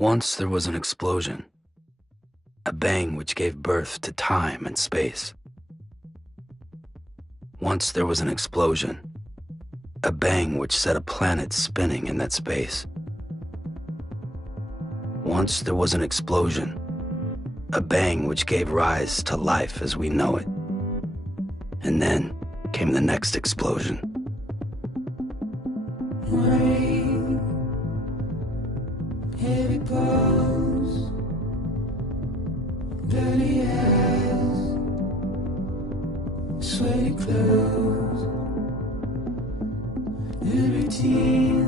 Once there was an explosion, a bang which gave birth to time and space. Once there was an explosion, a bang which set a planet spinning in that space. Once there was an explosion, a bang which gave rise to life as we know it. And then came the next explosion. Rain, heavy blows, dirty hands, sweaty clothes, the routine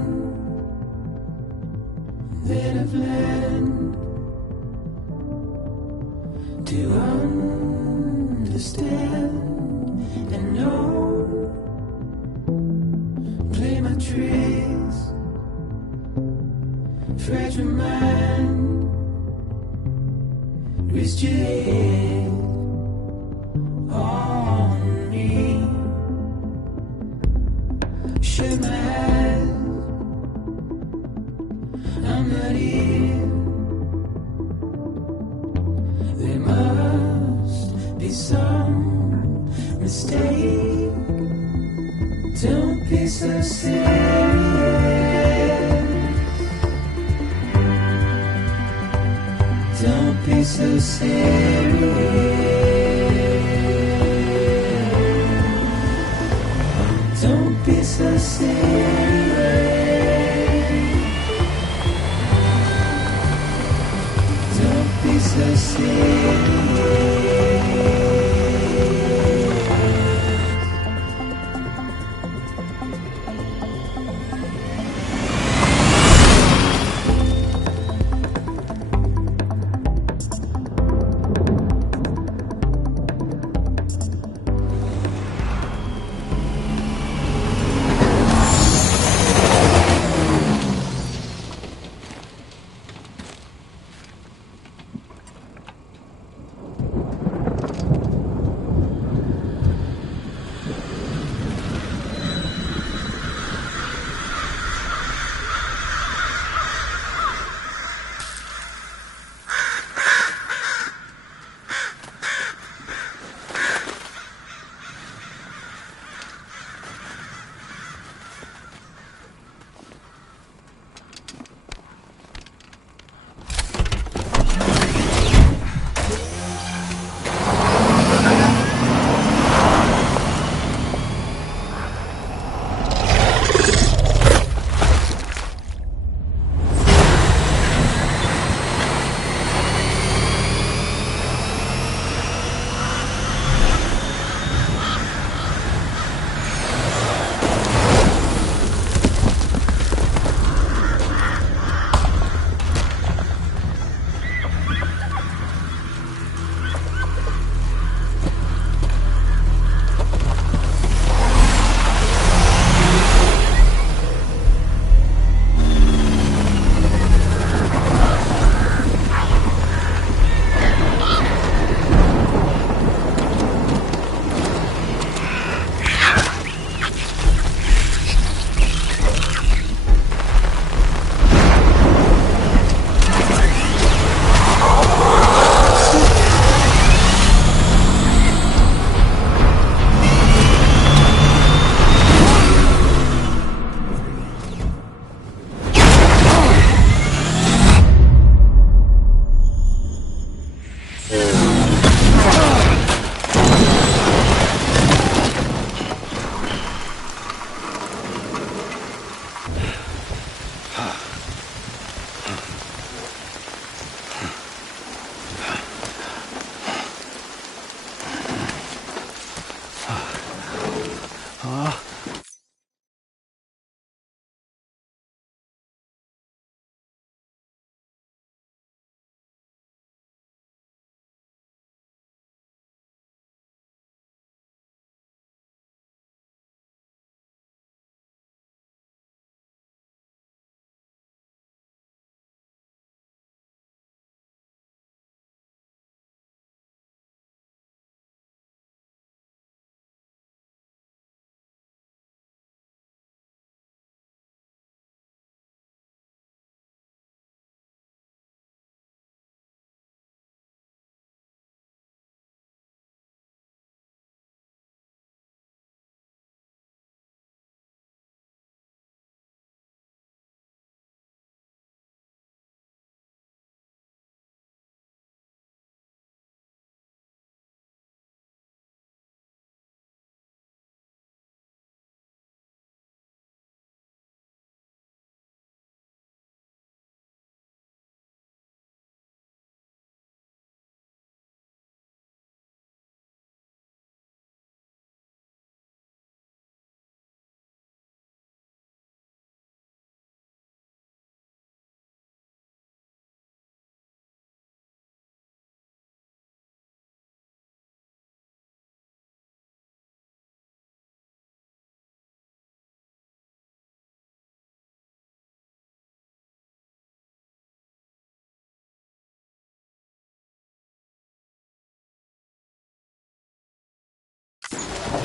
that I've learned to understand and know. Play my tricks, fragile mind, rest your head on me. Shut my eyes, I'm not here. There must be some mistake. Don't be so serious. Don't be so serious. Don't be so serious. Don't be so serious.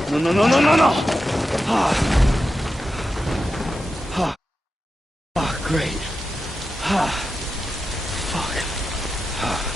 No, no, no, no, no, no! Ah. Ah. Ah, great. Ah. Fuck. Ah.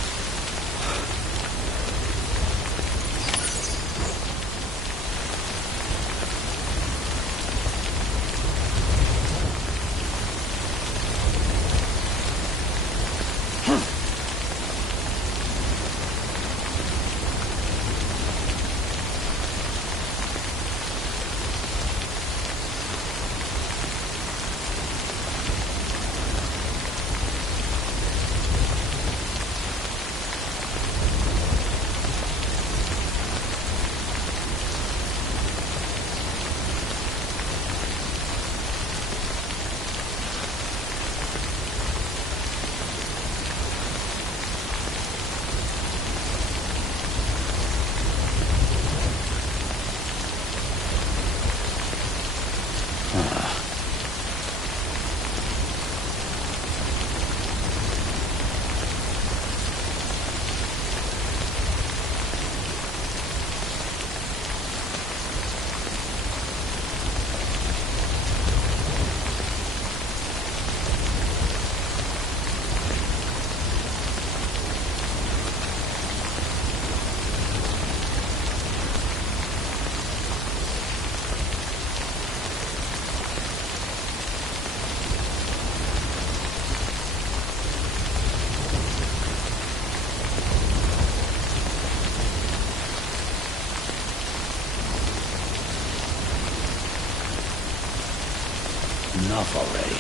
Enough already.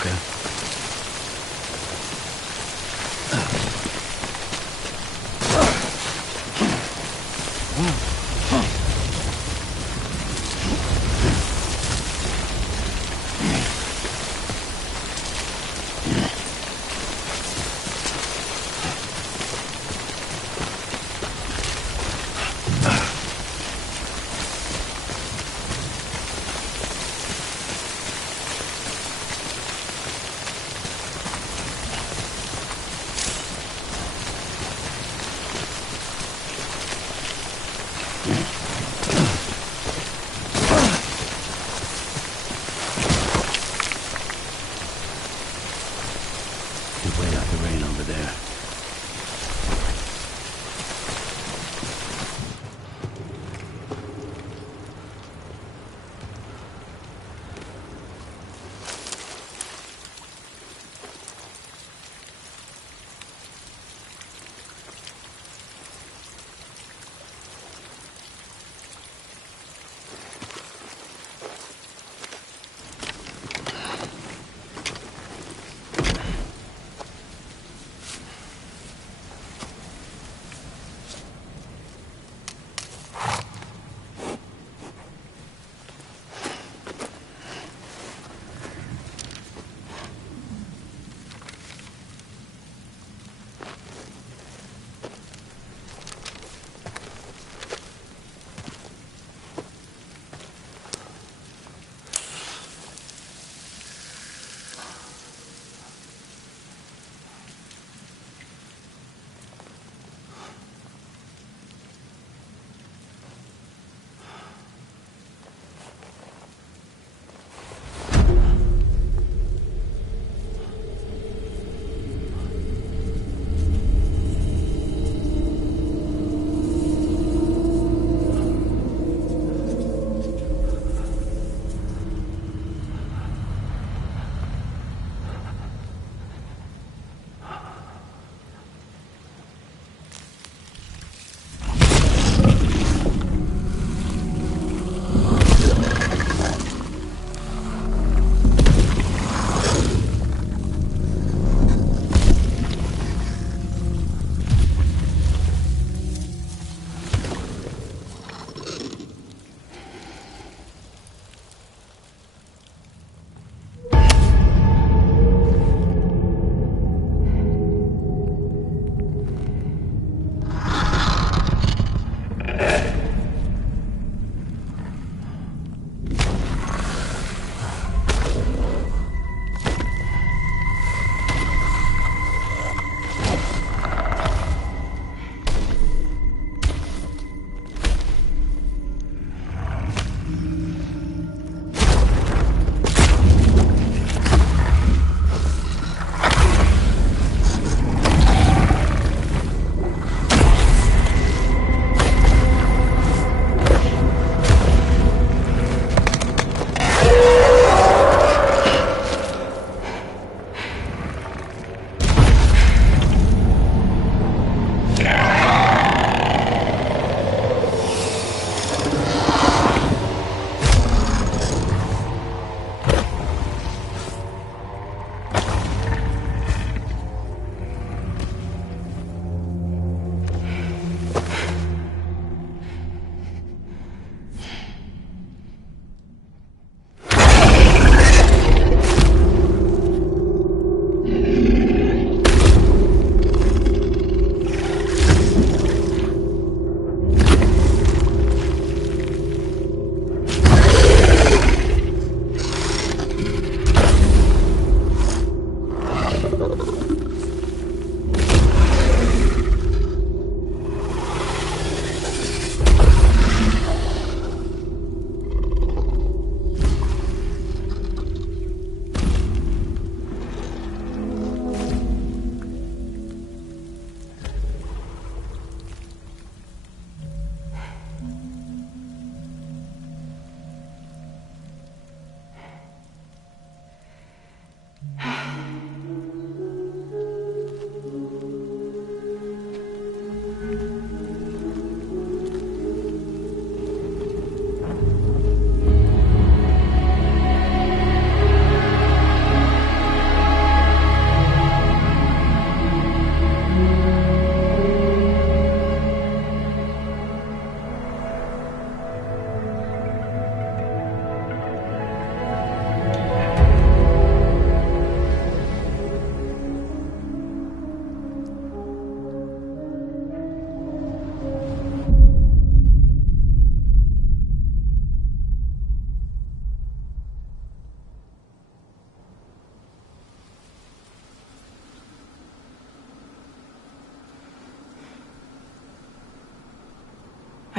Okay.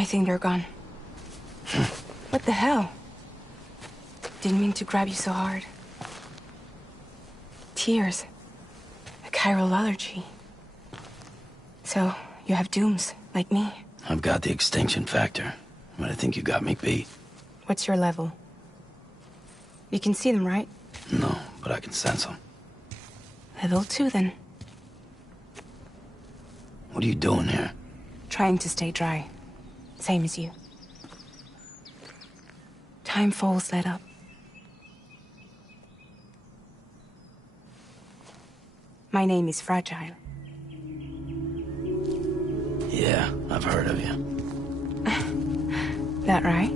I think they're gone. What the hell? Didn't mean to grab you so hard. Tears. A chiral allergy. So, you have dooms, like me. I've got the extinction factor, but I think you got me beat. What's your level? You can see them, right? No, but I can sense them. Level 2, then. What are you doing here? Trying to stay dry. Same as you. Time falls let up. My name is Fragile. Yeah, I've heard of you. That right?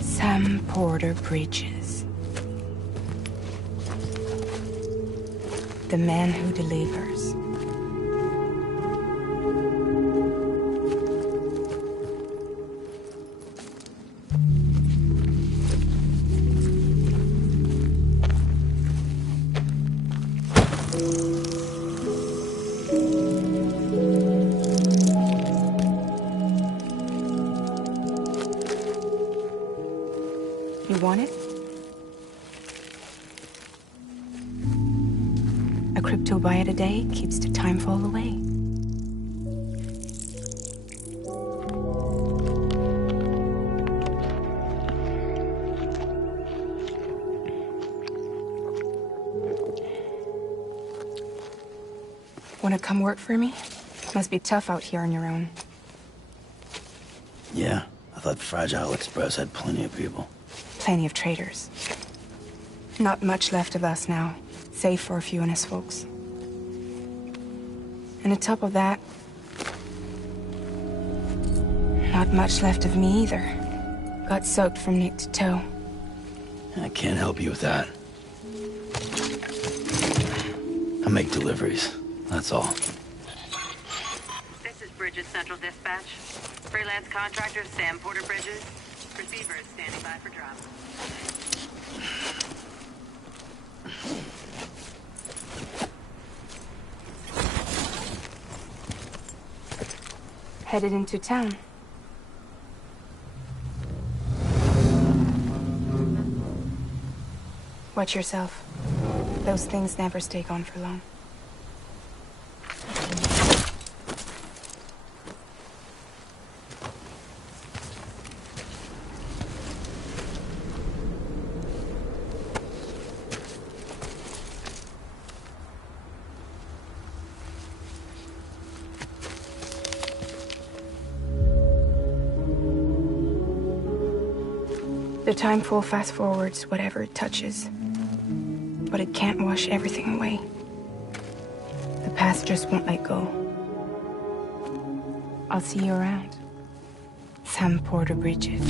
Sam Porter Bridges. The man who delivers. You want it? A crypto byte a day keeps the time fall away. Wanna come work for me? Must be tough out here on your own. Yeah, I thought Fragile Express had plenty of people. Plenty of traitors. Not much left of us now, save for a few honest folks. And on top of that, not much left of me either. Got soaked from neck to toe. I can't help you with that. I make deliveries, that's all. This is Bridges Central Dispatch. Freelance contractor Sam Porter Bridges. Receiver is standing by for drop. Headed into town. Watch yourself. Those things never stay gone for long. The time full fast forwards whatever it touches. But it can't wash everything away. The past just won't let go. I'll see you around. Sam Porter Bridges.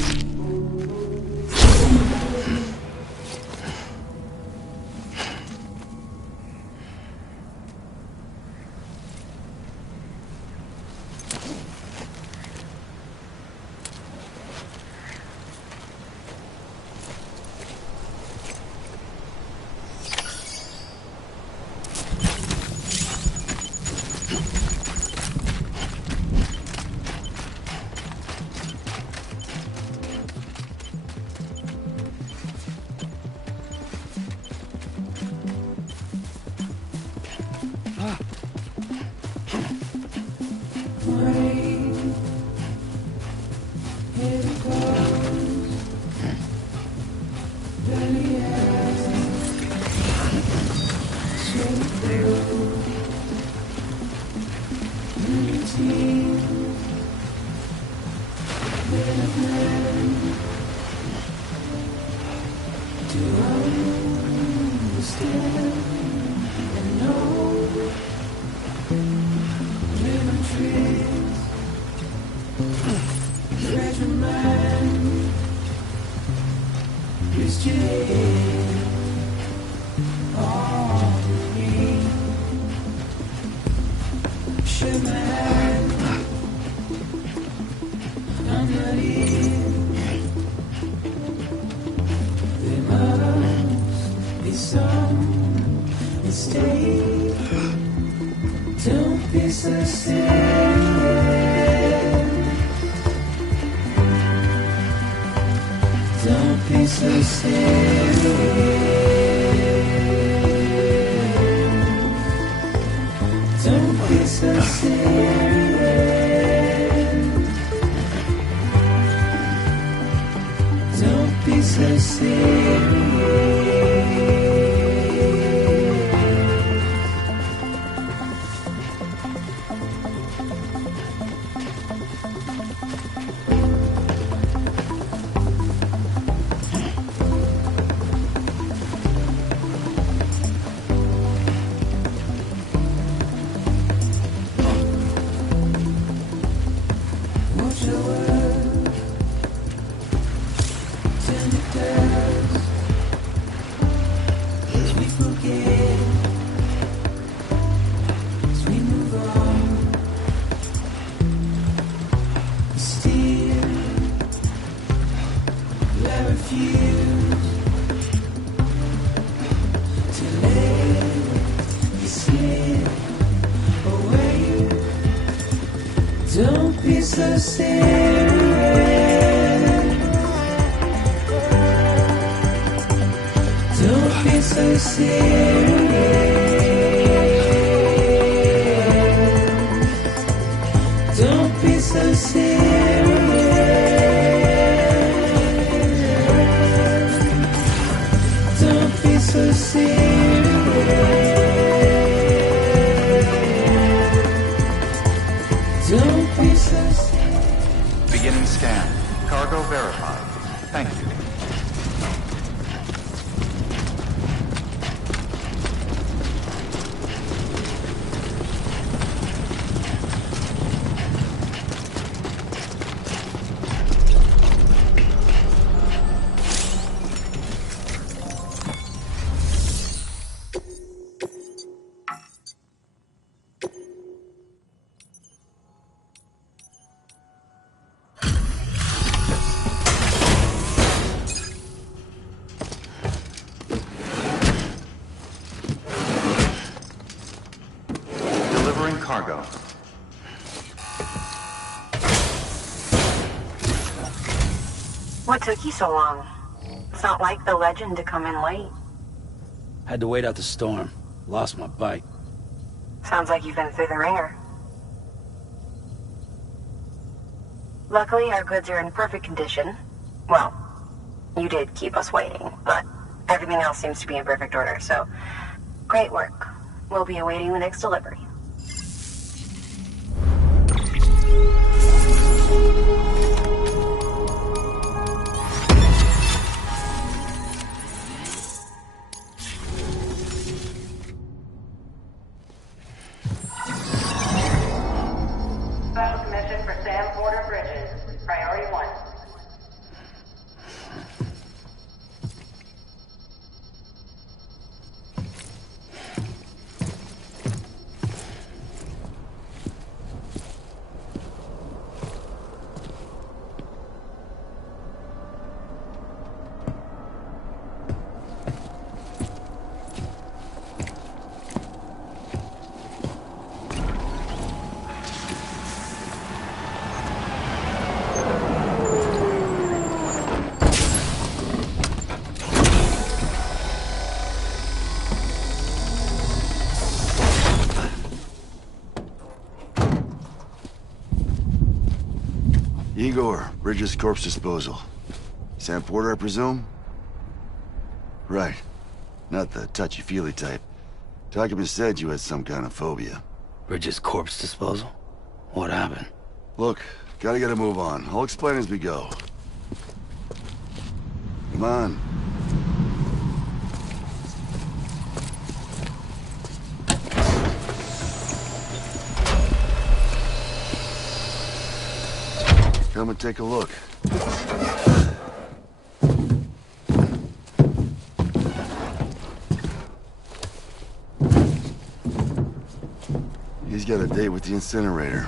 Don't be so serious. so serious. Don't be so serious. Don't be so serious. Watch your words, turn it down. As we forget, as we move on, still I refuse to let you slip away. Don't be so serious. Don't be so serious. Don't be so serious. Don't be so serious. Don't be so serious. Beginning scan. Cargo verified. Thank you. Delivering cargo. What took you so long? It's not like the legend to come in late. Had to wait out the storm. Lost my bike. Sounds like you've been through the ringer. Luckily, our goods are in perfect condition. Well, you did keep us waiting, but everything else seems to be in perfect order, so great work. We'll be awaiting the next delivery. Special commission for Sam Porter Bridges. Priority 1. Igor, Bridges Corpse Disposal. Sam Porter, I presume? Right. Not the touchy-feely type. Document said you had some kind of phobia. Bridges corpse disposal? What happened? Look, gotta get a move on. I'll explain as we go. Come on. Come and take a look. He's got a date with the incinerator.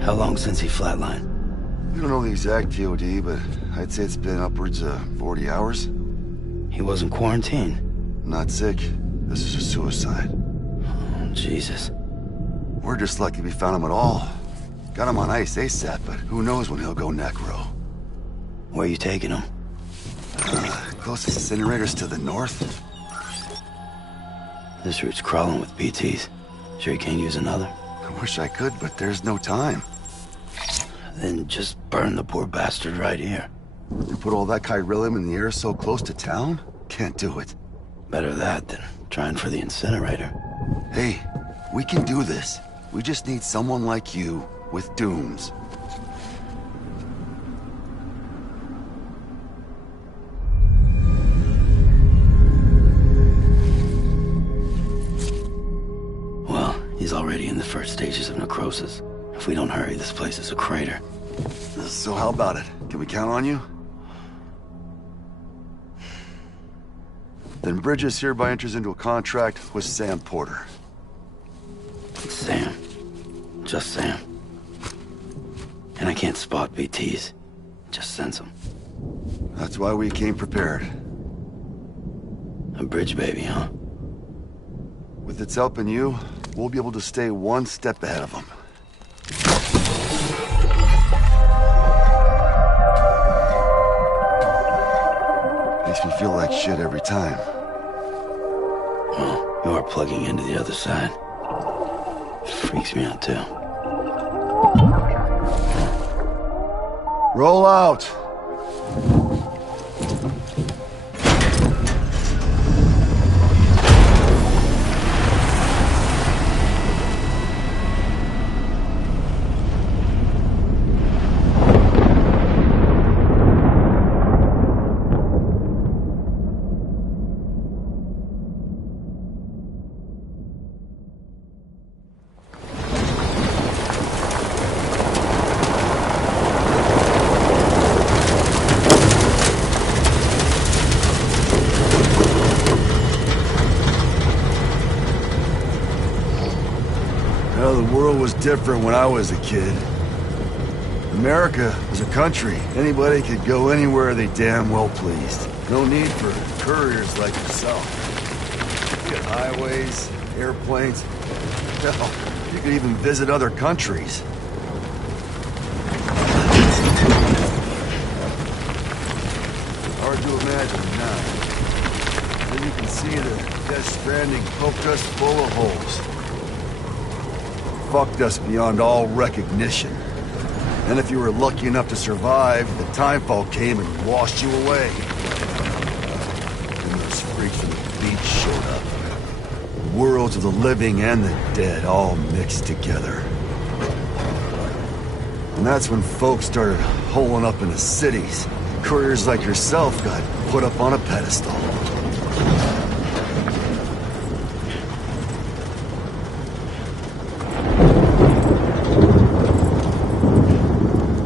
How long since he flatlined? We don't know the exact TOD, but I'd say it's been upwards of 40 hours. He wasn't quarantined. Not sick. This is a suicide. Oh, Jesus. We're just lucky we found him at all. Got him on ice ASAP, but who knows when he'll go necro. Where are you taking him? Closest incinerator's to the north. This route's crawling with BTs. Sure you can't use another? I wish I could, but there's no time. Then just burn the poor bastard right here. You put all that chiralium in the air so close to town? Can't do it. Better that than trying for the incinerator. Hey, we can do this. We just need someone like you with dooms. Well, he's already in the first stages of necrosis. If we don't hurry, this place is a crater. So how about it? Can we count on you? Then Bridges hereby enters into a contract with Sam Porter. It's Sam. Just Sam. And I can't spot BTs. Just sense them. That's why we came prepared. A bridge baby, huh? With its help and you, we'll be able to stay one step ahead of them. Makes me feel like shit every time. Well, you are plugging into the other side. Freaks me out, too. Roll out! The world was different when I was a kid. America was a country. Anybody could go anywhere they damn well pleased. No need for couriers like yourself. You had highways, airplanes. Hell, you could even visit other countries. Hard to imagine now. Then you can see that Death Stranding poked us full of holes. Fucked us beyond all recognition. And if you were lucky enough to survive, the timefall came and washed you away. And those freaks from the beach showed up. Worlds of the living and the dead all mixed together. And that's when folks started holing up in the cities. Couriers like yourself got put up on a pedestal.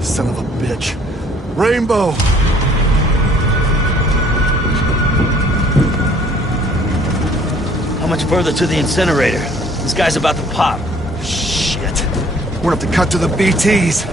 Son of a bitch. Rainbow! How much further to the incinerator? This guy's about to pop. Shit. We're gonna have to cut to the BTs.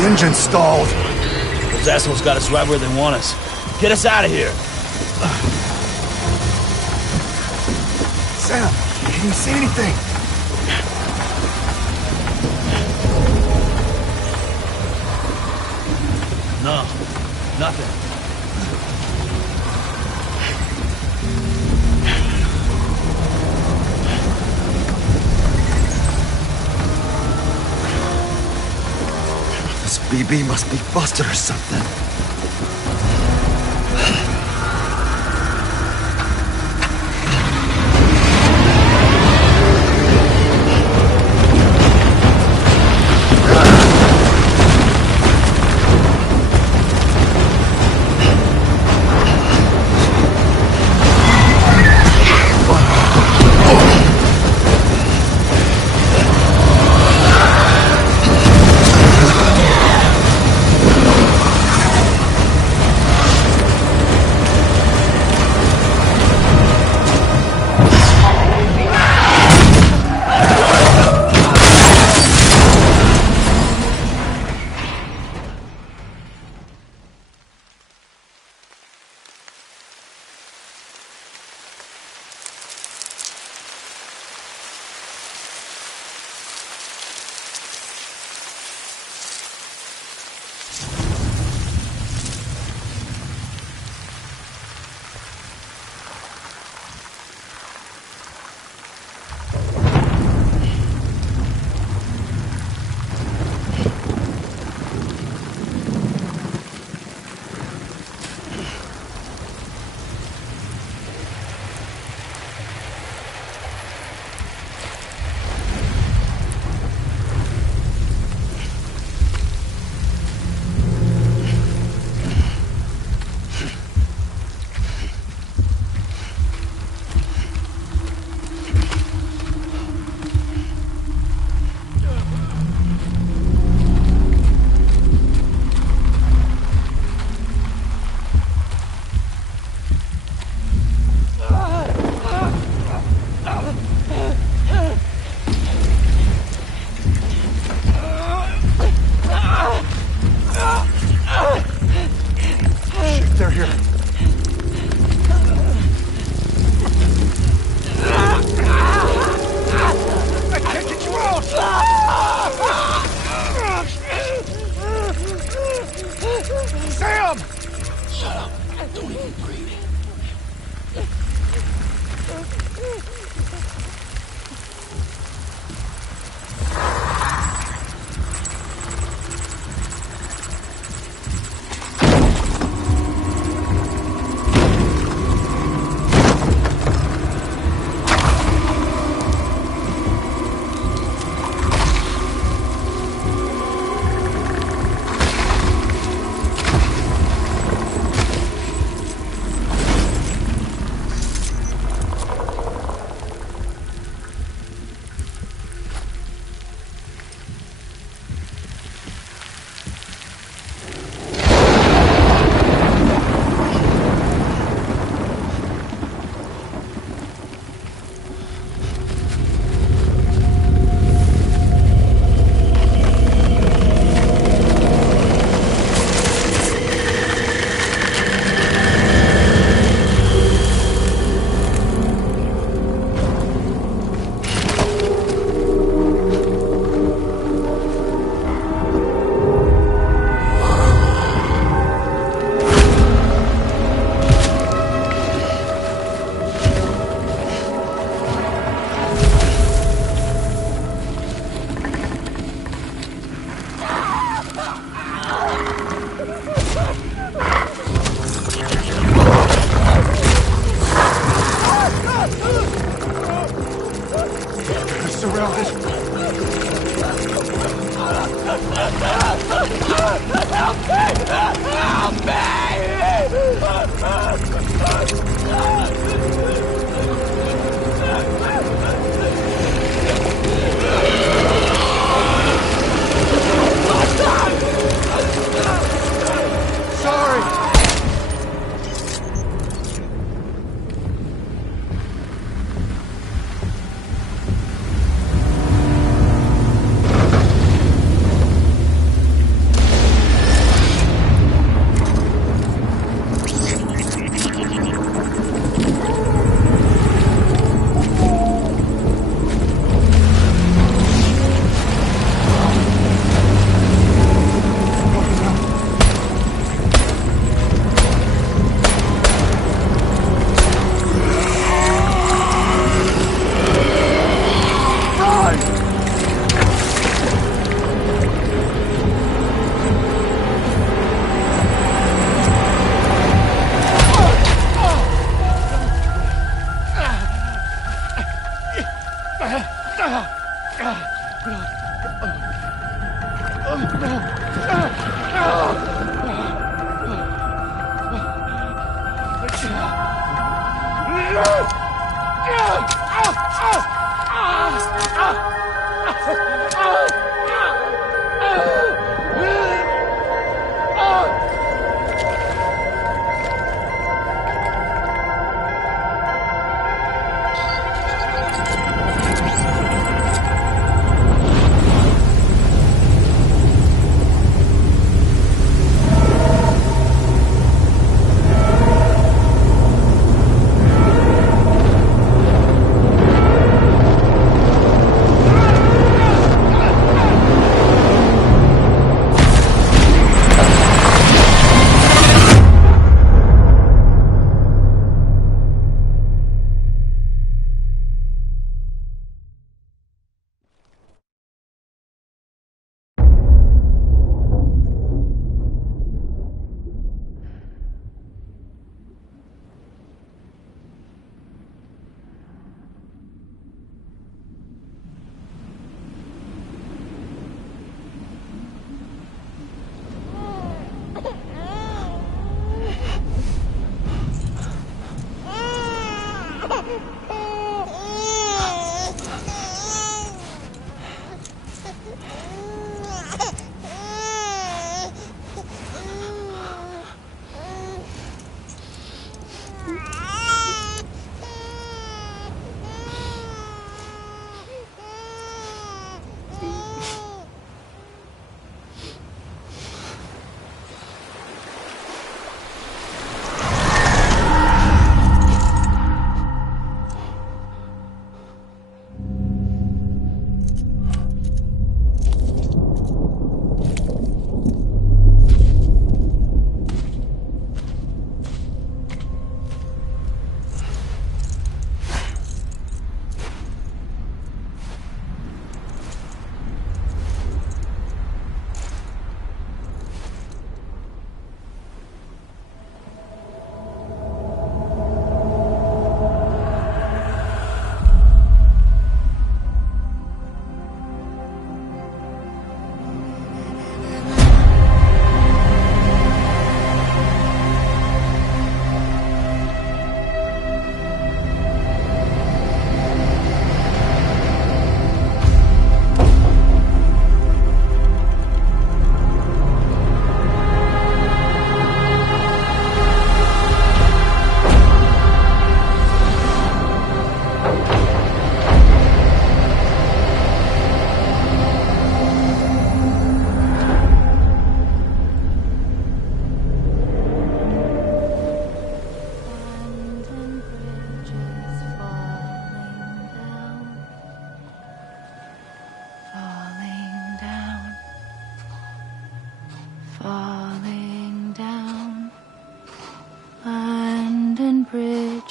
Engine stalled. Those assholes got us right where they want us. Get us out of here. Sam, can you see anything? No, nothing. This BB must be busted or something. Don't even breathe.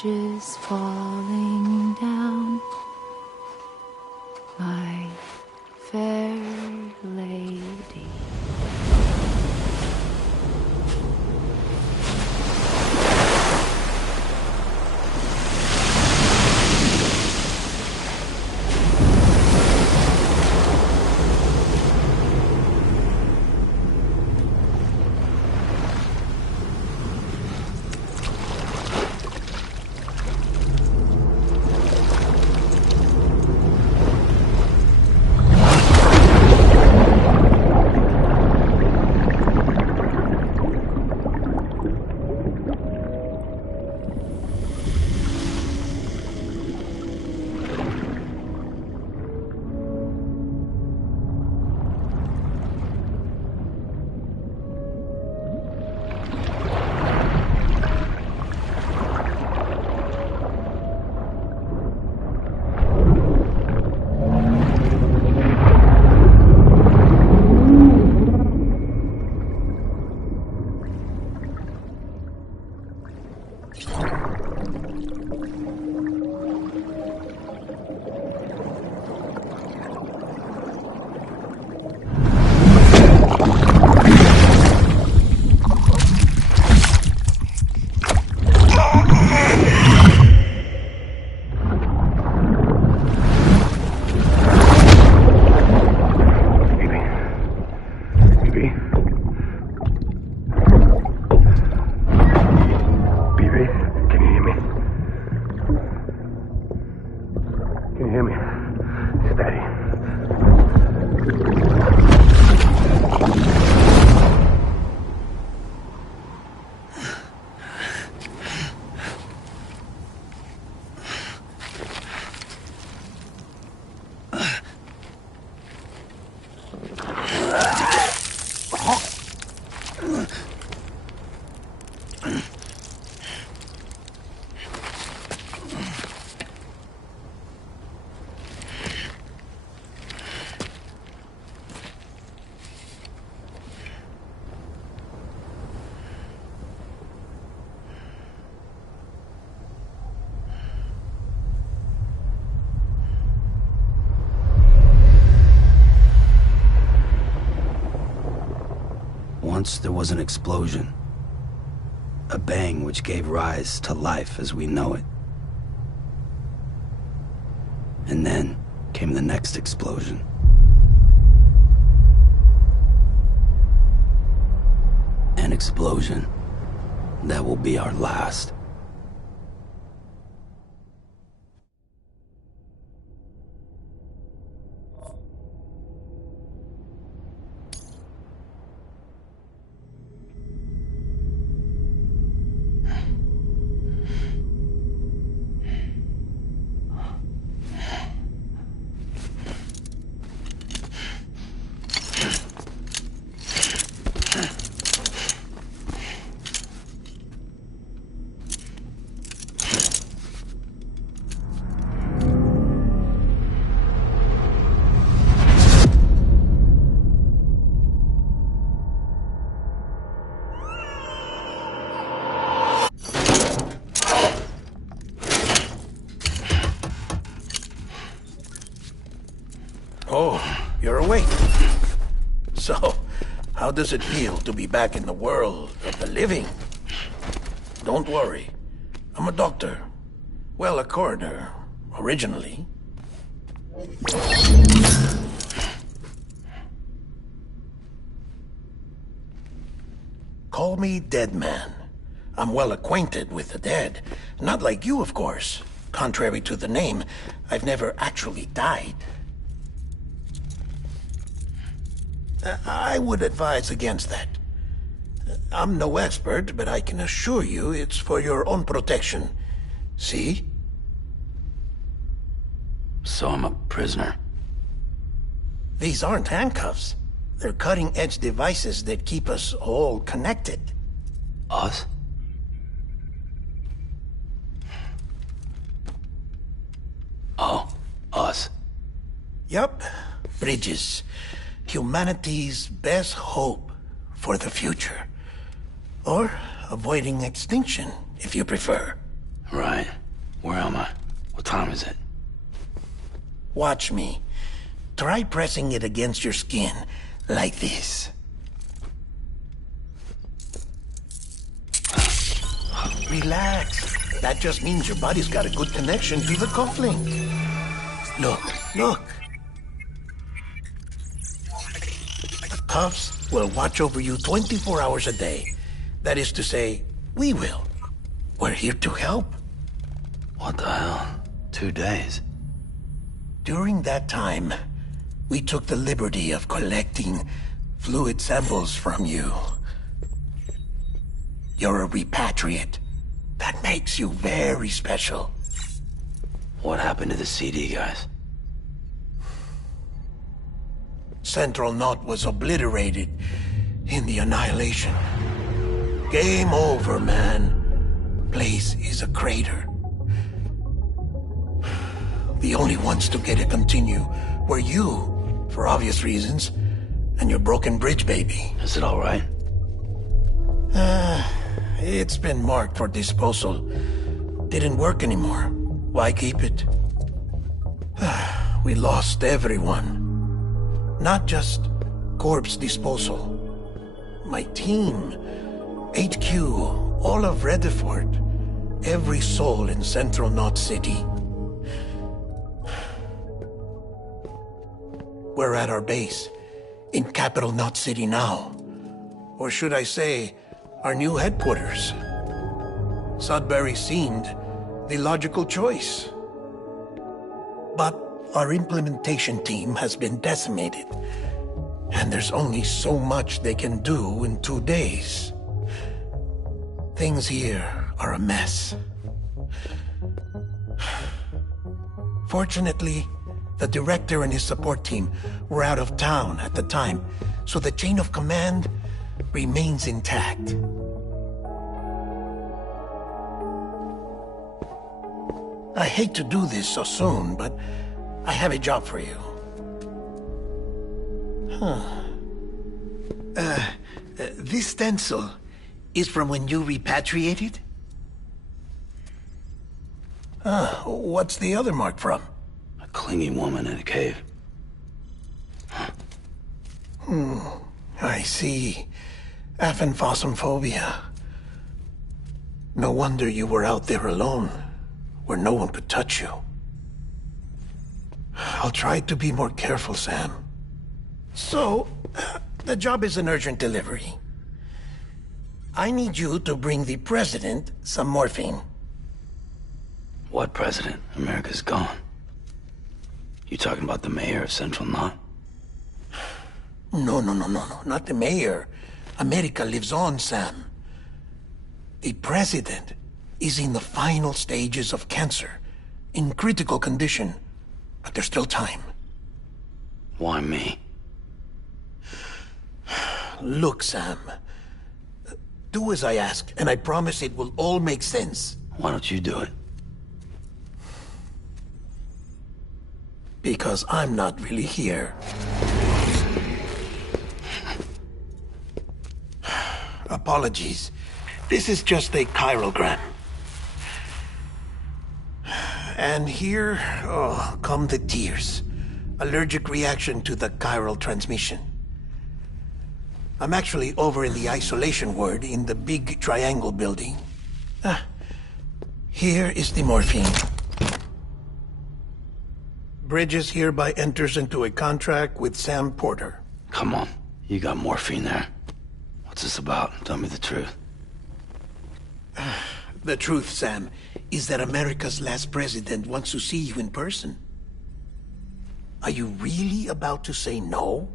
bridges falling down, my fair lady. Once there was an explosion. A bang which gave rise to life as we know it. And then came the next explosion. An explosion that will be our last. Oh, you're awake. So, how does it feel to be back in the world of the living? Don't worry. I'm a doctor. Well, a coroner, originally. Call me Dead Man. I'm well acquainted with the dead. Not like you, of course. Contrary to the name, I've never actually died. I would advise against that. I'm no expert, but I can assure you it's for your own protection. See? So I'm a prisoner. These aren't handcuffs. They're cutting-edge devices that keep us all connected. Us? Oh, us. Yup. Bridges. Humanity's best hope for the future. Or avoiding extinction, if you prefer. Right. Where am I? What time is it? Watch me. Try pressing it against your skin, like this. Relax. That just means your body's got a good connection to the cufflink. Look, look. The cuffs will watch over you 24 hours a day. That is to say, we will. We're here to help. What the hell? 2 days? During that time, we took the liberty of collecting fluid samples from you. You're a repatriate. That makes you very special. What happened to the CD guys? Central Knot was obliterated in the annihilation. Game over, man. Place is a crater. The only ones to get to continue were you, for obvious reasons, and your broken bridge baby. Is it all right? It's been marked for disposal. Didn't work anymore. Why keep it? We lost everyone. Not just corpse disposal. My team, HQ, all of Redefort, every soul in Central Knot City. We're at our base, in Capital Knot City now. Or should I say, our new headquarters. Sudbury seemed the logical choice. But our implementation team has been decimated, and there's only so much they can do in 2 days. Things here are a mess. Fortunately, the director and his support team were out of town at the time, so the chain of command remains intact. I hate to do this so soon, but I have a job for you. This stencil is from when you repatriated? What's the other mark from? A clingy woman in a cave. I see. Aphenphosmphobia. No wonder you were out there alone, where no one could touch you. I'll try to be more careful, Sam. So, the job is an urgent delivery. I need you to bring the president some morphine. What president? America's gone. You talking about the mayor of Central Knot? No, not the mayor. America lives on, Sam. The president is in the final stages of cancer, in critical condition, but there's still time. Why me? Look, Sam. Do as I ask, and I promise it will all make sense. Why don't you do it? Because I'm not really here. Apologies. This is just a chiralgram. And here, come the tears. Allergic reaction to the chiral transmission. I'm actually over in the isolation ward in the big triangle building. Here is the morphine. Bridges hereby enters into a contract with Sam Porter. Come on. You got morphine there. What's this about? Tell me the truth. The truth, Sam, is that America's last president wants to see you in person. Are you really about to say no?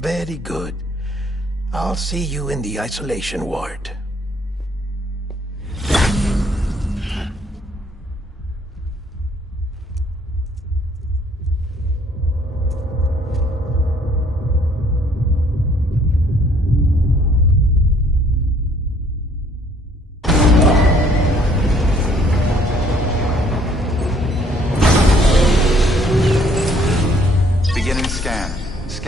Very good. I'll see you in the isolation ward.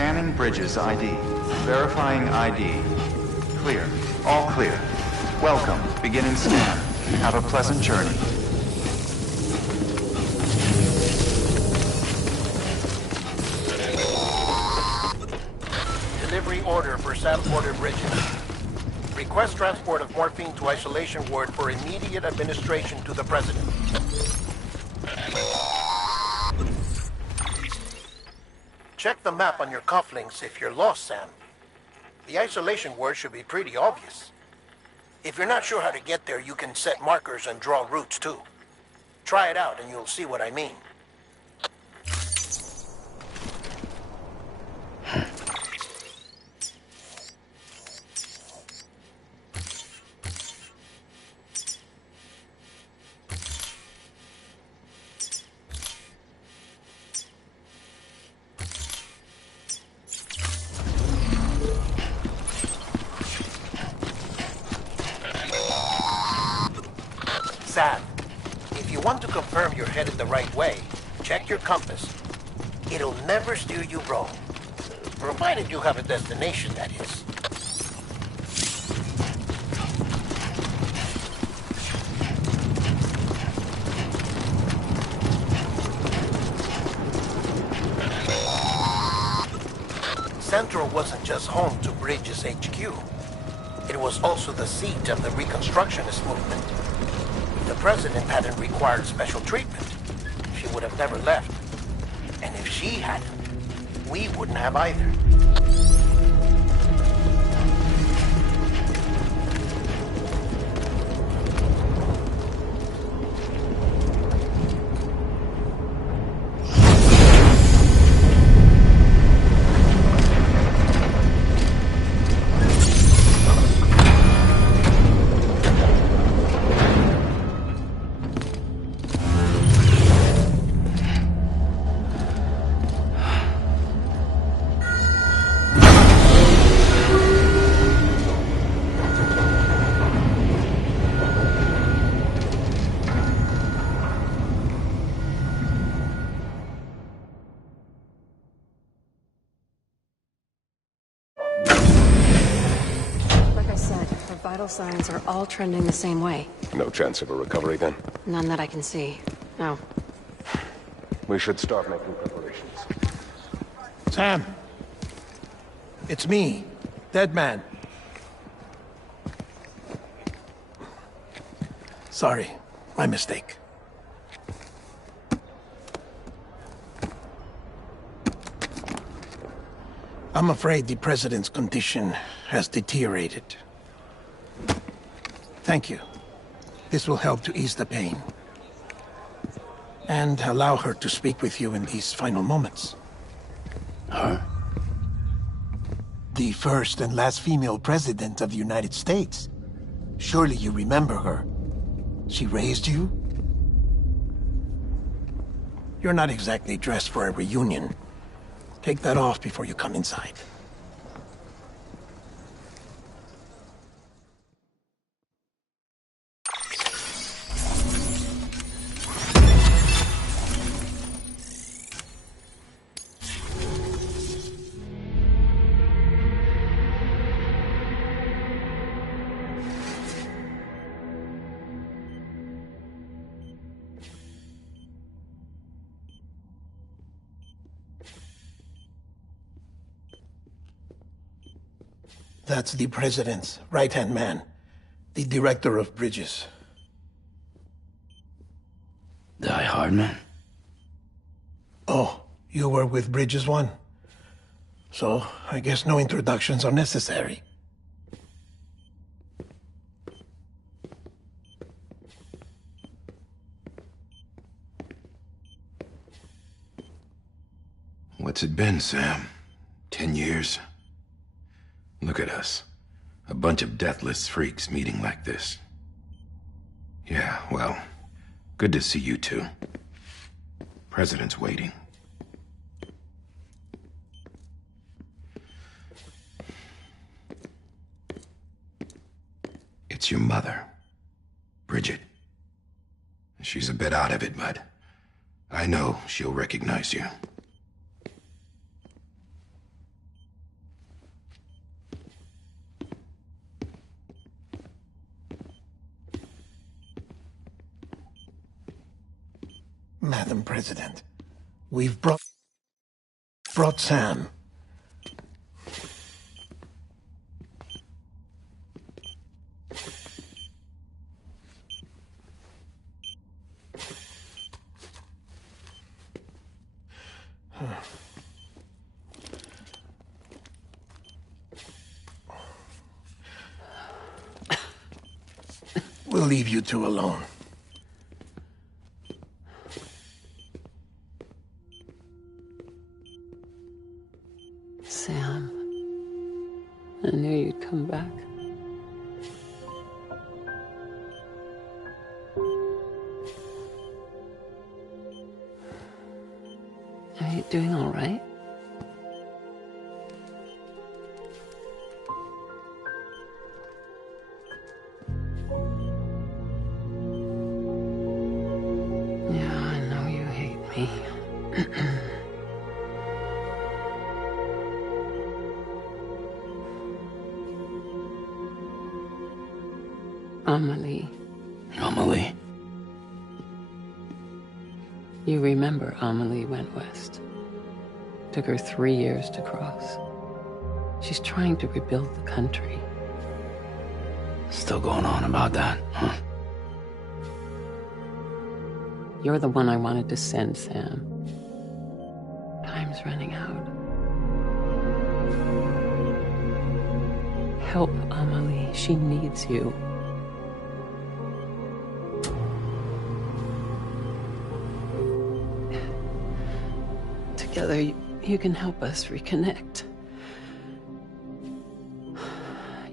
Scanning Bridges ID. Verifying ID. Clear. All clear. Welcome. Beginning scan. Have a pleasant journey. Delivery order for Sam Porter Bridges. Request transport of morphine to isolation ward for immediate administration to the President. Check the map on your cufflinks if you're lost, Sam. The isolation word should be pretty obvious. If you're not sure how to get there, you can set markers and draw routes too. Try it out and you'll see what I mean. Sam, if you want to confirm you're headed the right way, check your compass. It'll never steer you wrong. Provided you have a destination, that is. Central wasn't just home to Bridges HQ. It was also the seat of the Reconstructionist movement. If the President hadn't required special treatment, she would have never left. And if she hadn't, we wouldn't have either. Vital signs are all trending the same way. No chance of a recovery then? None that I can see. No. We should start making preparations. Sam. It's me, Dead Man. Sorry, my mistake. I'm afraid the President's condition has deteriorated. Thank you. This will help to ease the pain. And allow her to speak with you in these final moments. Her? The first and last female president of the United States. Surely you remember her. She raised you? You're not exactly dressed for a reunion. Take that off before you come inside. That's the President's right-hand man, the Director of Bridges. Die Hardman? Oh, you were with Bridges 1? So, I guess no introductions are necessary. What's it been, Sam? 10 years? Look at us. A bunch of deathless freaks meeting like this. Yeah, well, good to see you two. President's waiting. It's your mother, Bridget. She's a bit out of it, but I know she'll recognize you. Madam President. We've brought Sam. We'll leave you two alone. Sam, I knew you'd come back. Are you doing all right? Yeah, I know you hate me. Amelie. Amelie? You remember Amelie went west. Took her 3 years to cross. She's trying to rebuild the country. Still going on about that, huh? You're the one I wanted to send, Sam. Time's running out. Help Amelie. She needs you. Together, you can help us reconnect.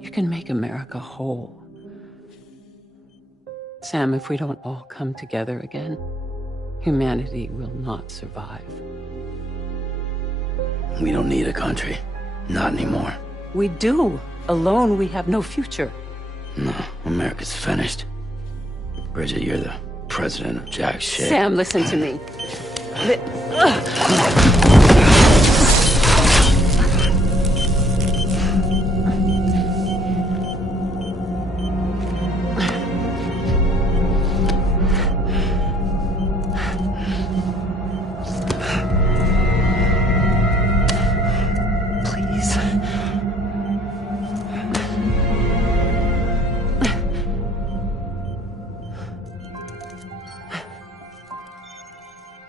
You can make America whole. Sam, if we don't all come together again, humanity will not survive. We don't need a country. Not anymore. We do. Alone, we have no future. No, America's finished. Bridget, you're the president of jack shit. Sam, listen to me.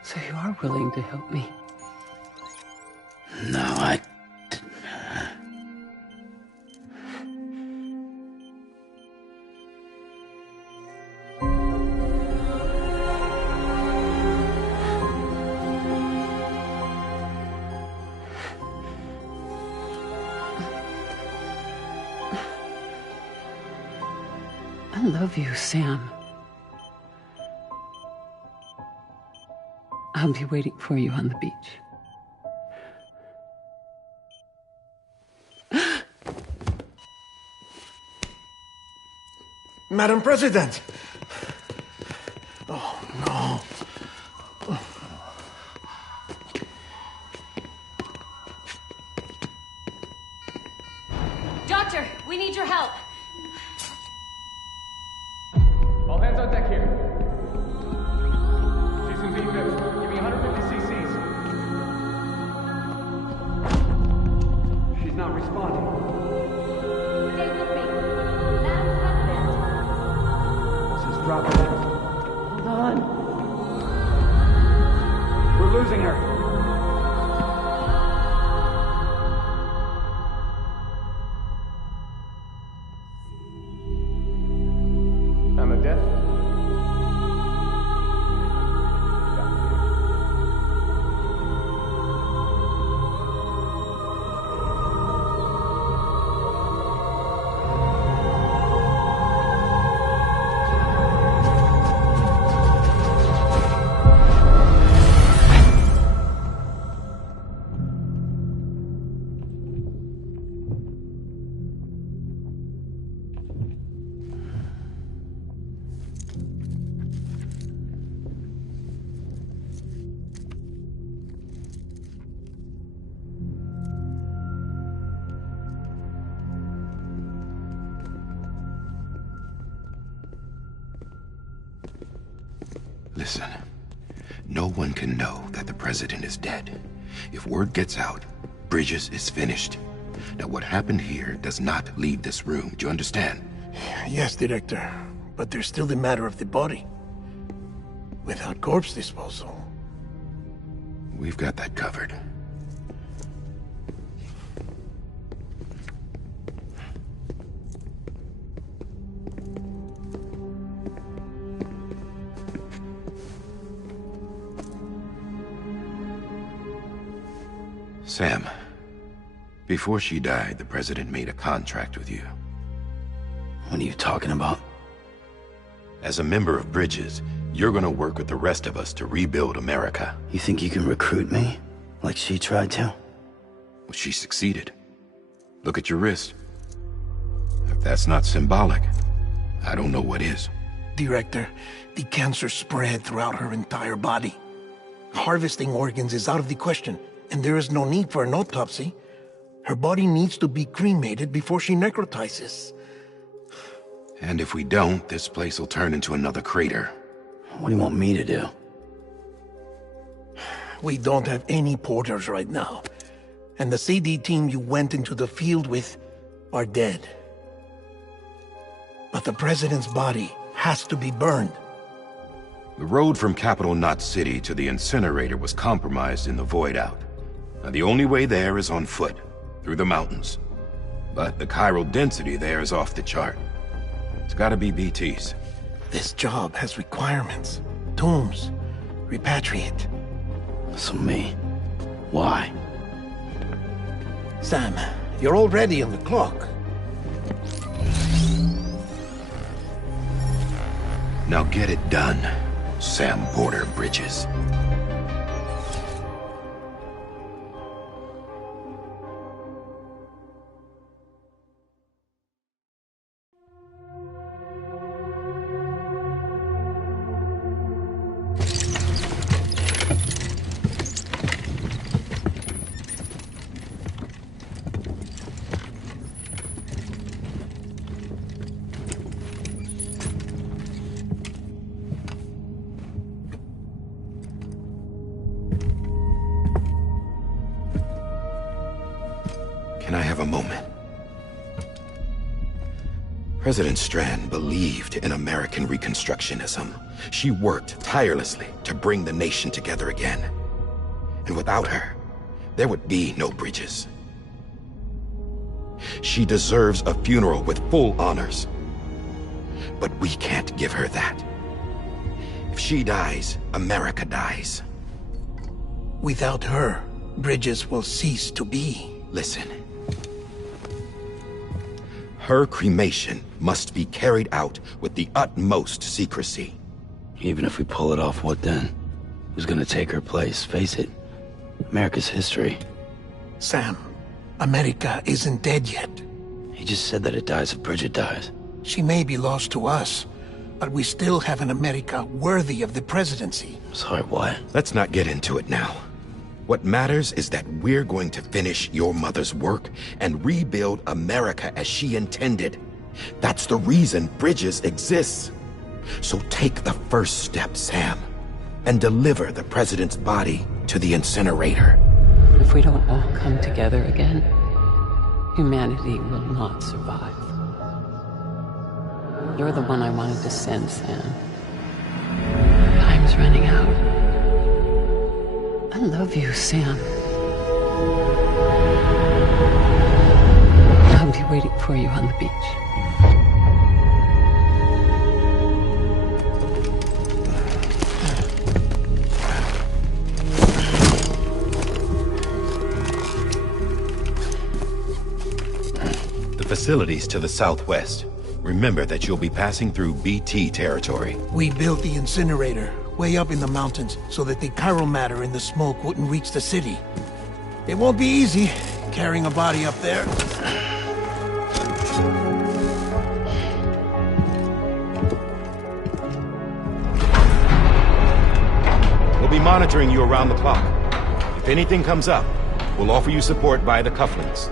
So you are willing to help me? No, I... I love you, Sam. I'll be waiting for you on the beach. Madam President! Oh, no. Doctor, we need your help. All hands on deck here. She's in V-Bip. Give me 150 cc's. She's not responding. Stay with me. Madam President. This is dropping. Hold on. We're losing her. I'm a death. Listen, no one can know that the president is dead. If word gets out, Bridges is finished. Now, what happened here does not leave this room. Do you understand? Yes, Director. But there's still the matter of the body. Without corpse disposal. We've got that covered. Sam, before she died, the president made a contract with you. What are you talking about? As a member of Bridges, you're gonna work with the rest of us to rebuild America. You think you can recruit me? Like she tried to? Well, she succeeded. Look at your wrist. If that's not symbolic, I don't know what is. Director, the cancer spread throughout her entire body. Harvesting organs is out of the question, and there is no need for an autopsy. Her body needs to be cremated before she necrotizes. And if we don't, this place will turn into another crater. What do you want me to do? We don't have any porters right now. And the CD team you went into the field with are dead. But the president's body has to be burned. The road from Capital Knot City to the incinerator was compromised in the void out. Now, the only way there is on foot, through the mountains. But the chiral density there is off the chart. It's gotta be BT's. This job has requirements. Tombs. Repatriate. So me? Why? Sam, you're already on the clock. Now get it done, Sam Porter Bridges. Can I have a moment? President Strand believed in American Reconstructionism. She worked tirelessly to bring the nation together again. And without her, there would be no Bridges. She deserves a funeral with full honors. But we can't give her that. If she dies, America dies. Without her, Bridges will cease to be. Listen. Her cremation must be carried out with the utmost secrecy. Even if we pull it off, what then? Who's gonna take her place? Face it, America's history. Sam, America isn't dead yet. He just said that it dies if Bridget dies. She may be lost to us, but we still have an America worthy of the presidency. Sorry, what? Let's not get into it now. What matters is that we're going to finish your mother's work and rebuild America as she intended. That's the reason Bridges exists. So take the first step, Sam, and deliver the president's body to the incinerator. If we don't all come together again, humanity will not survive. You're the one I wanted to send, Sam. Time's running out. I love you, Sam. I'll be waiting for you on the beach. The facilities to the southwest. Remember that you'll be passing through BT territory. We built the incinerator way up in the mountains so that the chiral matter in the smoke wouldn't reach the city. It won't be easy carrying a body up there. We'll be monitoring you around the clock. If anything comes up, we'll offer you support via the cufflinks.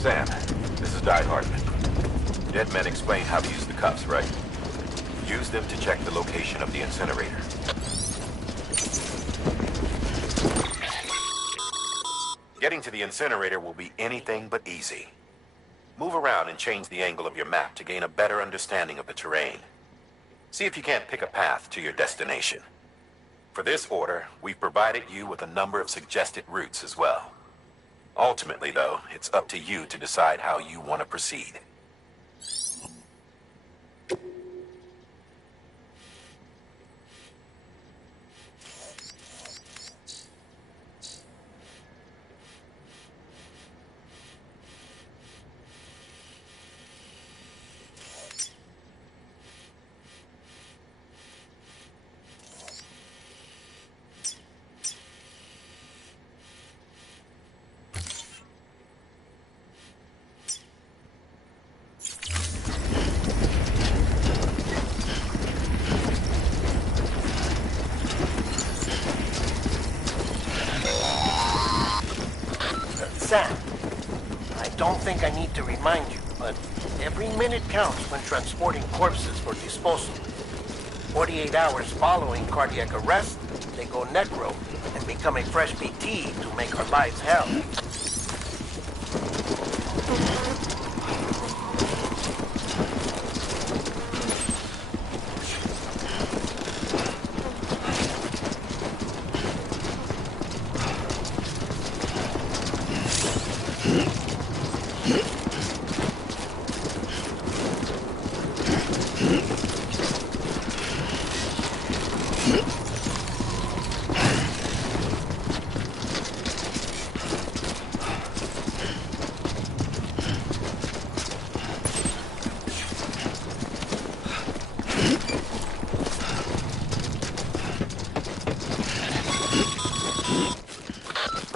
Sam, this is Die Hartman. Dead men explained how to use the cuffs, right? Use them to check the location of the incinerator. Getting to the incinerator will be anything but easy. Move around and change the angle of your map to gain a better understanding of the terrain. See if you can't pick a path to your destination. For this order, we've provided you with a number of suggested routes as well. Ultimately, though, it's up to you to decide how you want to proceed. Sam, I don't think I need to remind you, but every minute counts when transporting corpses for disposal. 48 hours following cardiac arrest, they go necro and become a fresh BT to make our lives hell.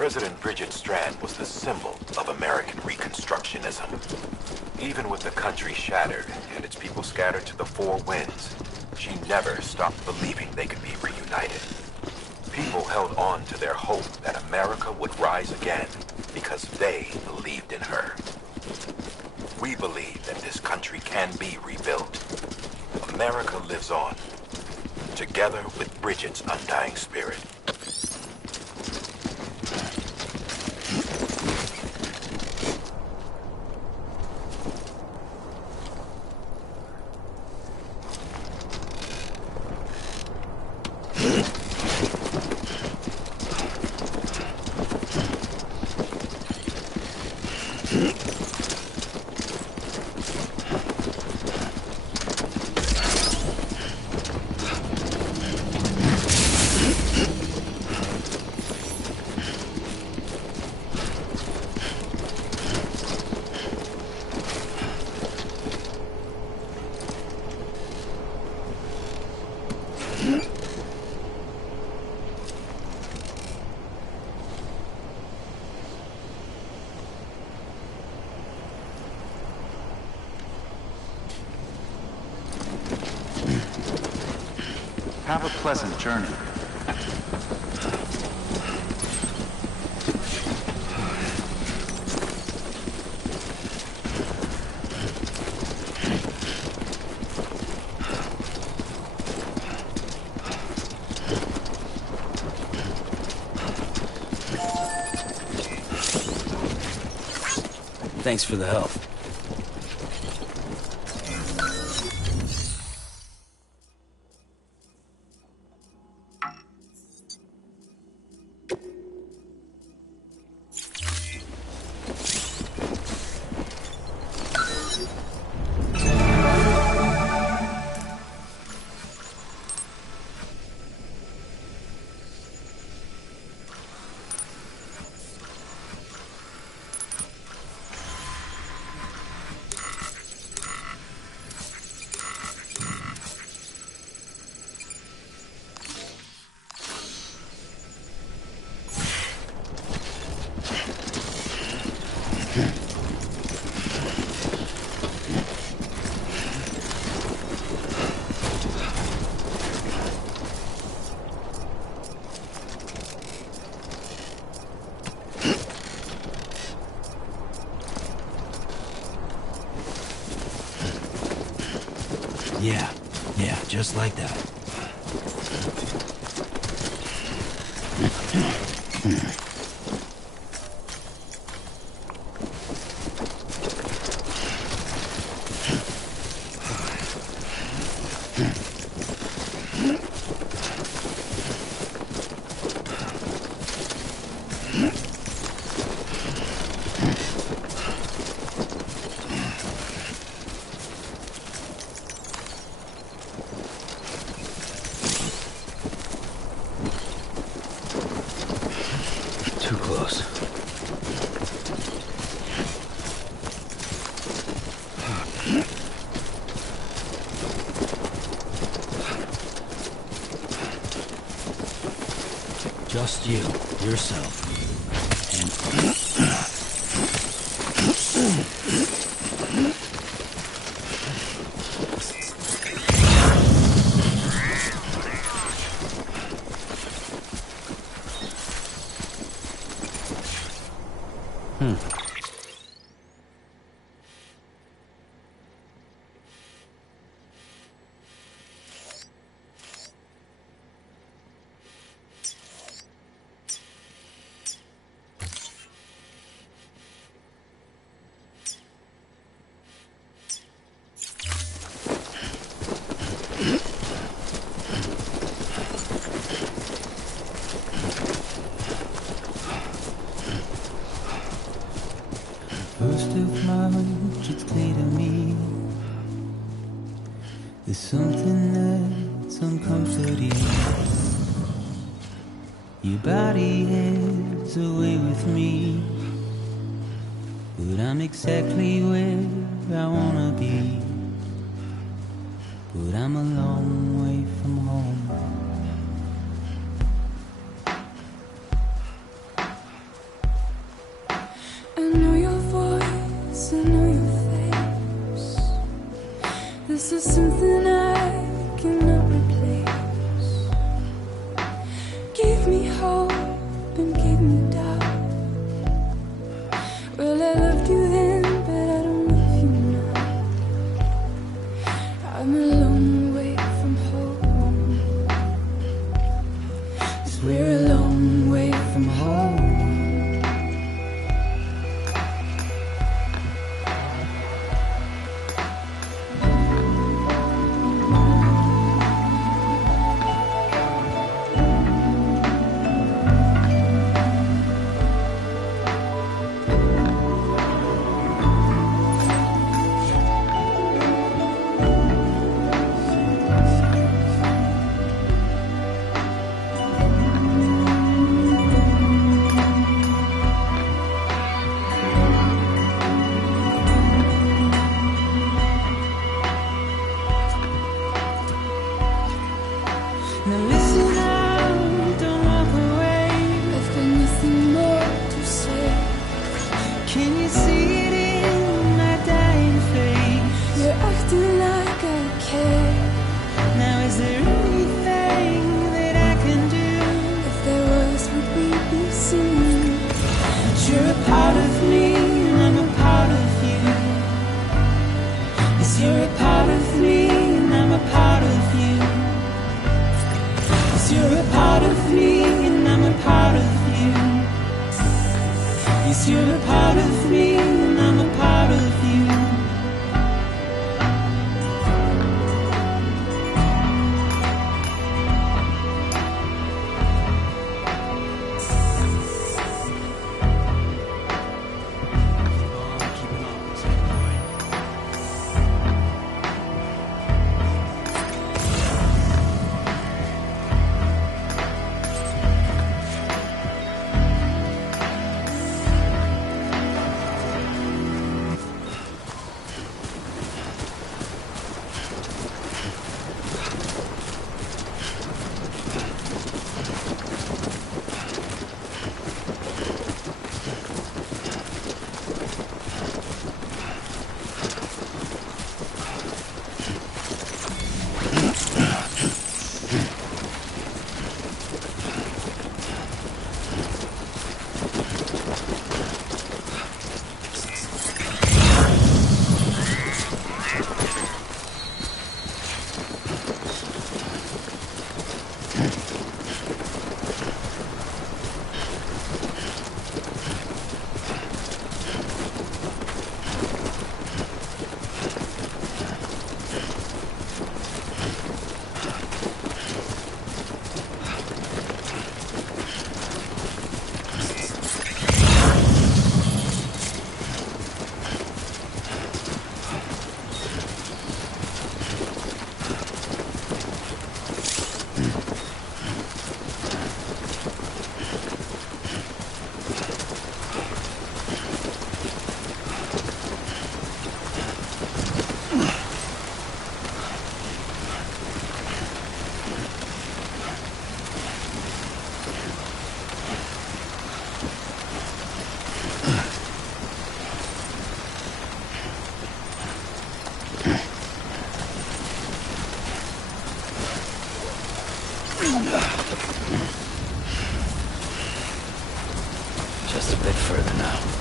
President Bridget Strand was the symbol of American Reconstructionism. Even with the country shattered and its people scattered to the four winds, she never stopped believing they could be reunited. People held on to their hope that America would rise again because they believed in her. We believe that this country can be rebuilt. America lives on, together with Bridget's undying spirit. Have a pleasant journey. Thanks for the help. Yeah, just like that. Too close. Just you, yourself, and... First of March, it's clear to me there's something that's uncomforting. Your body has a way with me, but I'm exactly where I wanna be. But I'm a long way from home. I know your voice, I know your face. This is something I cannot replace. Give me hope and give me doubt. Well, I loved you then, but I don't love you now. I'm a long way from home. 'Cause we're a long way from home. Now listen out, don't walk away. I've got nothing more to say. Can you see it in my dying face? You're acting like I care. Now is there anything that I can do? If there was, would we be seen? You're a part of me and I'm a part of you. Yes, you're a part of me and I'm a part of you. Yes, you're a part of me and I'm a part of you. Yes, you're a part of me and I'm a part of you. Just a bit further now.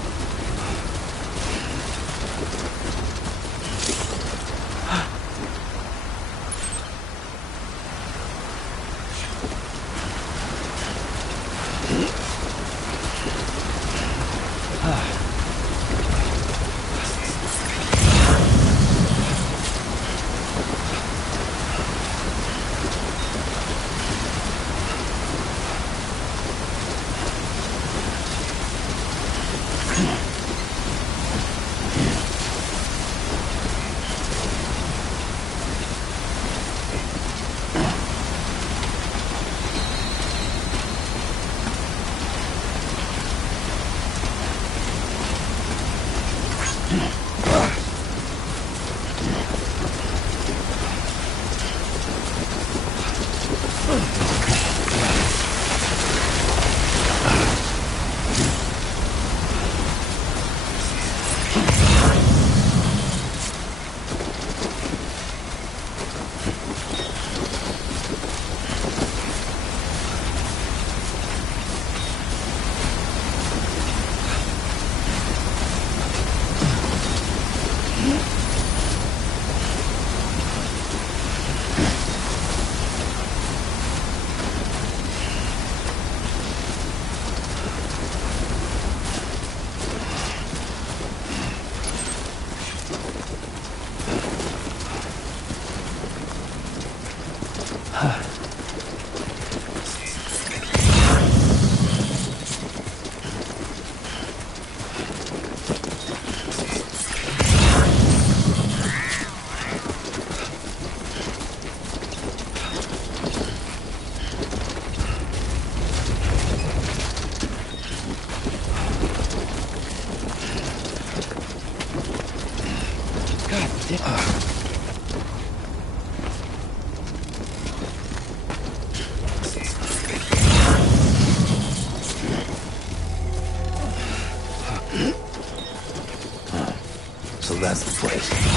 So that's the place.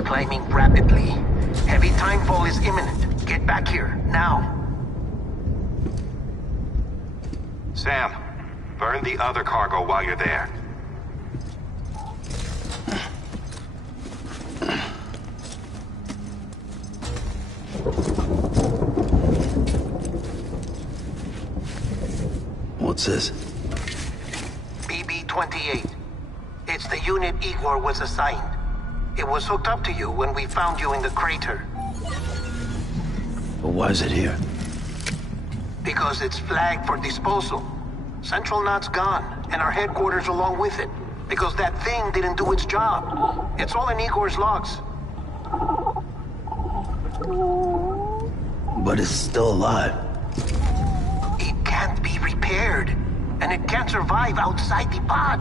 is climbing rapidly. Heavy timefall is imminent. Get back here, now. Sam, burn the other cargo while you're there. What's this? BB-28. It's the unit Igor was assigned. It was hooked up to you when we found you in the crater. But why is it here? Because it's flagged for disposal. Central Knot's gone, and our headquarters along with it. Because that thing didn't do its job. It's all in Igor's logs. But it's still alive. It can't be repaired, and it can't survive outside the pod.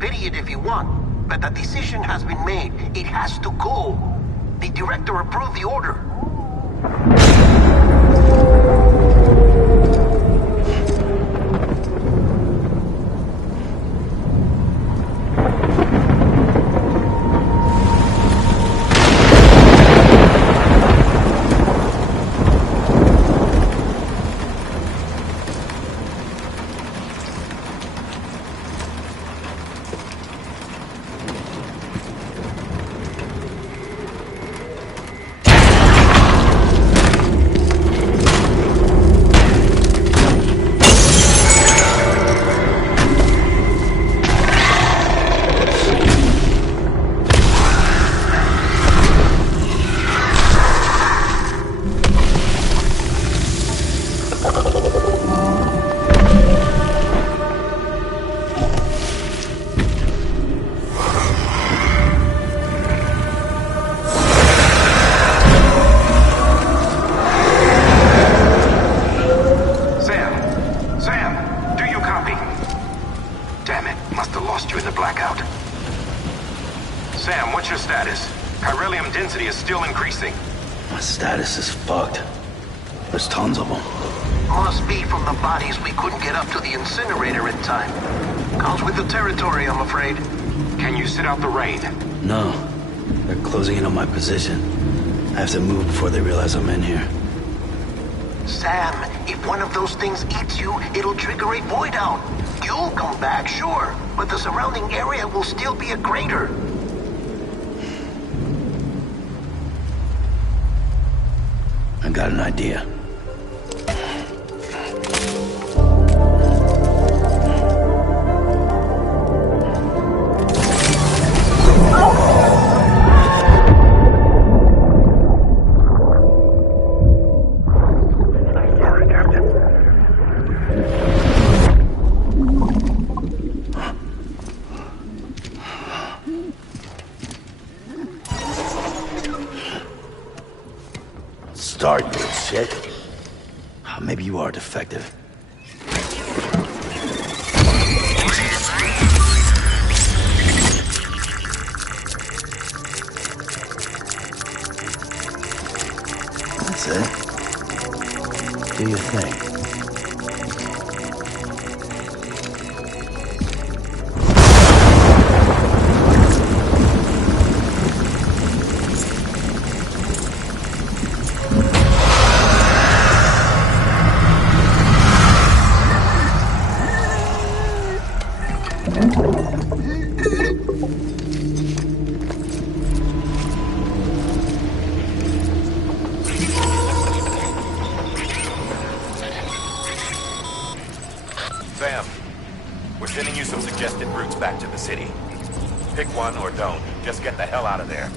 Pity it if you want, but the decision has been made. It has to go. The director approved the order. Position. I have to move before they realize I'm in here. Sam, if one of those things eats you, it'll trigger a void out. You'll come back, sure, but the surrounding area will still be a crater. I got an idea. Start, you shit. Maybe you are defective. That's it. Do your thing. Sam, we're sending you some suggested routes back to the city. Pick one or don't. Just get the hell out of there.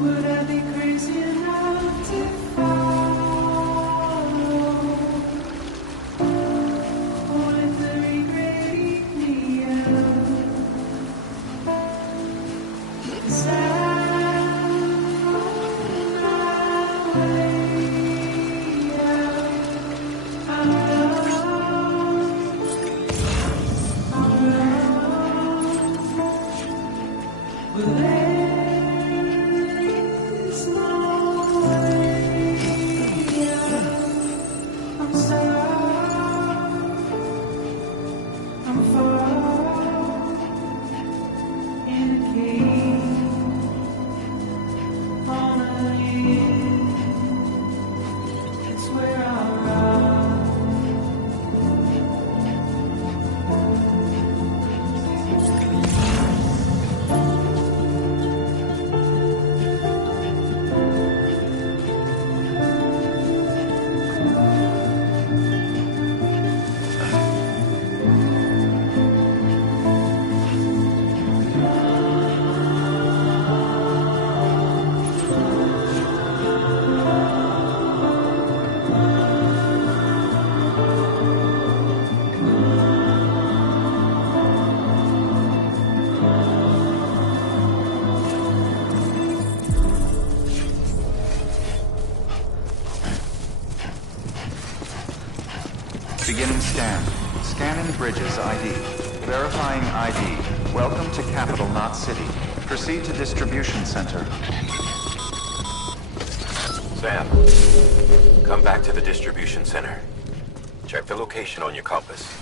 Would I be crazy enough to follow? Or let the regret eat me out? 'Cause I'm on my way out. I'm lost. But there's no way out. I'm stuck. I'm far in a cage on a hill. It's where I run. Beginning scan. Scanning bridges ID. Verifying ID. Welcome to capital, not city. Proceed to distribution center. Sam, come back to the distribution center. Check the location on your compass.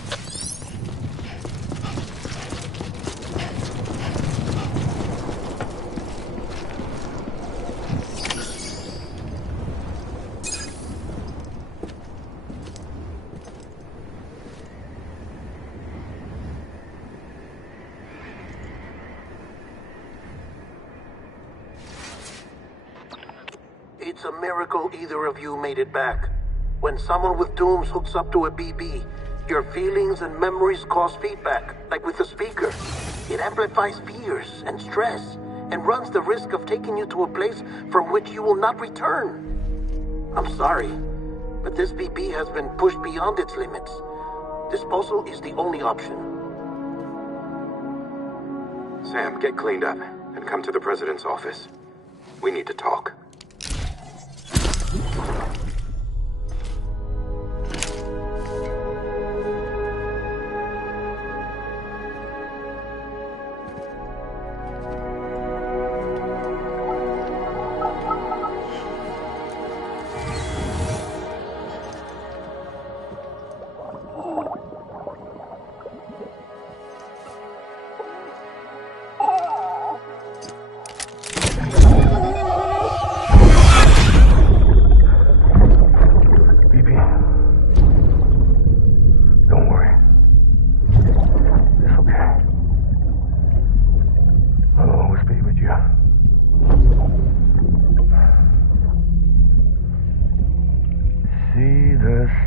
It's a miracle either of you made it back. When someone with dooms hooks up to a BB, your feelings and memories cause feedback, like with the speaker. It amplifies fears and stress, and runs the risk of taking you to a place from which you will not return. I'm sorry, but this BB has been pushed beyond its limits. Disposal is the only option. Sam, get cleaned up and come to the president's office. We need to talk.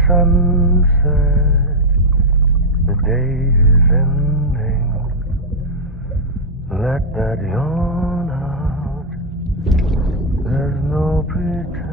Sunset, the day is ending. Let that yawn out. There's no pretending.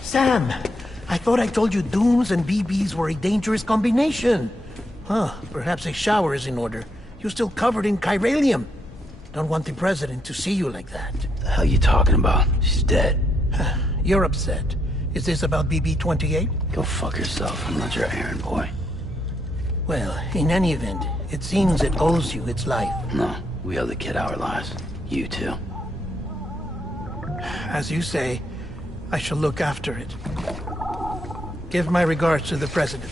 Sam, I thought I told you dooms and BBs were a dangerous combination. Huh, perhaps a shower is in order. You're still covered in chiralium. Don't want the president to see you like that. The hell you talking about? She's dead. You're upset. Is this about BB-28? Go fuck yourself. I'm not your errand boy. Well, in any event, it seems it owes you its life. No, We owe the kid our lives. You too. As you say, I shall look after it. Give my regards to the President.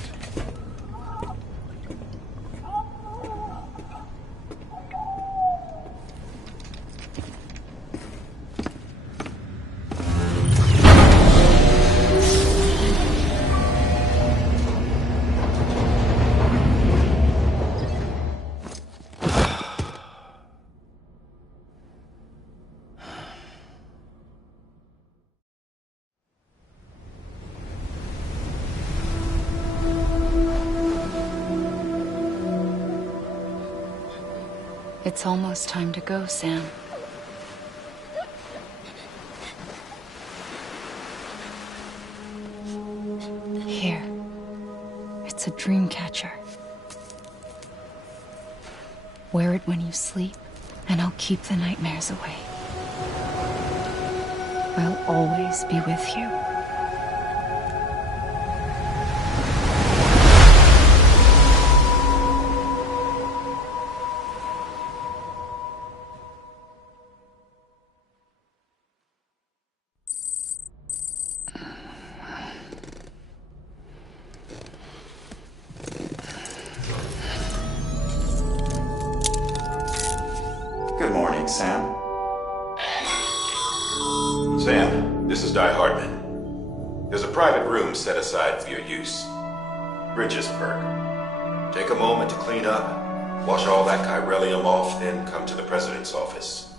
It's almost time to go, Sam. Here. It's a dream catcher. Wear it when you sleep, and I'll keep the nightmares away. I'll always be with you. Good morning, Sam. Sam, this is Di Hartman. There's a private room set aside for your use. Bridges perk. Take a moment to clean up, wash all that chiralium off, then come to the President's office.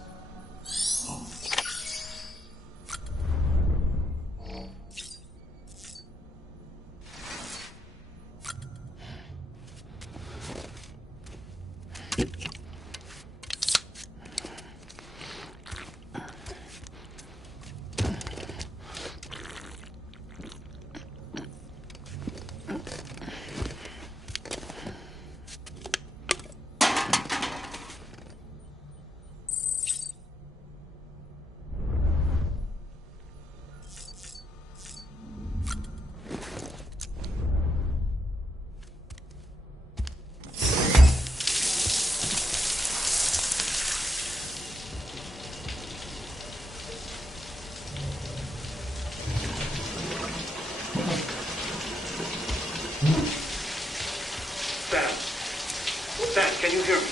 Sam, can you hear me?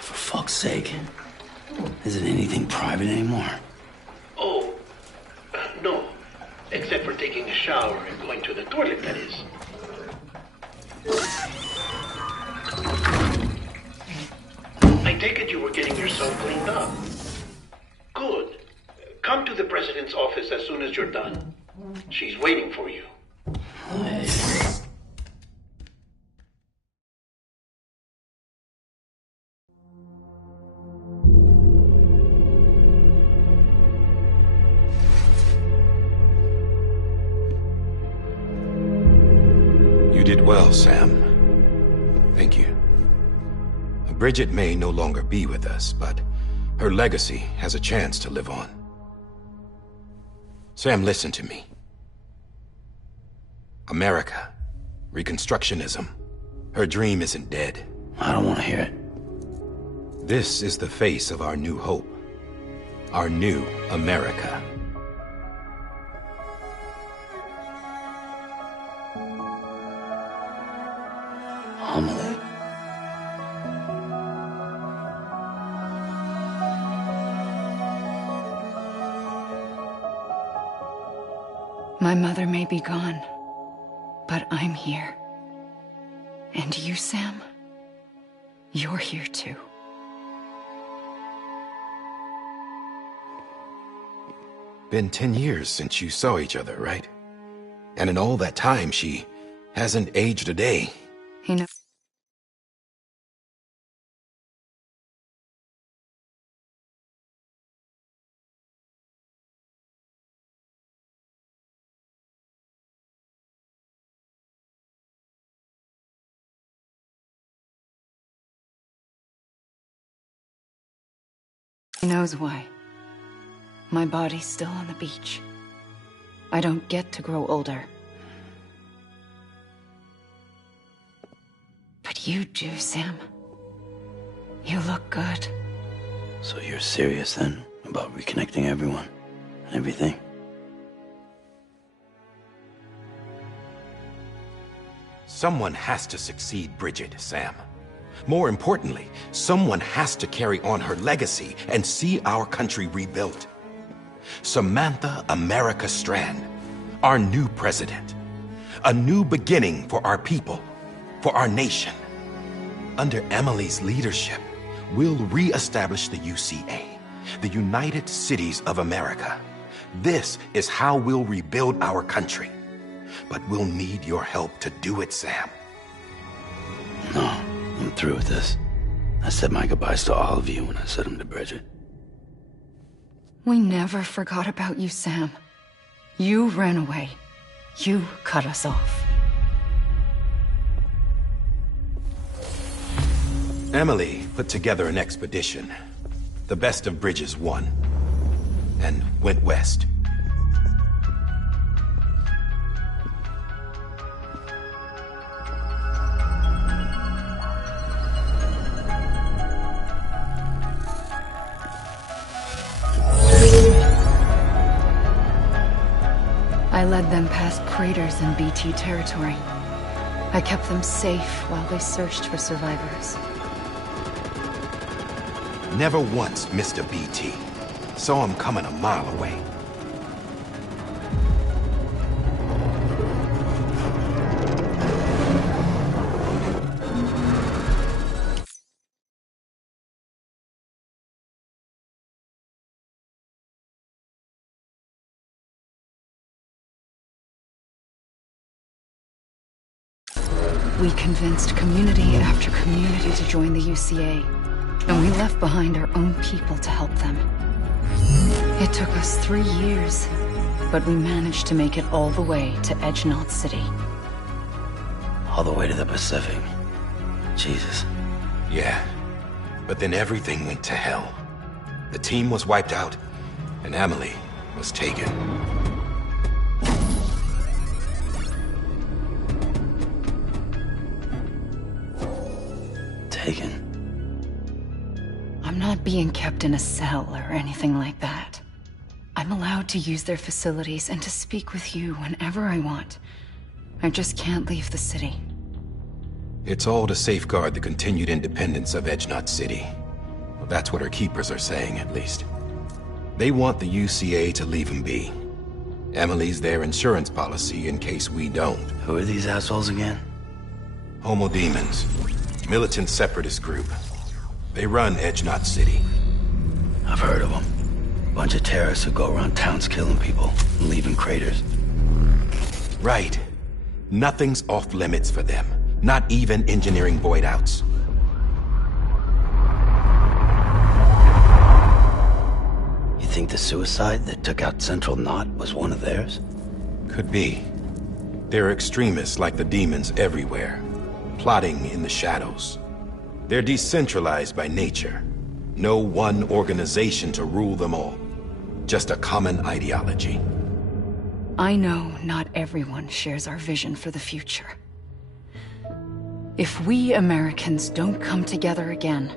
For fuck's sake. Is it anything private anymore? Oh, no. Except for taking a shower and going to the toilet, that is. I take it you were getting yourself cleaned up. Good. Come to the President's office as soon as you're done. She's waiting for you. You did well, Sam. Thank you. Bridget may no longer be with us, but her legacy has a chance to live on. Sam, listen to me. America, Reconstructionism, her dream isn't dead. I don't want to hear it. This is the face of our new hope. Our new America. Amelie. My mother may be gone, but I'm here. And you, Sam, you're here too. Been 10 years since you saw each other, right? And in all that time, she hasn't aged a day. He knows. He knows why. My body's still on the beach. I don't get to grow older. But you do, Sam. You look good. So you're serious then about reconnecting everyone and everything? Someone has to succeed Bridget, Sam. More importantly, someone has to carry on her legacy and see our country rebuilt. Samantha America Strand, our new president. A new beginning for our people, for our nation. Under Emily's leadership, we'll re-establish the UCA, the United Cities of America. This is how we'll rebuild our country. But we'll need your help to do it, Sam. No, I'm through with this. I said my goodbyes to all of you when I said them to Bridget. We never forgot about you, Sam. You ran away. You cut us off. Emily put together an expedition. The best of Bridges won. And went west. I led them past craters in BT territory. I kept them safe while they searched for survivors. Never once missed a BT. Saw him coming a mile away. We convinced community after community to join the UCA, and we left behind our own people to help them. It took us 3 years, but we managed to make it all the way to Edgenot City. All the way to the Pacific. Jesus. Yeah, but then everything went to hell. The team was wiped out, and Emily was taken. Taken? I'm not being kept in a cell or anything like that. I'm allowed to use their facilities and to speak with you whenever I want. I just can't leave the city. It's all to safeguard the continued independence of Edgenot City. Well, that's what her keepers are saying, at least. They want the UCA to leave him be. Emily's their insurance policy in case we don't. Who are these assholes again? Homo Demons. Militant separatist group. They run Edgenot City. I've heard of them. Bunch of terrorists who go around towns killing people and leaving craters. Right. Nothing's off limits for them. Not even engineering void outs. You think the suicide that took out Central Knot was one of theirs? Could be. There are extremists like the demons everywhere, plotting in the shadows. They're decentralized by nature. No one organization to rule them all. Just a common ideology. I know not everyone shares our vision for the future. If we Americans don't come together again,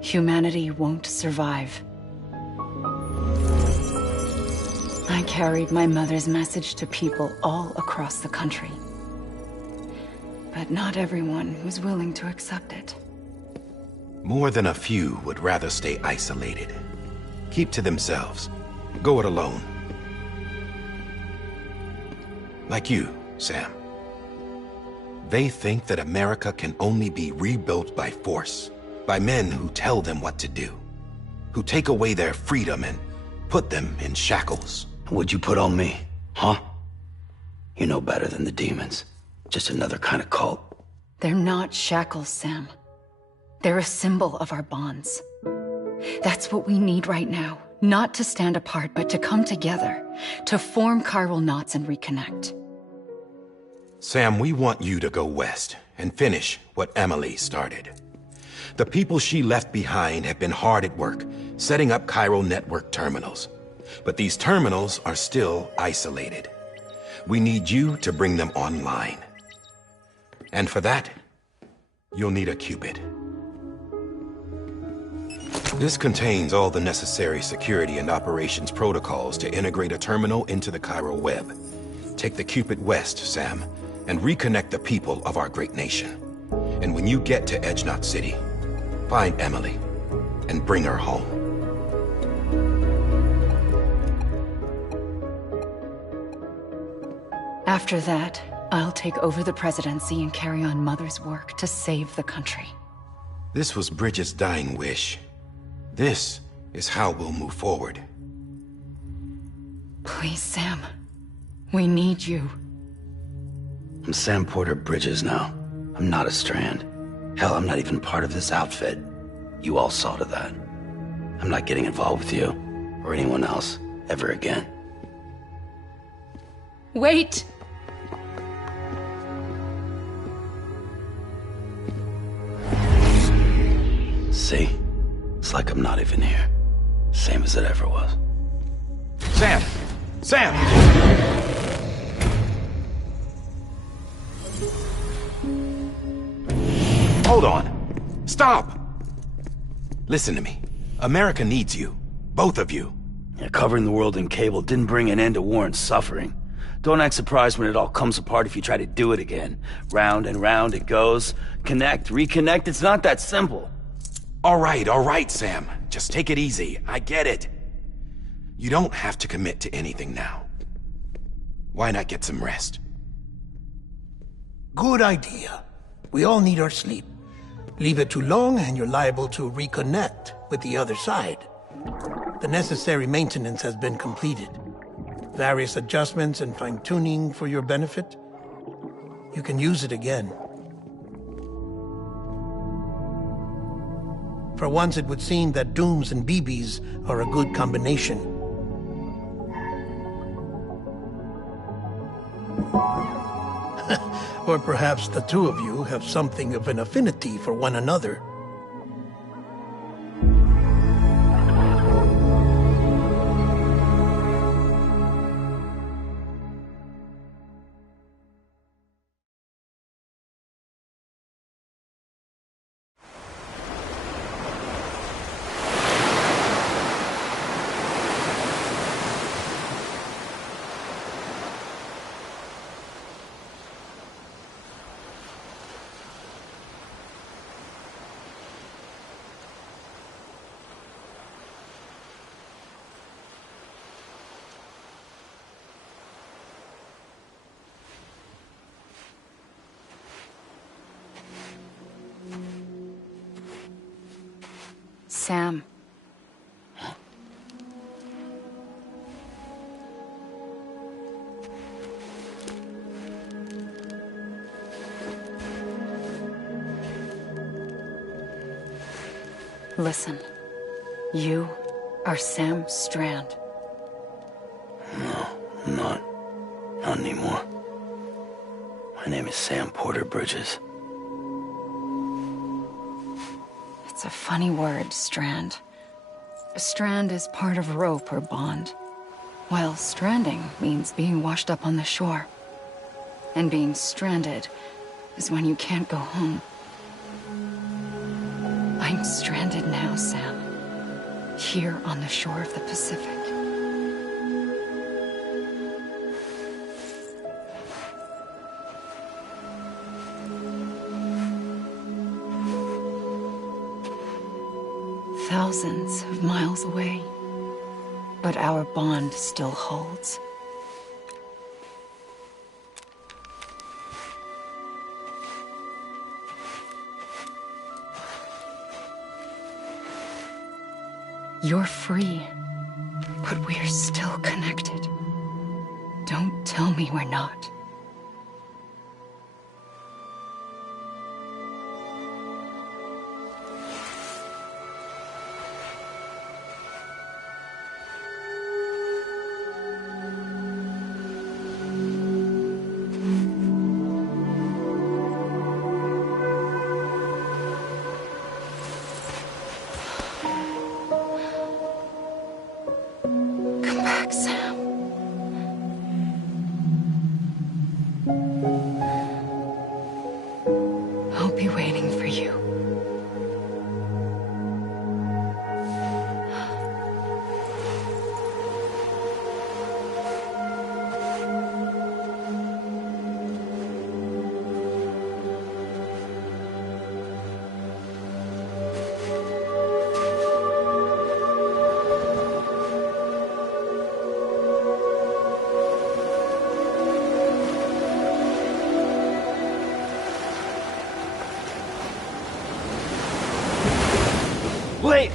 humanity won't survive. I carried my mother's message to people all across the country. But not everyone was willing to accept it. More than a few would rather stay isolated. Keep to themselves. Go it alone. Like you, Sam. They think that America can only be rebuilt by force, by men who tell them what to do, who take away their freedom and put them in shackles. What'd you put on me, huh? You know better than the demons. Just another kind of cult. They're not shackles, Sam. They're a symbol of our bonds. That's what we need right now. Not to stand apart, but to come together, to form chiral knots and reconnect. Sam, we want you to go west and finish what Emily started. The people she left behind have been hard at work, setting up chiral network terminals. But these terminals are still isolated. We need you to bring them online. And for that, you'll need a Cupid. This contains all the necessary security and operations protocols to integrate a terminal into the chiral web. Take the Cupid west, Sam, and reconnect the people of our great nation. And when you get to Edge Knot City, find Emily and bring her home. After that, I'll take over the presidency and carry on Mother's work to save the country. This was Bridget's dying wish. This is how we'll move forward. Please, Sam. We need you. I'm Sam Porter Bridges now. I'm not a Strand. Hell, I'm not even part of this outfit. You all saw to that. I'm not getting involved with you, or anyone else, ever again. Wait! See? It's like I'm not even here. Same as it ever was. Sam! Sam! Hold on. Stop! Listen to me. America needs you. Both of you. Yeah, covering the world in cable didn't bring an end to war and suffering. Don't act surprised when it all comes apart if you try to do it again. Round and round it goes. Connect, reconnect, it's not that simple. All right, Sam. Just take it easy. I get it. You don't have to commit to anything now. Why not get some rest? Good idea. We all need our sleep. Leave it too long and you're liable to reconnect with the other side. The necessary maintenance has been completed. Various adjustments and fine-tuning for your benefit. You can use it again. For once, it would seem that Dooms and BBs are a good combination. Or perhaps the two of you have something of an affinity for one another. Sam. Listen. You are Sam Strand. No, I'm not. Not anymore. My name is Sam Porter Bridges. It's a funny word, strand. A strand is part of rope or bond, while stranding means being washed up on the shore. And being stranded is when you can't go home. I'm stranded now, Sam. Here on the shore of the Pacific. Thousands of miles away, but our bond still holds. You're free, but we're still connected. Don't tell me we're not. Wait!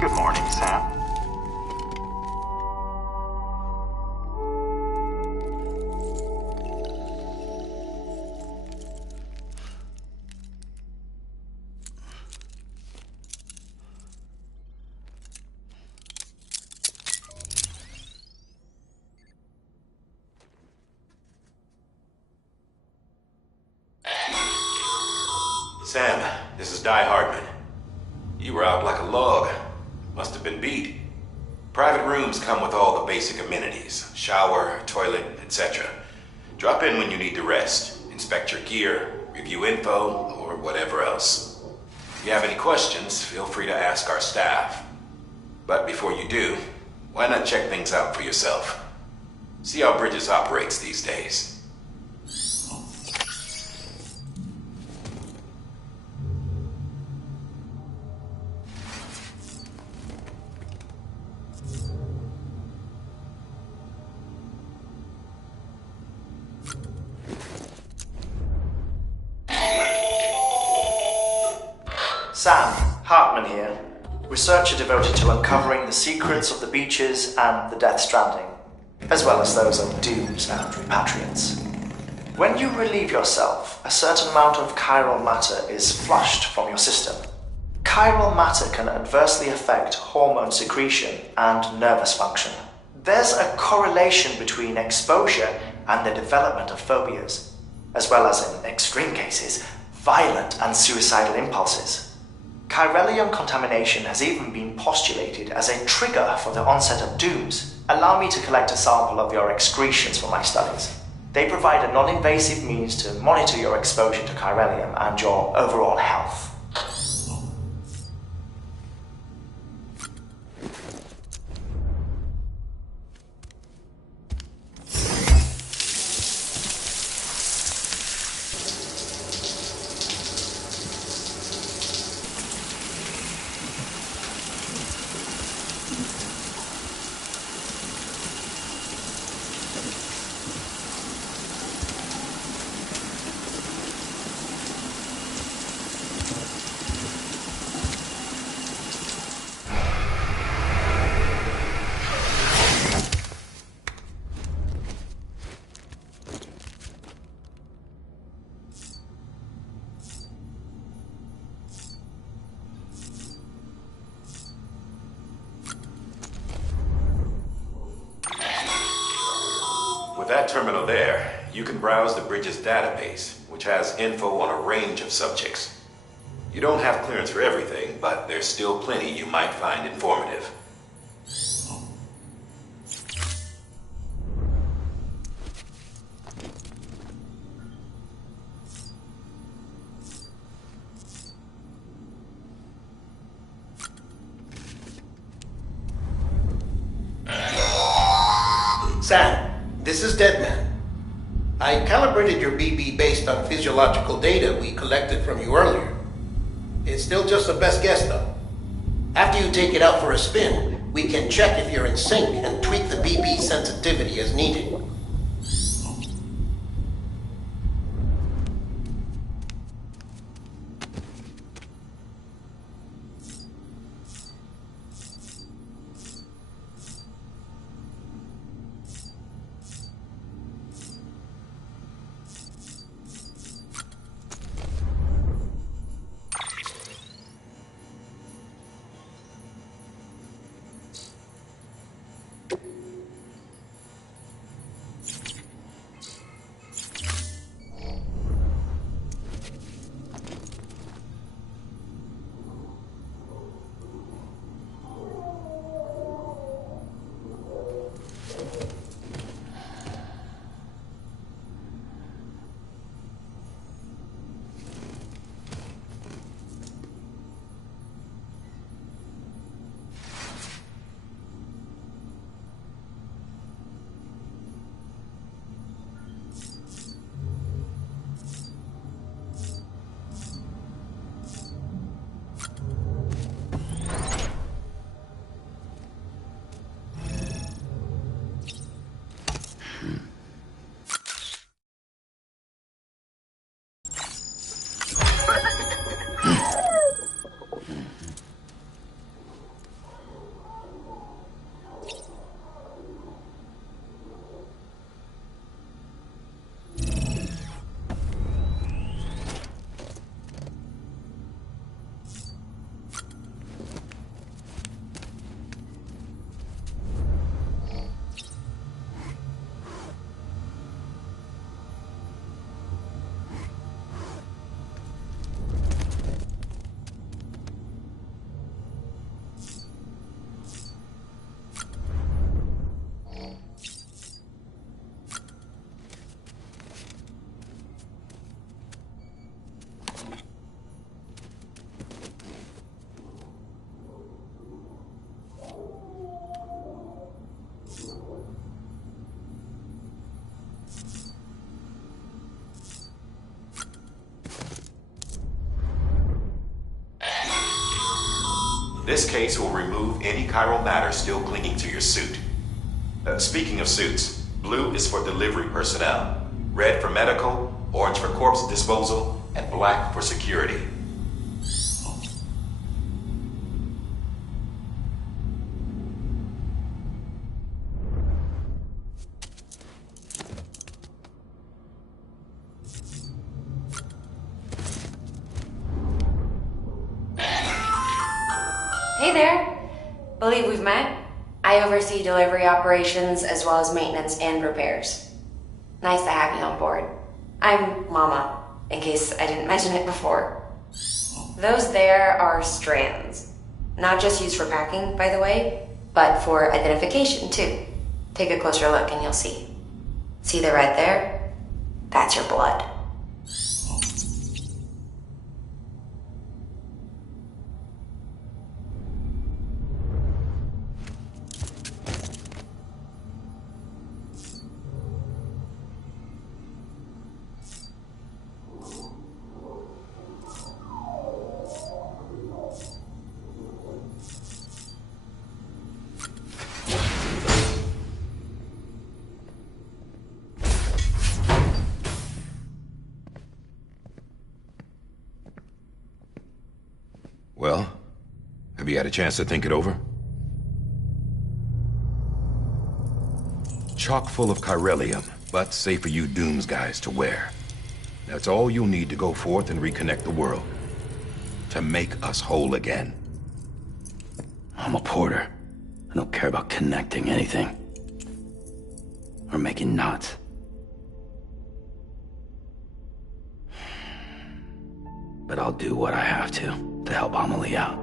Good morning, Sam. Sam, this is Di Hardman. You were out like a log. Must have been beat. Private rooms come with all the basic amenities. Shower, toilet, etc. Drop in when you need to rest. Inspect your gear, review info, or whatever else. If you have any questions, feel free to ask our staff. But before you do, why not check things out for yourself? See how Bridges operates these days. Sam, Hartman here, researcher devoted to uncovering the secrets of the beaches and the Death Stranding, as well as those of dooms and repatriates. When you relieve yourself, a certain amount of chiral matter is flushed from your system. Chiral matter can adversely affect hormone secretion and nervous function. There's a correlation between exposure and the development of phobias, as well as, in extreme cases, violent and suicidal impulses. Chiralium contamination has even been postulated as a trigger for the onset of dooms. Allow me to collect a sample of your excretions for my studies. They provide a non-invasive means to monitor your exposure to chiralium and your overall health. With that terminal there, you can browse the Bridges database, which has info on a range of subjects. You don't have clearance for everything, but there's still plenty you might find informative. Sam, this is Deadman. I calibrated your BB based on physiological data we collected from you earlier. It's still just a best guess, though. After you take it out for a spin, we can check if you're in sync and tweak the BB sensitivity as needed. This case will remove any chiral matter still clinging to your suit. Speaking of suits, blue is for delivery personnel, red for medical, orange for corpse disposal, and black for security. Hey there. Believe we've met. I oversee delivery operations as well as maintenance and repairs. Nice to have you on board. I'm Mama, in case I didn't mention it before. Those there are strands. Not just used for packing, by the way, but for identification too. Take a closer look and you'll see. See the red there? That's your blood. Well, have you had a chance to think it over? Chock full of chiralium, but safe for you Dooms guys to wear. That's all you'll need to go forth and reconnect the world. To make us whole again. I'm a porter. I don't care about connecting anything. Or making knots. But I'll do what I have to help Amelie out.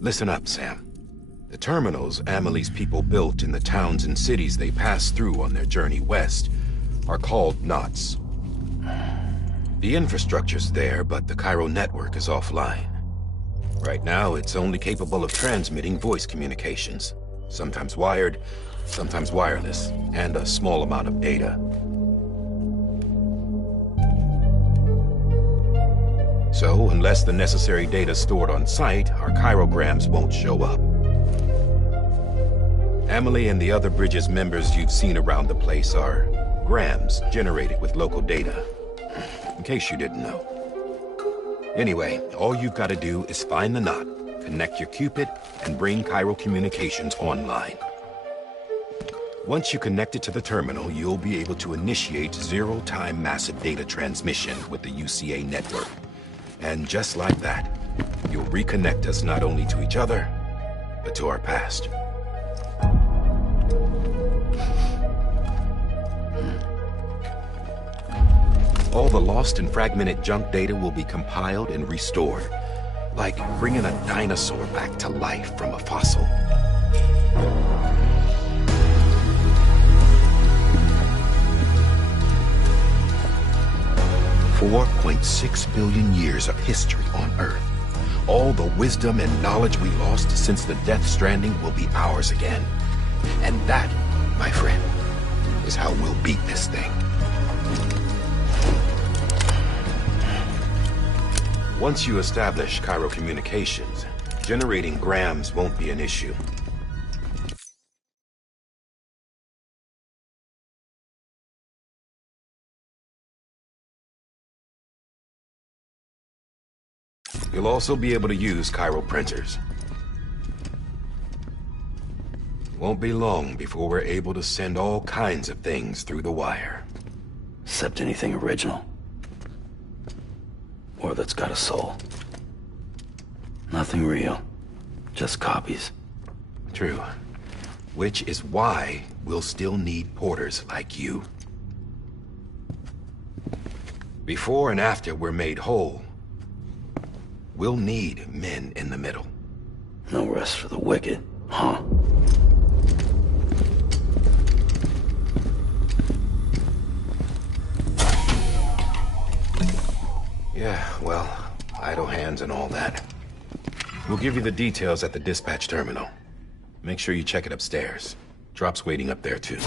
Listen up, Sam. The terminals Amelie's people built in the towns and cities they passed through on their journey west are called knots. The infrastructure's there, but the Cairo network is offline. Right now, it's only capable of transmitting voice communications, sometimes wired, sometimes wireless, and a small amount of data. So, unless the necessary data is stored on site, our chirograms won't show up. Amelie and the other Bridges members you've seen around the place are grams generated with local data. In case you didn't know. Anyway, all you've got to do is find the knot, connect your Cupid, and bring Cairo communications online. Once you connect it to the terminal, you'll be able to initiate zero-time massive data transmission with the UCA network. And just like that, you'll reconnect us not only to each other, but to our past. All the lost and fragmented junk data will be compiled and restored, like bringing a dinosaur back to life from a fossil. $4.6 billion years of history on Earth. All the wisdom and knowledge we lost since the Death Stranding will be ours again. And that, my friend, is how we'll beat this thing. Once you establish Cairo communications, generating grams won't be an issue. You'll also be able to use Cairo printers. Won't be long before we're able to send all kinds of things through the wire. Except anything original. Or that's got a soul. Nothing real. Just copies. True. Which is why we'll still need porters like you. Before and after we're made whole, we'll need men in the middle. No rest for the wicked, huh? Yeah, well, idle hands and all that. We'll give you the details at the dispatch terminal. Make sure you check it upstairs. Drop's waiting up there, too.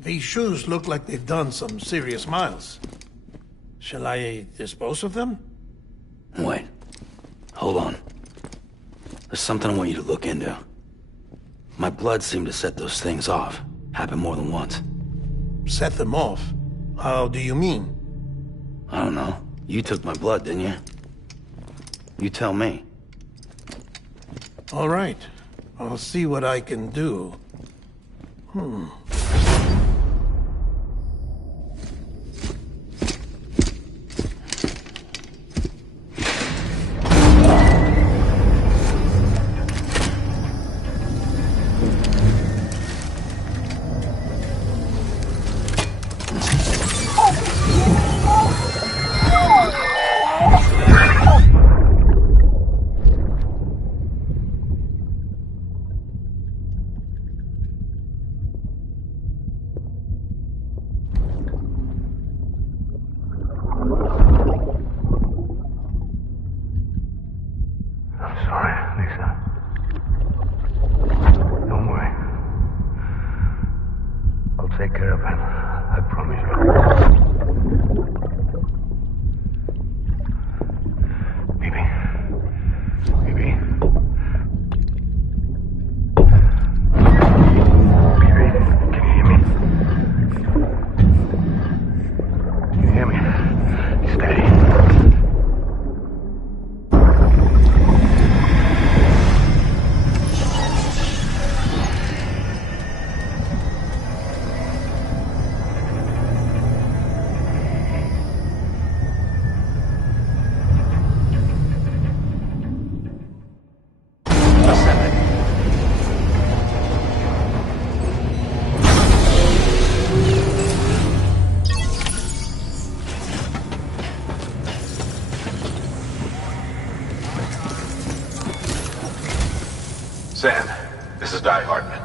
These shoes look like they've done some serious miles. Shall I dispose of them? Wait. Hold on. There's something I want you to look into. My blood seemed to set those things off. Happened more than once. Set them off? How do you mean? I don't know. You took my blood, didn't you? You tell me. All right. I'll see what I can do. Take care of him. I promise you. Baby. Baby. Baby, can you hear me? Can you hear me? Steady. Sam, this is Di Hartman.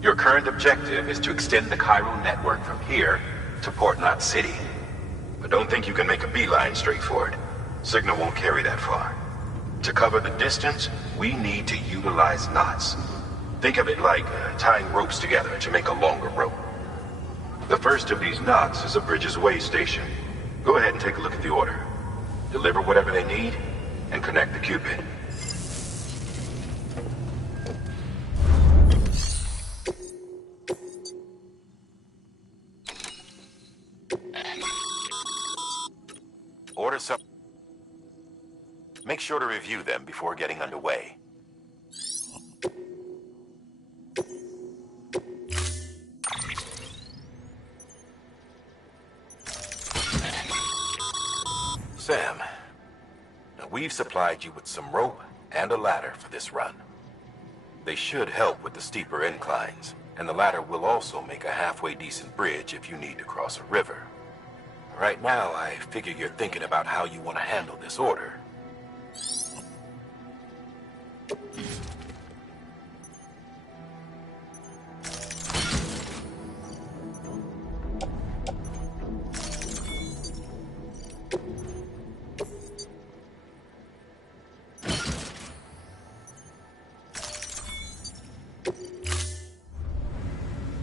Your current objective is to extend the Cairo network from here to Port Knot City. But don't think you can make a beeline straight for it. Signal won't carry that far. To cover the distance, we need to utilize knots. Think of it like tying ropes together to make a longer rope. The first of these knots is a Bridges Way station. Go ahead and take a look at the order. Deliver whatever they need, and connect the Cupid. Order some. Make sure to review them before getting underway. Sam, now we've supplied you with some rope and a ladder for this run. They should help with the steeper inclines, and the ladder will also make a halfway decent bridge if you need to cross a river. Right now, I figure you're thinking about how you want to handle this order.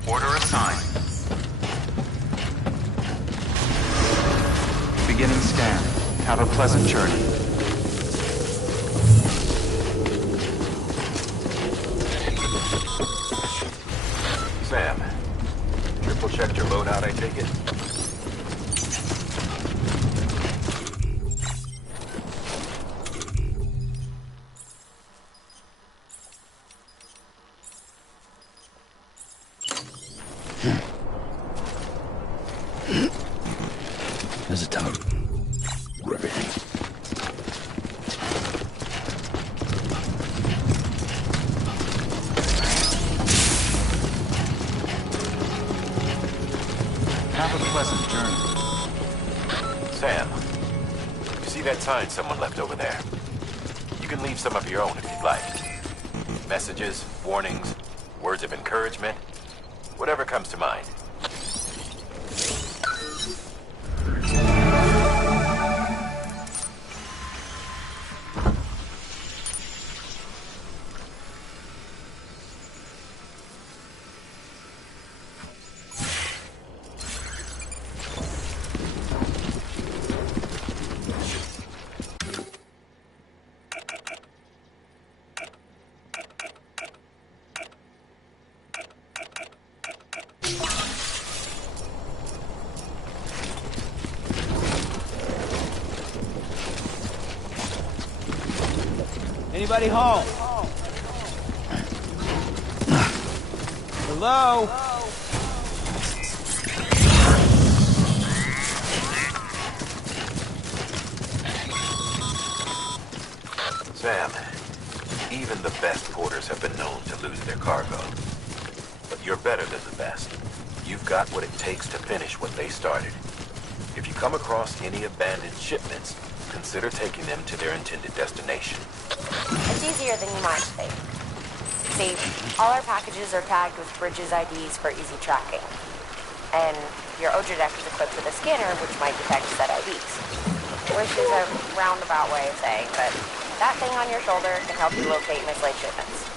Order assigned. Beginning scan. Have a pleasant journey. Sam, triple checked your loadout, I take it? There's a tote. Everything. Have a pleasant journey. Sam, you see that sign someone left over there? You can leave some of your own if you'd like. Messages, warnings, words of encouragement, whatever comes to mind. Anybody home? Hello? Sam, even the best porters have been known to lose their cargo. But you're better than the best. You've got what it takes to finish what they started. If you come across any abandoned shipments, consider taking them to their intended destination. It's easier than you might think. See, all our packages are tagged with Bridges IDs for easy tracking. And your OJ deck is equipped with a scanner which might detect said IDs. Which is a roundabout way of saying, but that thing on your shoulder can help you locate mislaid shipments.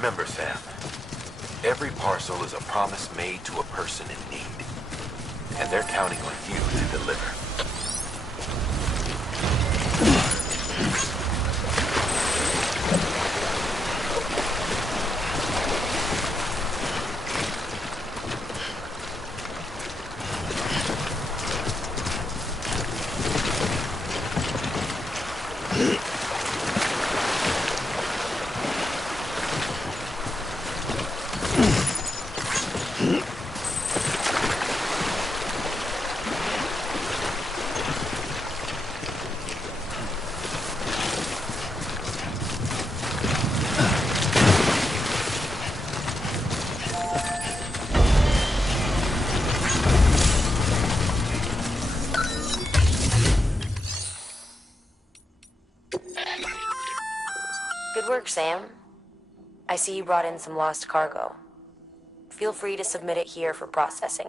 Remember, Sam, every parcel is a promise made to a person in need. And they're counting on you to deliver. Good work, Sam. I see you brought in some lost cargo. Feel free to submit it here for processing.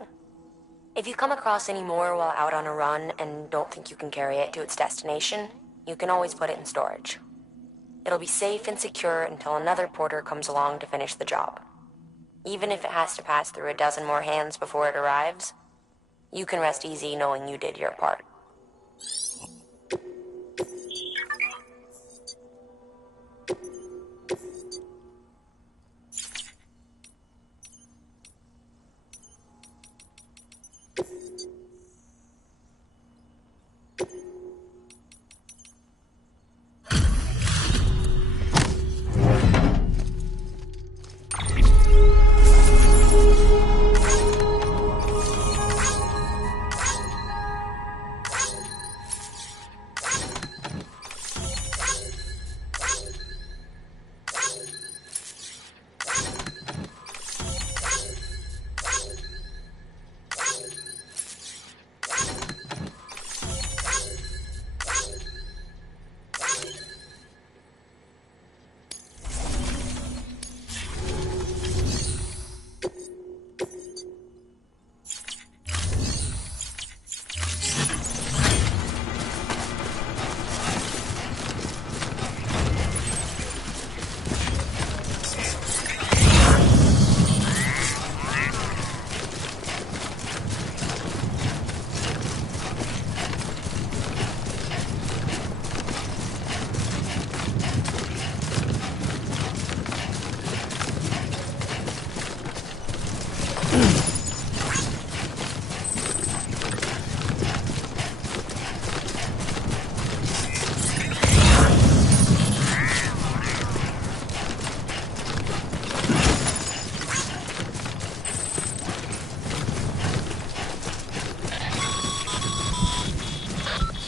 If you come across any more while out on a run and don't think you can carry it to its destination, you can always put it in storage. It'll be safe and secure until another porter comes along to finish the job. Even if it has to pass through a dozen more hands before it arrives, you can rest easy knowing you did your part.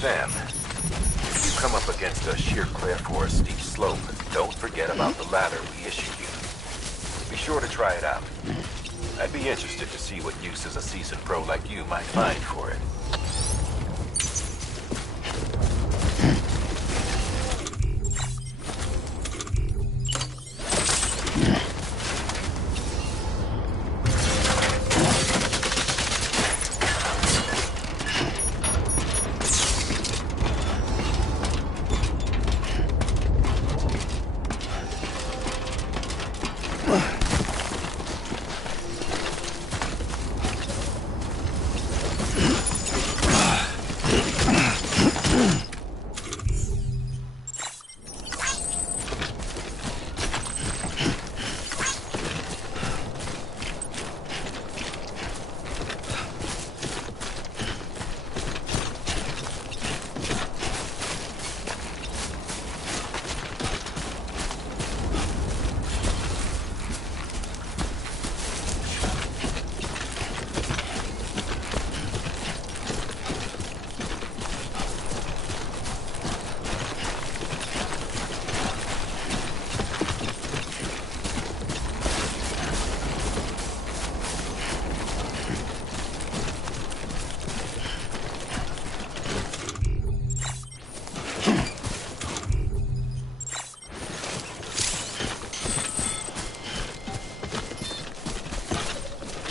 Sam, if you come up against a sheer cliff or a steep slope, don't forget about the ladder we issued you. Be sure to try it out. I'd be interested to see what uses a seasoned pro like you might find for it.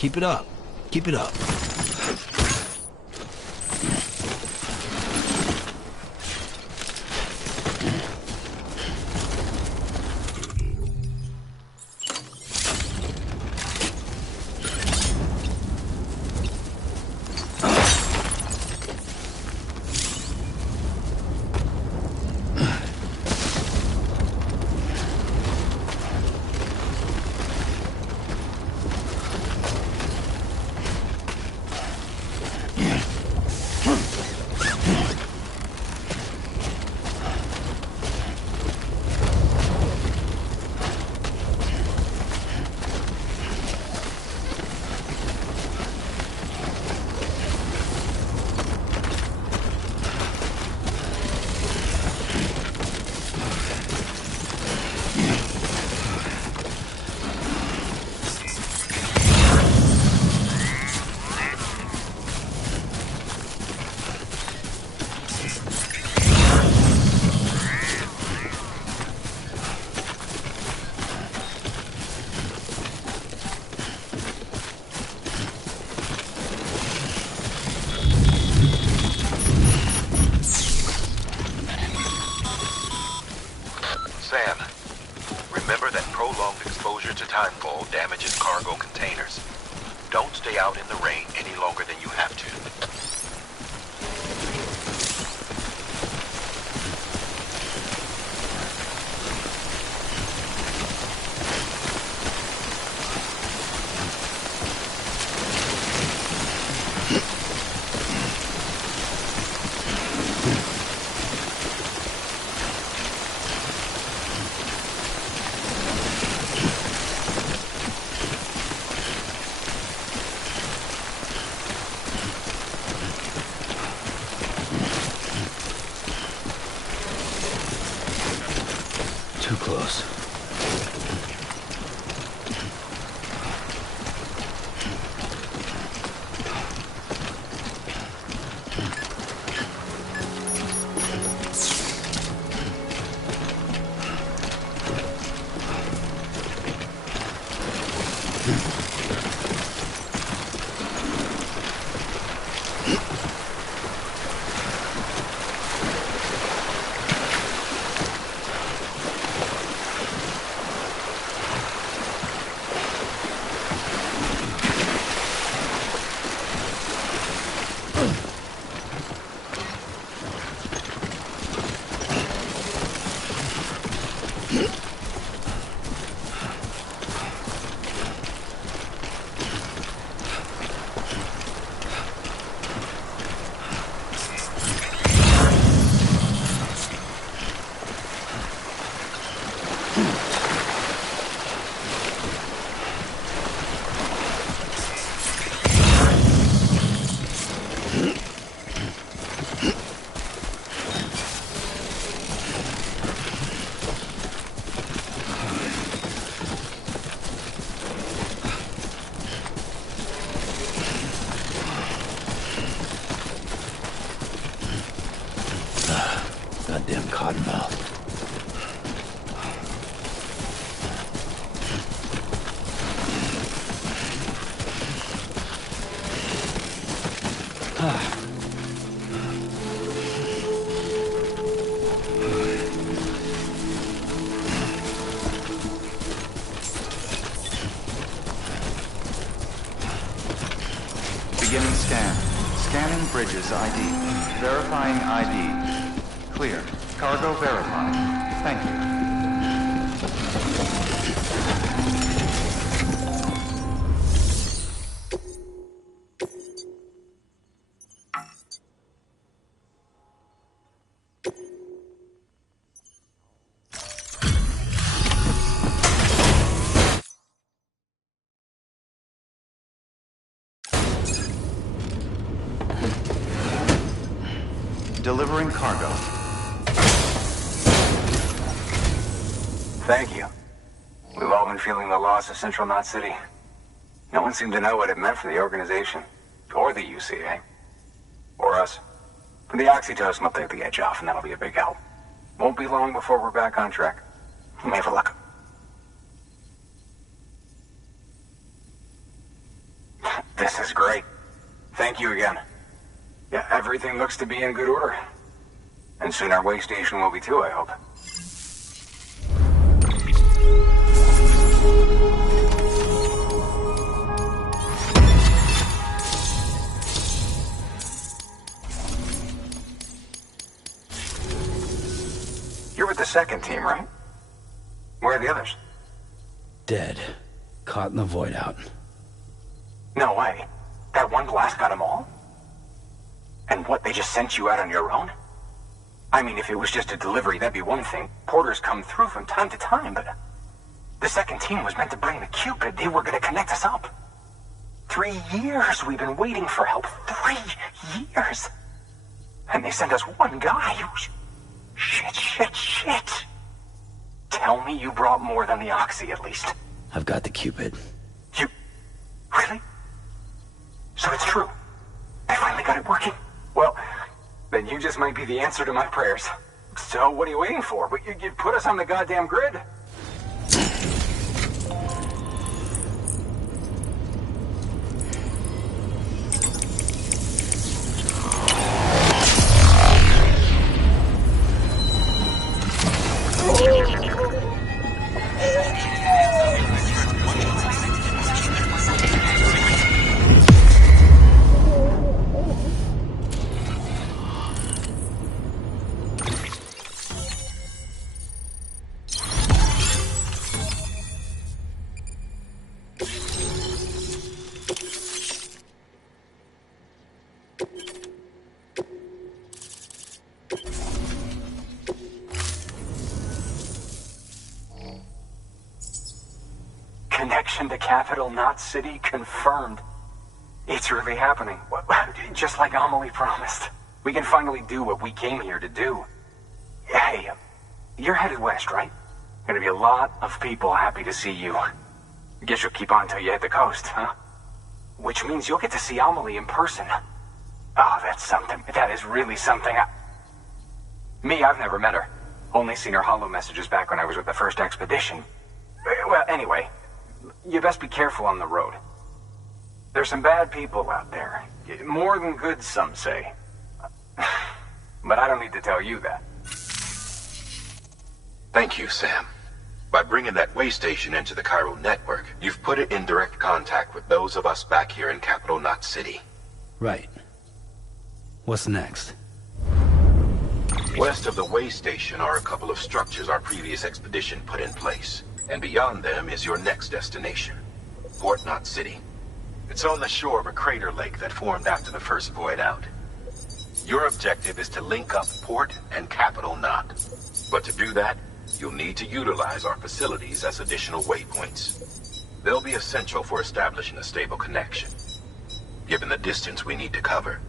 Keep it up. Keep it up. Sam, remember that prolonged exposure to timefall damages cargo containers. Don't stay out in the rain any longer than you have to. Too close. Goddamn cottonmouth. Beginning scan. Scanning bridges ID. Verifying ID. Clear. Cargo verified. Thank you. Delivering cargo. Thank you. We've all been feeling the loss of Central Knot City. No one seemed to know what it meant for the organization, or the UCA, or us. But the oxytocin will take the edge off, and that'll be a big help. Won't be long before we're back on track. You may have a look. This is great. Thank you again. Yeah, everything looks to be in good order. And soon our way station will be too, I hope. You're with the second team, right? Where are the others? Dead. Caught in the void out. No way. That one blast got them all? And what, they just sent you out on your own? I mean, if it was just a delivery, that'd be one thing. Porters come through from time to time, but the second team was meant to bring the Cupid. They were going to connect us up. 3 years we've been waiting for help. 3 years. And they sent us one guy. Shit. Tell me you brought more than the Oxy, at least. I've got the Cupid. You... Really? So it's true. I finally got it working. Well, then you just might be the answer to my prayers. So what are you waiting for? You put us on the goddamn grid. Connection to Capital Knot City confirmed. It's really happening. Just like Amelie promised. We can finally do what we came here to do. Hey, you're headed west, right? Gonna be a lot of people happy to see you. Guess you'll keep on till you hit the coast, huh? Which means you'll get to see Amelie in person. Oh, that's something. That is really something. Me, I've never met her. Only seen her holo messages back when I was with the first expedition. Well, anyway, you best be careful on the road. There's some bad people out there. More than good, some say. But I don't need to tell you that. Thank you, Sam. By bringing that way station into the Cairo network, you've put it in direct contact with those of us back here in Capital Knot City. Right. What's next? West of the way station are a couple of structures our previous expedition put in place. And beyond them is your next destination, Port Knot City. It's on the shore of a crater lake that formed after the first void out. Your objective is to link up Port and Capital Knot. But to do that, you'll need to utilize our facilities as additional waypoints. They'll be essential for establishing a stable connection. Given the distance we need to cover,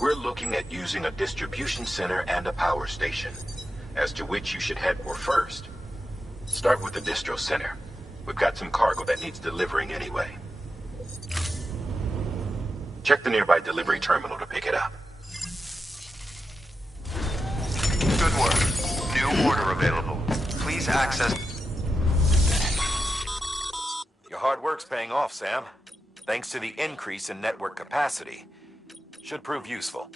we're looking at using a distribution center and a power station, as to which you should head for first. Start with the distro center. We've got some cargo that needs delivering anyway. Check the nearby delivery terminal to pick it up. Good work. order available. Please access... Your hard work's paying off, Sam. Thanks to the increase in network capacity. Should prove useful.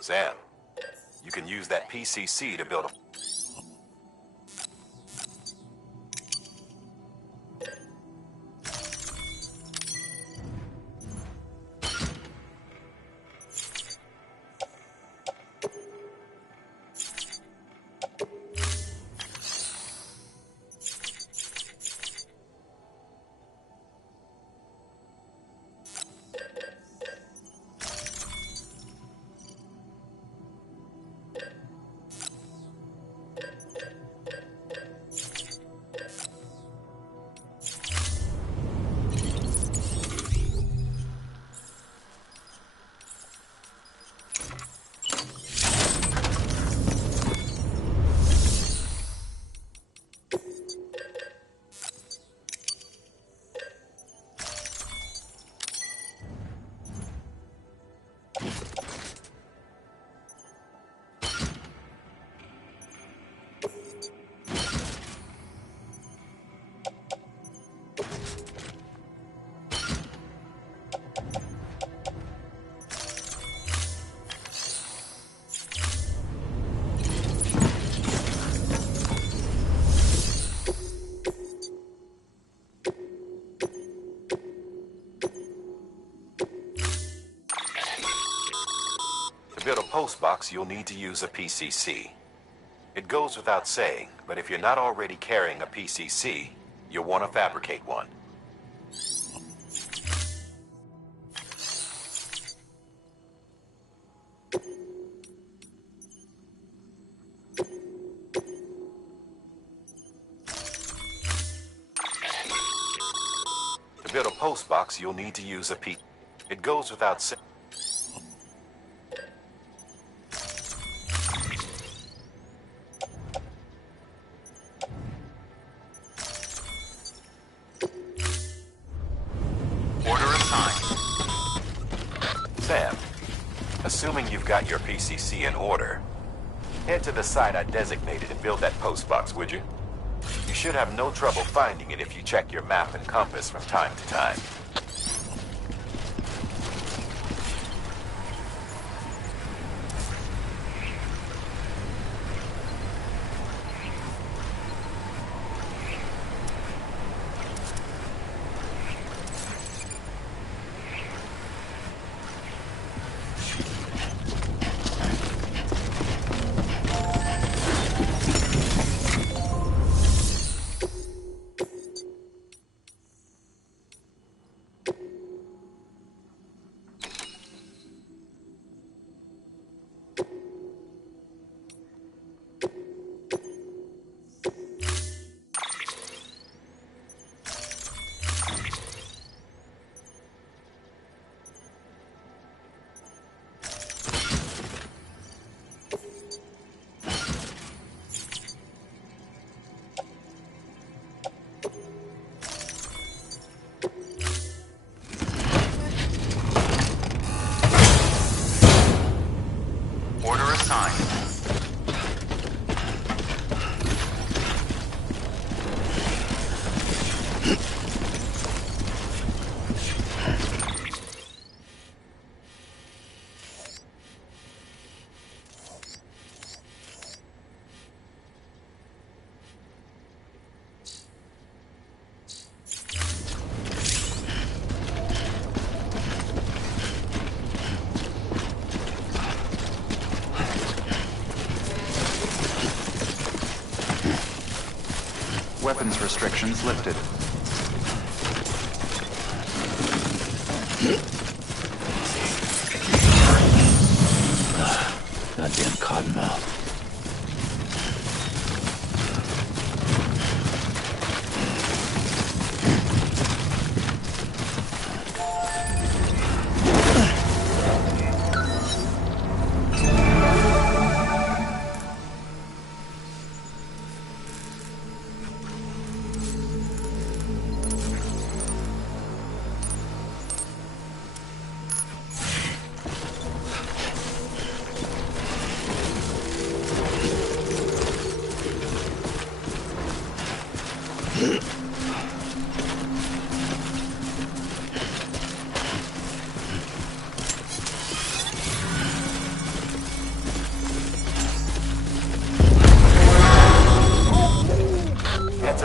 Sam, you can use that PCC to build a... To build a post box, you'll need to use a PCC. It goes without saying, but if you're not already carrying a PCC, you'll want to fabricate one. To build a post box, you'll need to use a PCC. It goes without saying. Sam, assuming you've got your PCC in order, head to the site I designated and build that post box, would you? You should have no trouble finding it if you check your map and compass from time to time. Weapons restrictions lifted. Goddamn cottonmouth.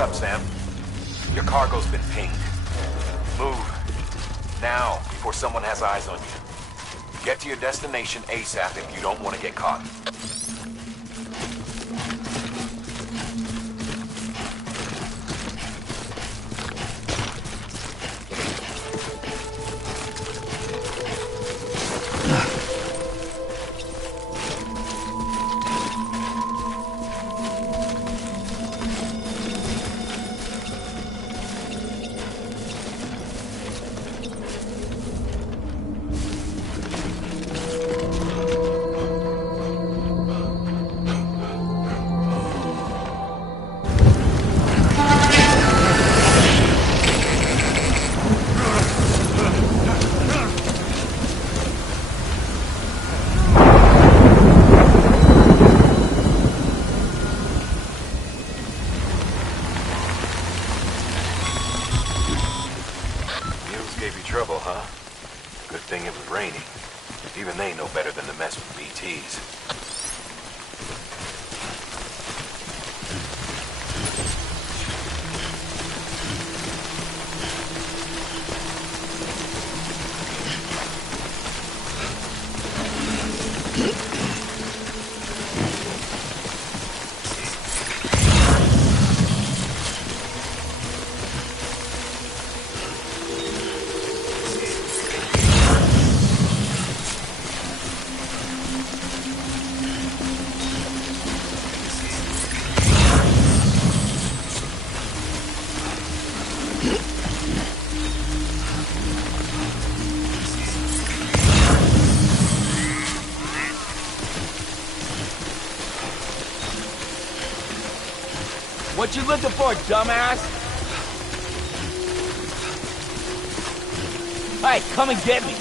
on, Sam. Your cargo's been pinged. Move. Now, before someone has eyes on you. Get to your destination ASAP if you don't want to get caught. Trouble, huh? Good thing it was raining. Even they know better than to mess with BTs. What you looking for, dumbass? Hey, come and get me.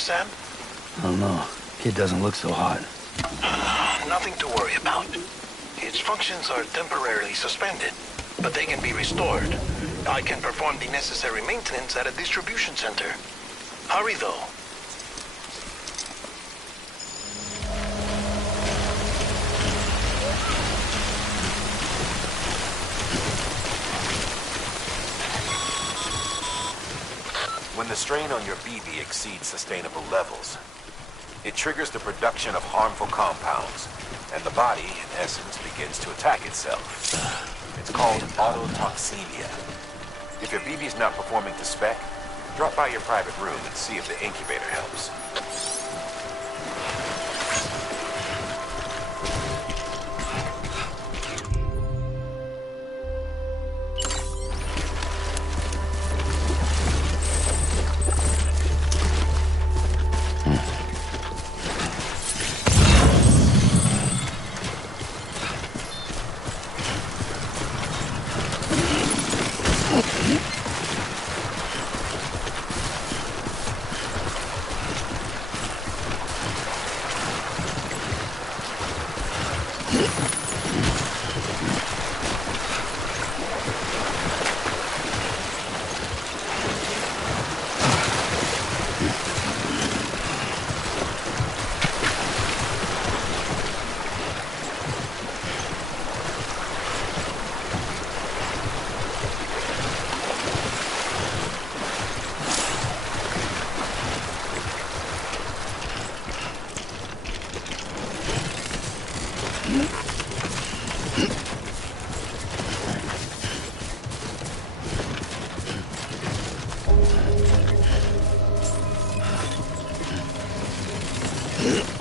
Sam? I don't know. Kid doesn't look so hot. Nothing to worry about. Its functions are temporarily suspended, but they can be restored. I can perform the necessary maintenance at a distribution center. Hurry, though. When the strain on your BB exceeds sustainable levels, it triggers the production of harmful compounds, and the body, in essence, begins to attack itself. It's called autotoxemia. If your BB's not performing to spec, drop by your private room and see if the incubator helps.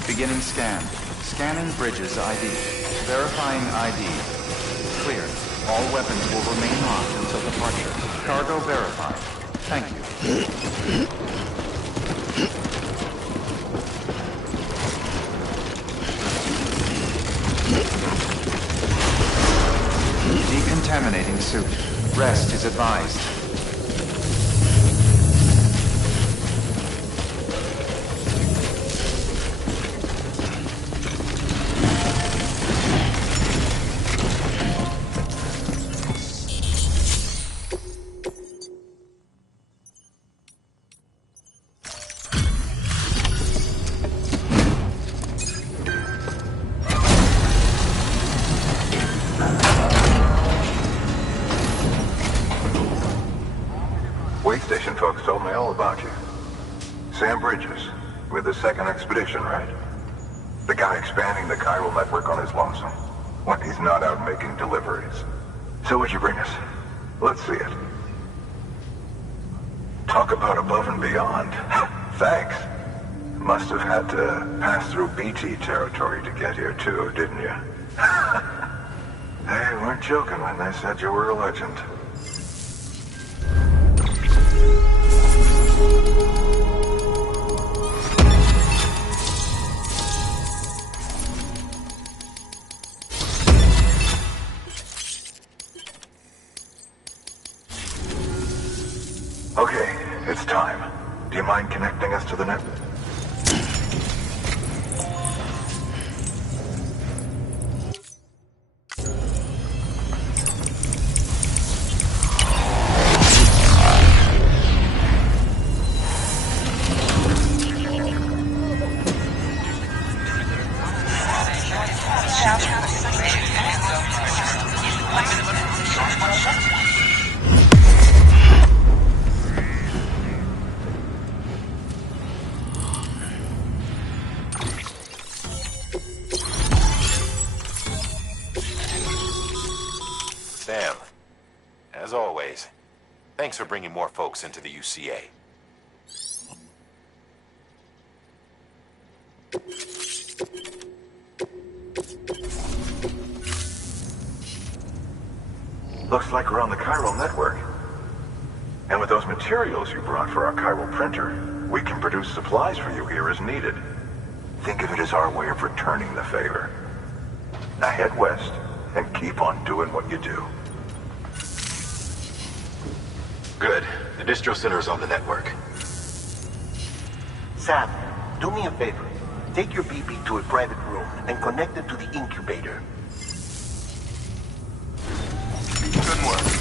Beginning scan. Scanning Bridges ID. Verifying ID. Clear. All weapons will remain locked until departure. Cargo verified. Thank you. Decontaminating suit. Rest is advised. expedition, right? The guy expanding the chiral network on his lonesome. When he's not out making deliveries. So what'd you bring us? Let's see it. Talk about above and beyond. Thanks. Must have had to pass through BT territory to get here too, didn't you? They weren't joking when they said you were a legend. Okay, it's time. Do you mind connecting us to the net? Sam, as always, thanks for bringing more folks into the UCA. Looks like we're on the chiral network. And with those materials you brought for our chiral printer, we can produce supplies for you here as needed. Think of it as our way of returning the favor. Now head west and keep on doing what you do. Good. The distro center is on the network. Sam, do me a favor. Take your BB to a private room and connect it to the incubator. Good work.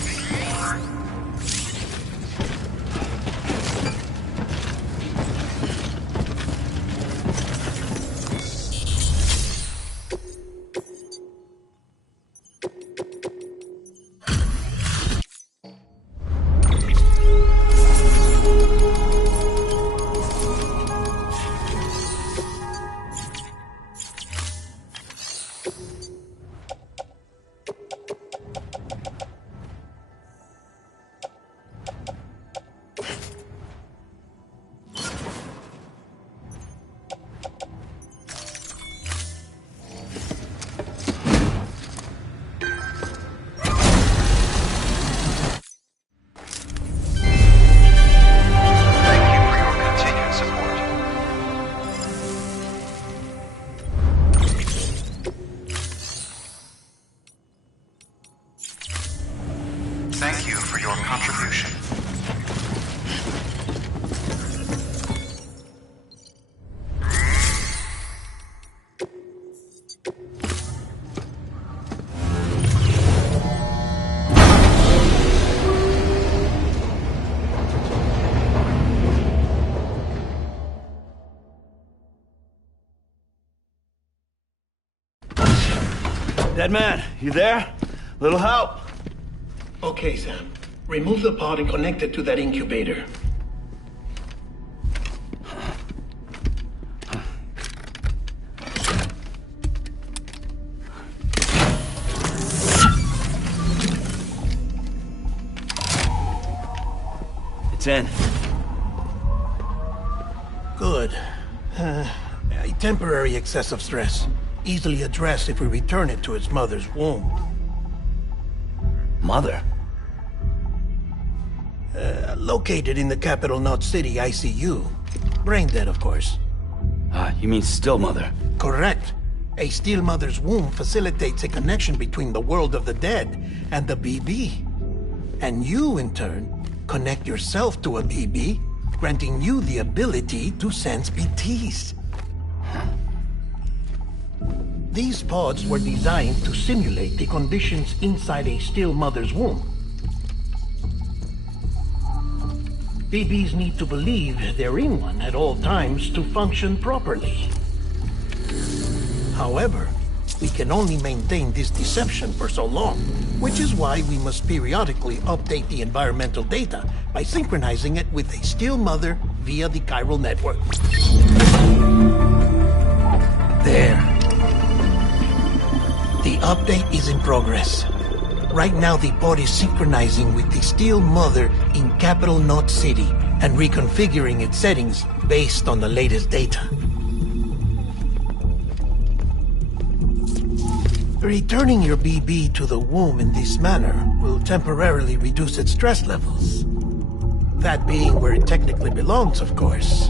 Thank you for your contribution. Dead man, you there? Little help? Okay, Sam. Remove the pod and connect it to that incubator. It's in. Good. A temporary excessive stress. Easily addressed if we return it to its mother's womb. Mother? Located in the capital Knot City ICU. Brain dead, of course. You mean still mother? Correct. A still mother's womb facilitates a connection between the world of the dead and the BB. And you, in turn, connect yourself to a BB, granting you the ability to sense BTs. These pods were designed to simulate the conditions inside a still mother's womb. BBs need to believe they're in one at all times to function properly. However, we can only maintain this deception for so long, which is why we must periodically update the environmental data by synchronizing it with a still mother via the chiral network. update is in progress. Right now, the pod is synchronizing with the Steel Mother in Capital Knot City and reconfiguring its settings based on the latest data. Returning your BB to the womb in this manner will temporarily reduce its stress levels. That being where it technically belongs, of course.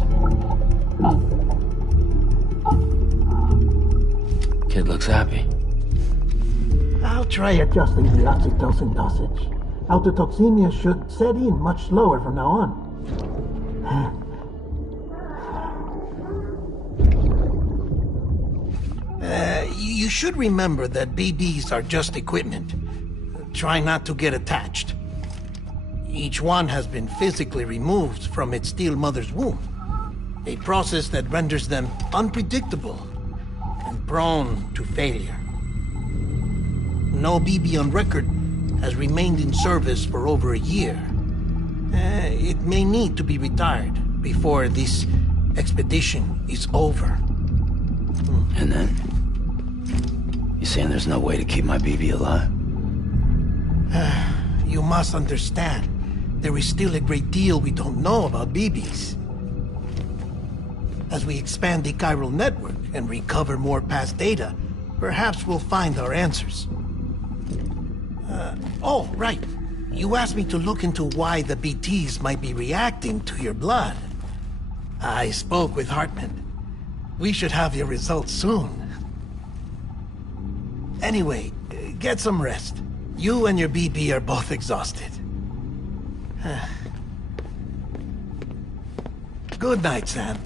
Kid looks happy. I'll try adjusting the oxytocin dosage. Autotoxemia should set in much slower from now on. You should remember that BBs are just equipment. Try not to get attached. Each one has been physically removed from its Steel Mother's womb. A process that renders them unpredictable and prone to failure. No BB on record has remained in service for over a year. It may need to be retired before this expedition is over. And then? You saying there's no way to keep my BB alive? You must understand, there is still a great deal we don't know about BBs. As we expand the chiral network and recover more past data, perhaps we'll find our answers. Oh, right. You asked me to look into why the BTs might be reacting to your blood. I spoke with Hartman. We should have your results soon. Anyway, get some rest. You and your BB are both exhausted. Good night, Sam.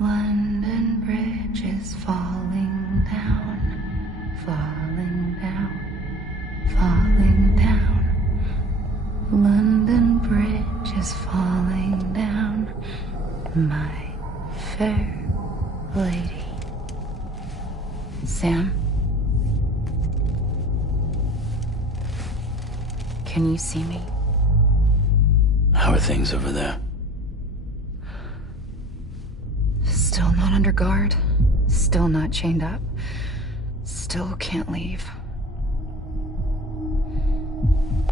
London Bridge is falling down, falling down, falling down. London Bridge is falling down, my fair lady. Sam? Can you see me? How are things over there? Still not under guard, still not chained up, still can't leave.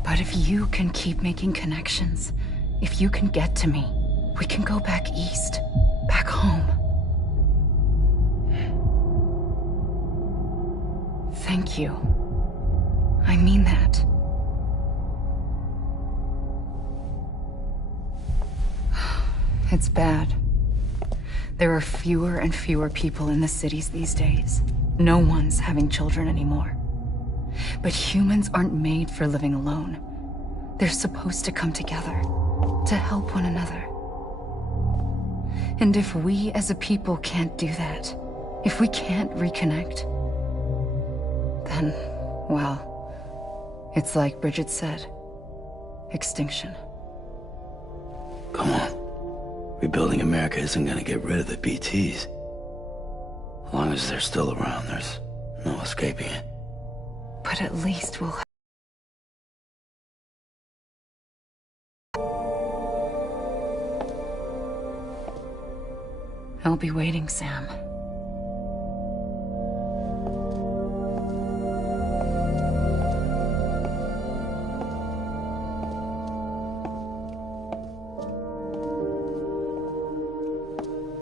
But if you can keep making connections, if you can get to me, we can go back east, back home. Thank you. I mean that. It's bad. There are fewer and fewer people in the cities these days. No one's having children anymore. But humans aren't made for living alone. They're supposed to come together, to help one another. And if we as a people can't do that, if we can't reconnect, then, well, it's like Bridget said, extinction. Come on. Rebuilding America isn't gonna get rid of the BTs. As long as they're still around, there's no escaping it. But at least we'll I'll be waiting, Sam.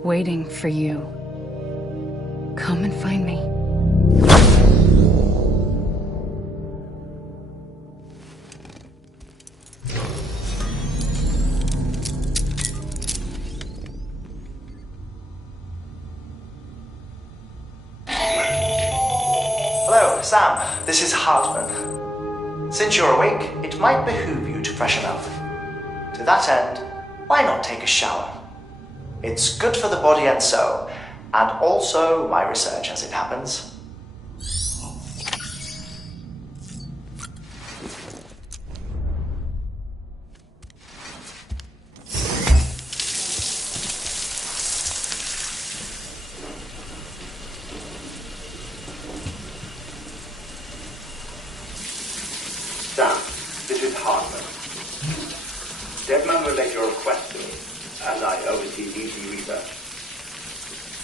Waiting for you. Come and find me. Hello, Sam. This is Hartman. Since you're awake, it might behoove you to freshen up. To that end, why not take a shower? It's good for the body and soul, and also my research as it happens.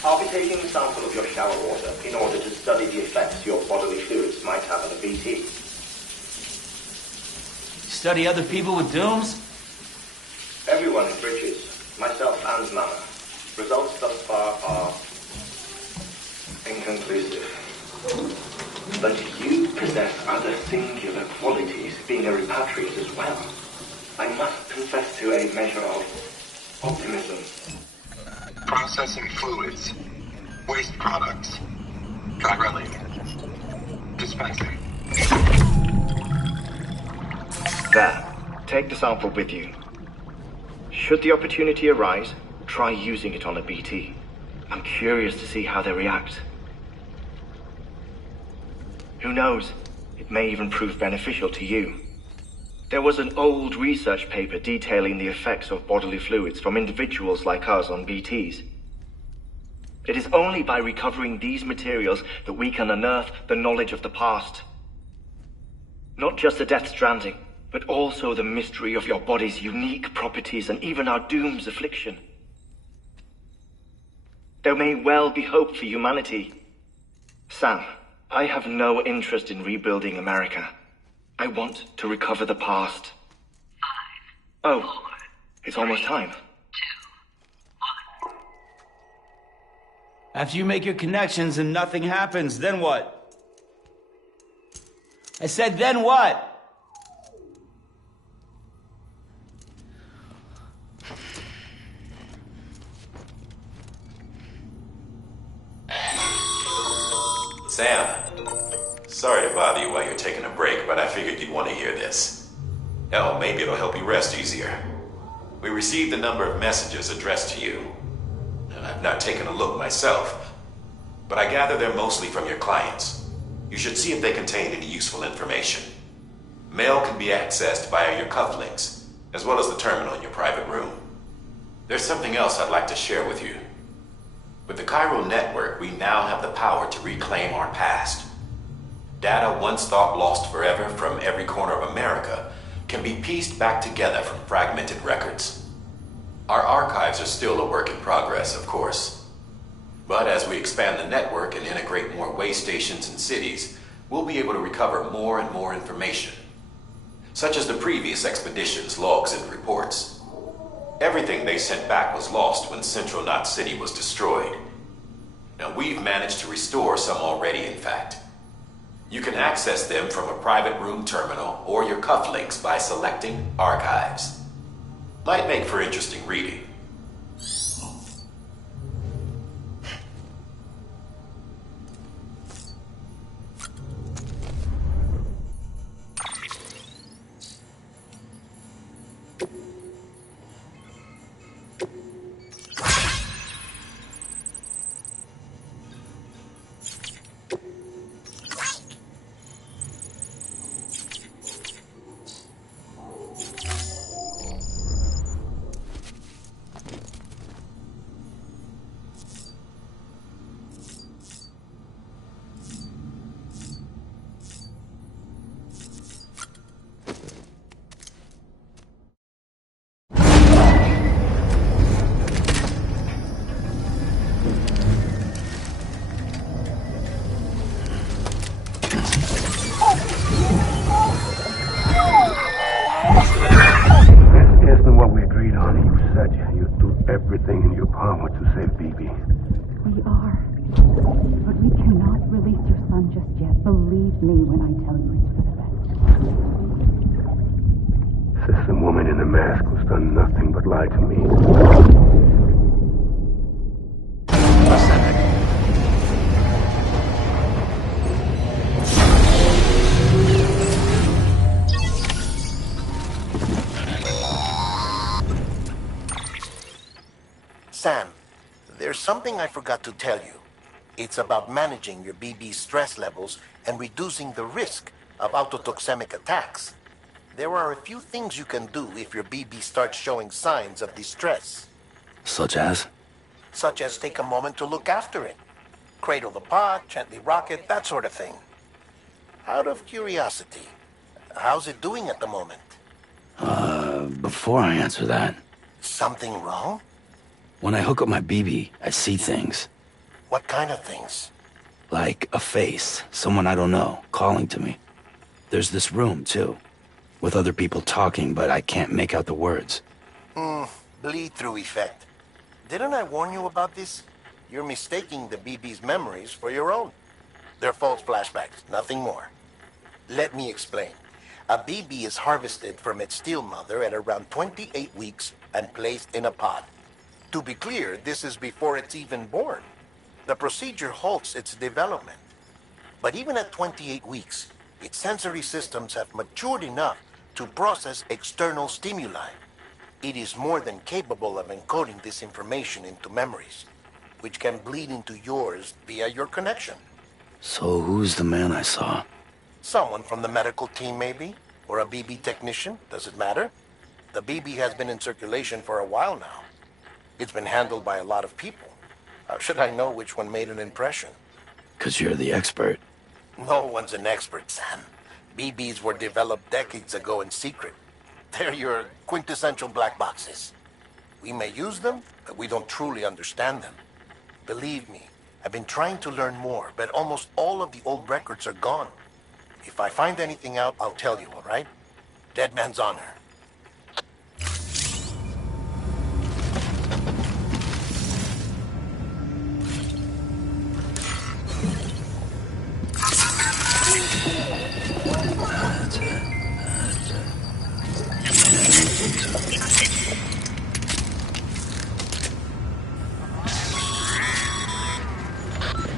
I'll be taking a sample of your shower water in order to study the effects your bodily fluids might have on a BT. Study other people with dooms? Everyone in Bridges, myself and Mama. Results thus far are inconclusive. But you possess other singular qualities, being a repatriate as well. I must confess to a measure of optimism. Processing fluids. Waste products. Drilling. Dispensing. There. Take the sample with you. Should the opportunity arise, try using it on a BT. I'm curious to see how they react. Who knows? It may even prove beneficial to you. There was an old research paper detailing the effects of bodily fluids from individuals like us on BTs. It is only by recovering these materials that we can unearth the knowledge of the past. Not just the Death Stranding, but also the mystery of your body's unique properties and even our doom's affliction. There may well be hope for humanity. Sam, I have no interest in rebuilding America. I want to recover the past. 5, 4, it's almost time. 2, 1. After you make your connections and nothing happens, then what? I said, then what? Sam, sorry to bother you while you're taking a break, but I figured you'd want to hear this. Hell, maybe it'll help you rest easier. We received a number of messages addressed to you. And I've not taken a look myself, but I gather they're mostly from your clients. You should see if they contain any useful information. Mail can be accessed via your cufflinks, as well as the terminal in your private room. There's something else I'd like to share with you. With the chiral network, we now have the power to reclaim our past. Data once thought lost forever from every corner of America can be pieced back together from fragmented records. Our archives are still a work in progress, of course. But as we expand the network and integrate more way stations and cities, we'll be able to recover more and more information, such as the previous expedition's logs and reports. Everything they sent back was lost when Central Knot City was destroyed. Now, we've managed to restore some already, in fact. You can access them from a private room terminal or your cufflinks by selecting Archives. Might make for interesting reading. Everything in your power to save Bibi. We are. But we cannot release your son just yet. Believe me when I tell you it's for the best. Says some woman in a mask who's done nothing but lie to me. Sam, there's something I forgot to tell you. It's about managing your BB stress levels and reducing the risk of autotoxemic attacks. There are a few things you can do if your BB starts showing signs of distress. Such as? Such as take a moment to look after it. Cradle the pod, gently rock it, that sort of thing. Out of curiosity, how's it doing at the moment? Before I answer that... Something wrong? When I hook up my BB, I see things. What kind of things? Like a face, someone I don't know, calling to me. There's this room, too, with other people talking, but I can't make out the words. Bleed-through effect. Didn't I warn you about this? You're mistaking the BB's memories for your own. They're false flashbacks, nothing more. Let me explain. A BB is harvested from its steel mother at around 28 weeks and placed in a pod. To be clear, this is before it's even born. The procedure halts its development. But even at 28 weeks, its sensory systems have matured enough to process external stimuli. It is more than capable of encoding this information into memories, which can bleed into yours via your connection. So who's the man I saw? Someone from the medical team, maybe? Or a BB technician? Does it matter? The BB has been in circulation for a while now. It's been handled by a lot of people. How should I know which one made an impression? 'Cause you're the expert. No one's an expert, Sam. BBs were developed decades ago in secret. They're your quintessential black boxes. We may use them, but we don't truly understand them. Believe me, I've been trying to learn more, but almost all of the old records are gone. If I find anything out, I'll tell you, all right? Dead man's honor.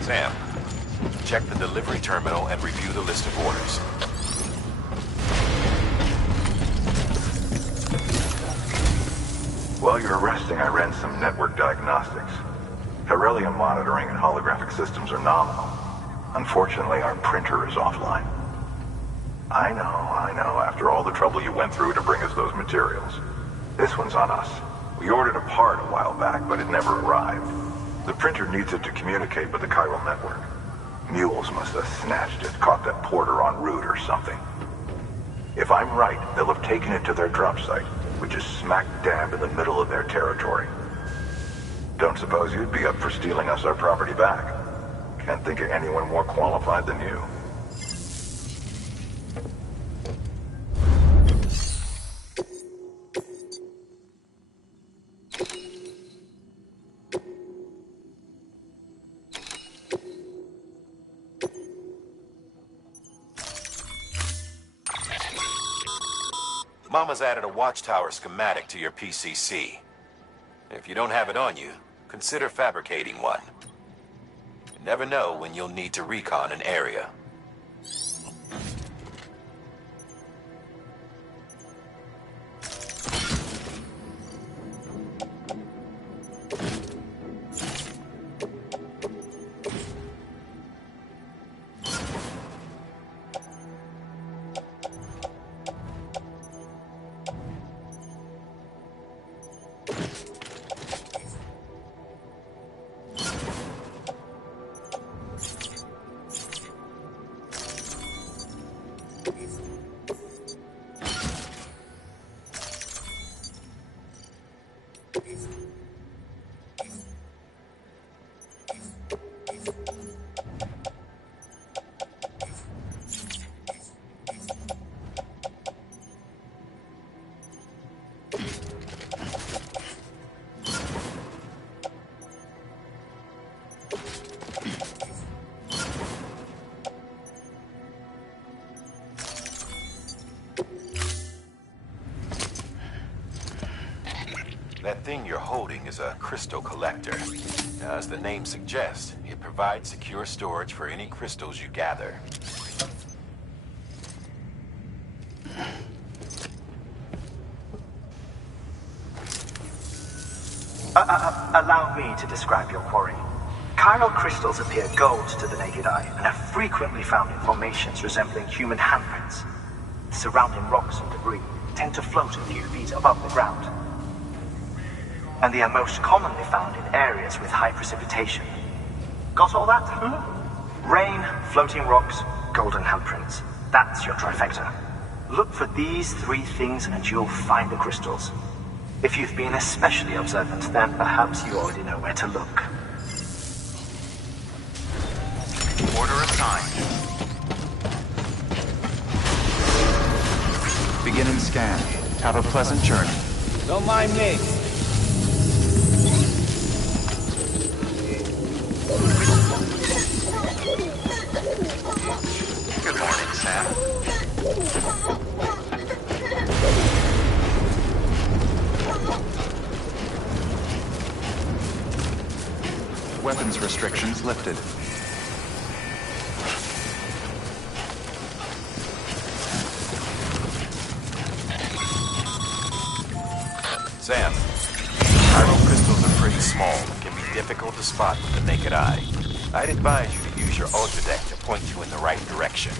Sam, check the delivery terminal and review the list of orders. While you're resting, I ran some network diagnostics. Beryllium monitoring and holographic systems are nominal. Unfortunately, our printer is offline. I know, after all the trouble you went through to bring us those materials. This one's on us. We ordered a part a while back, but it never arrived. The printer needs it to communicate with the chiral network. Mules must have snatched it, caught that porter en route or something. If I'm right, they'll have taken it to their drop site, which is smack dab in the middle of their territory. Don't suppose you'd be up for stealing us our property back? Can't think of anyone more qualified than you. Mama's added a watchtower schematic to your PCC. If you don't have it on you, consider fabricating one. You never know when you'll need to recon an area. That thing you're holding is a crystal collector. Now, as the name suggests, it provides secure storage for any crystals you gather. Allow me to describe your quarry. Chiral crystals appear gold to the naked eye and are frequently found in formations resembling human handprints. Surrounding rocks and debris tend to float a few feet above the ground. And they are most commonly found in areas with high precipitation. Got all that? Rain, floating rocks, golden handprints. That's your trifecta. Look for these three things and you'll find the crystals. If you've been especially observant, then perhaps you already know where to look. time. Beginning scan. Have a pleasant journey. Don't mind me. Good morning, Sam. Weapons restrictions lifted. Sam, chiral crystals are pretty small and can be difficult to spot with the naked eye. I'd advise you to use your ultradeck to point you in the right direction.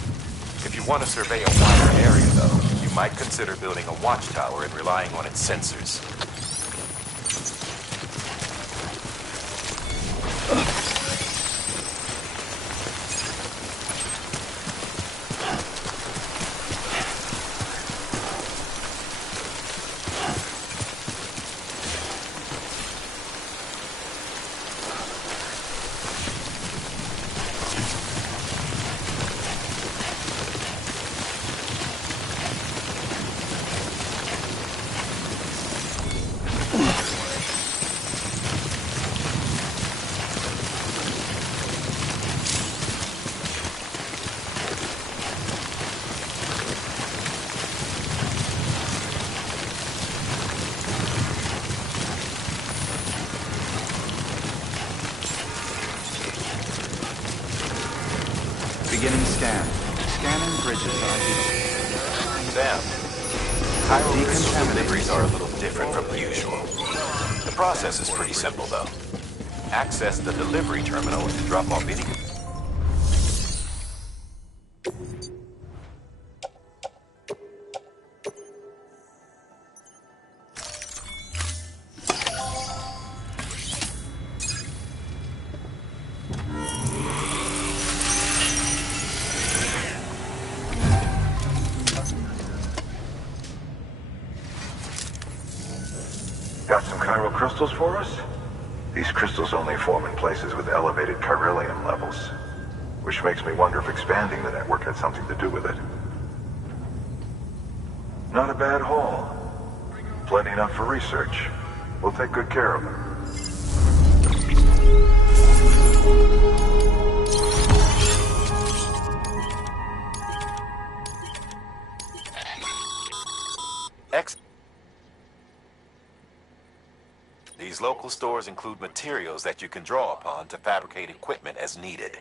If you want to survey a wider area, though, you might consider building a watchtower and relying on its sensors. Beginning scan. Scanning bridges ID. Sam, chiral crystal deliveries are a little different from usual. The process is pretty simple, though. Access the delivery terminal to drop off any... Got some chiral crystals for us? These crystals only form in places with elevated chiralium levels, which makes me wonder if expanding the network had something to do with it. Not a bad haul. Plenty enough for research. We'll take good care of them. These local stores include materials that you can draw upon to fabricate equipment as needed.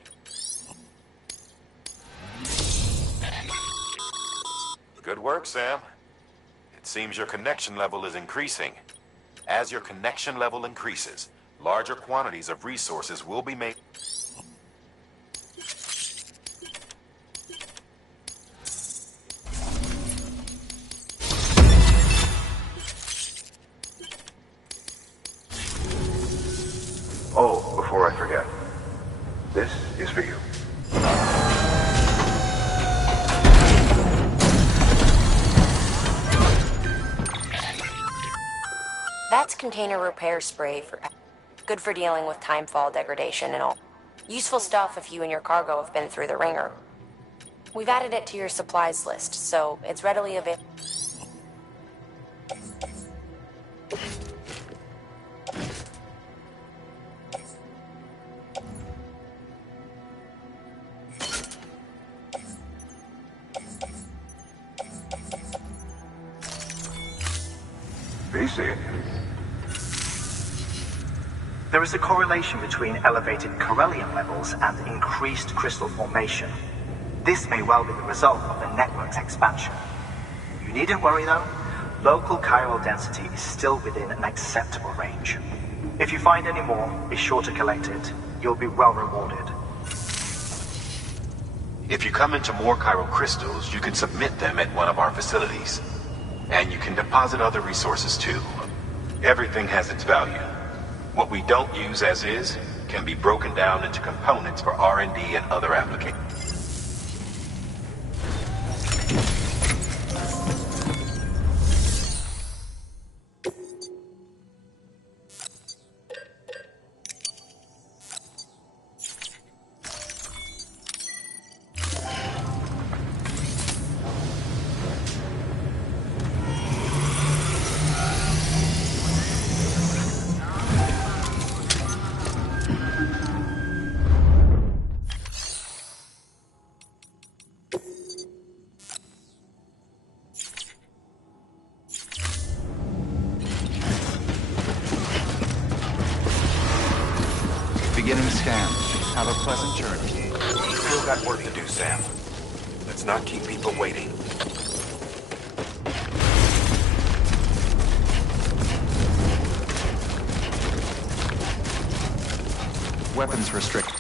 Good work, Sam. It seems your connection level is increasing. As your connection level increases, larger quantities of resources will be made. Oh, before I forget, this is for you. That's container repair spray for good for dealing with timefall degradation and all. Useful stuff if you and your cargo have been through the ringer. We've added it to your supplies list, so it's readily available. BC. There is a correlation between elevated chiralium levels and increased crystal formation. This may well be the result of the network's expansion. You needn't worry though. Local chiral density is still within an acceptable range. If you find any more, be sure to collect it. You'll be well rewarded. If you come into more chiral crystals, you can submit them at one of our facilities. And you can deposit other resources too. Everything has its value. What we don't use as is can be broken down into components for R&D and other applications. scanned. Have a pleasant journey. Still got work to do, Sam. Let's not keep people waiting. Weapons restricted.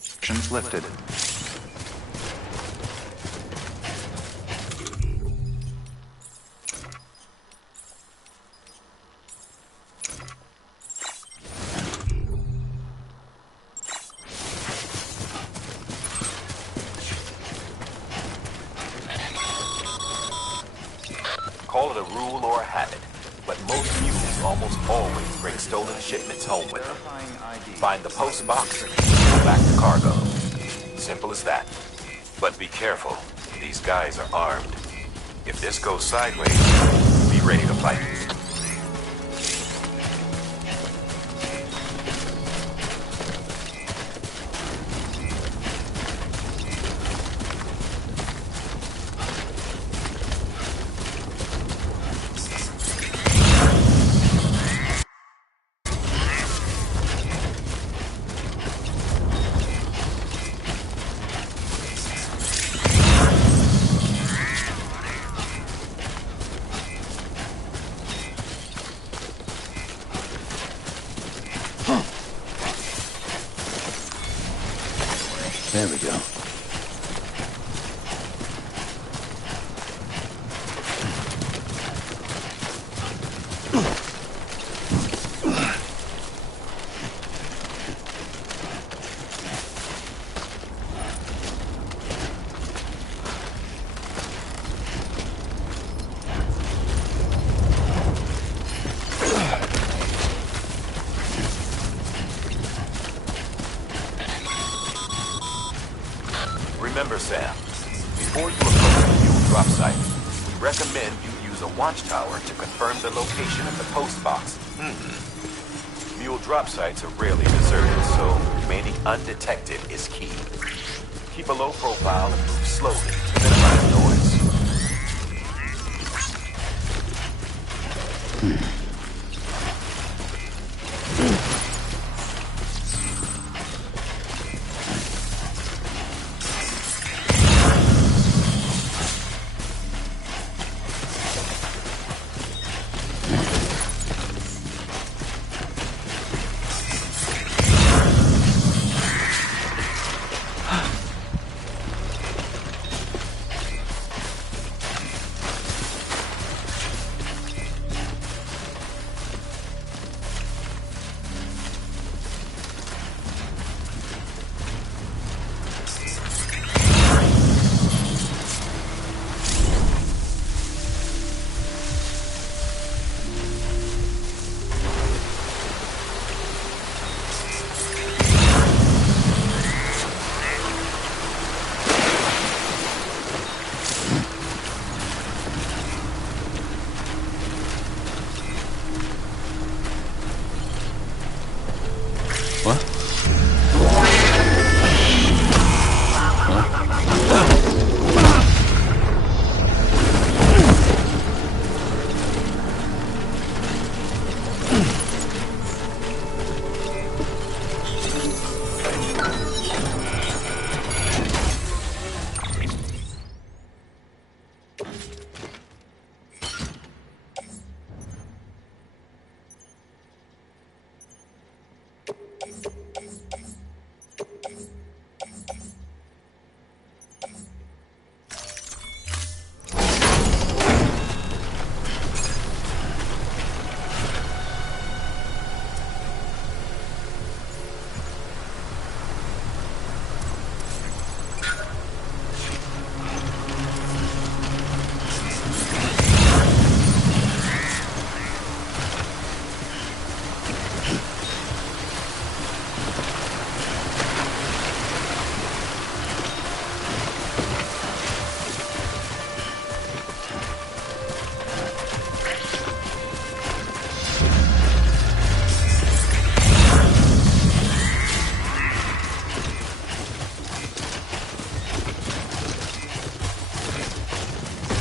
Restrictions lifted. Call it a rule or a habit, but most mules almost always bring stolen shipments home with them. Find the post box, go back to cargo. Simple as that. But be careful. These guys are armed. If this goes sideways, be ready to fight. There we go. Remember, Sam, before you approach the mule drop site, we recommend you use a watchtower to confirm the location of the post box. Mule drop sites are rarely deserted, so remaining undetected is key. Keep a low profile and move slowly to minimize noise.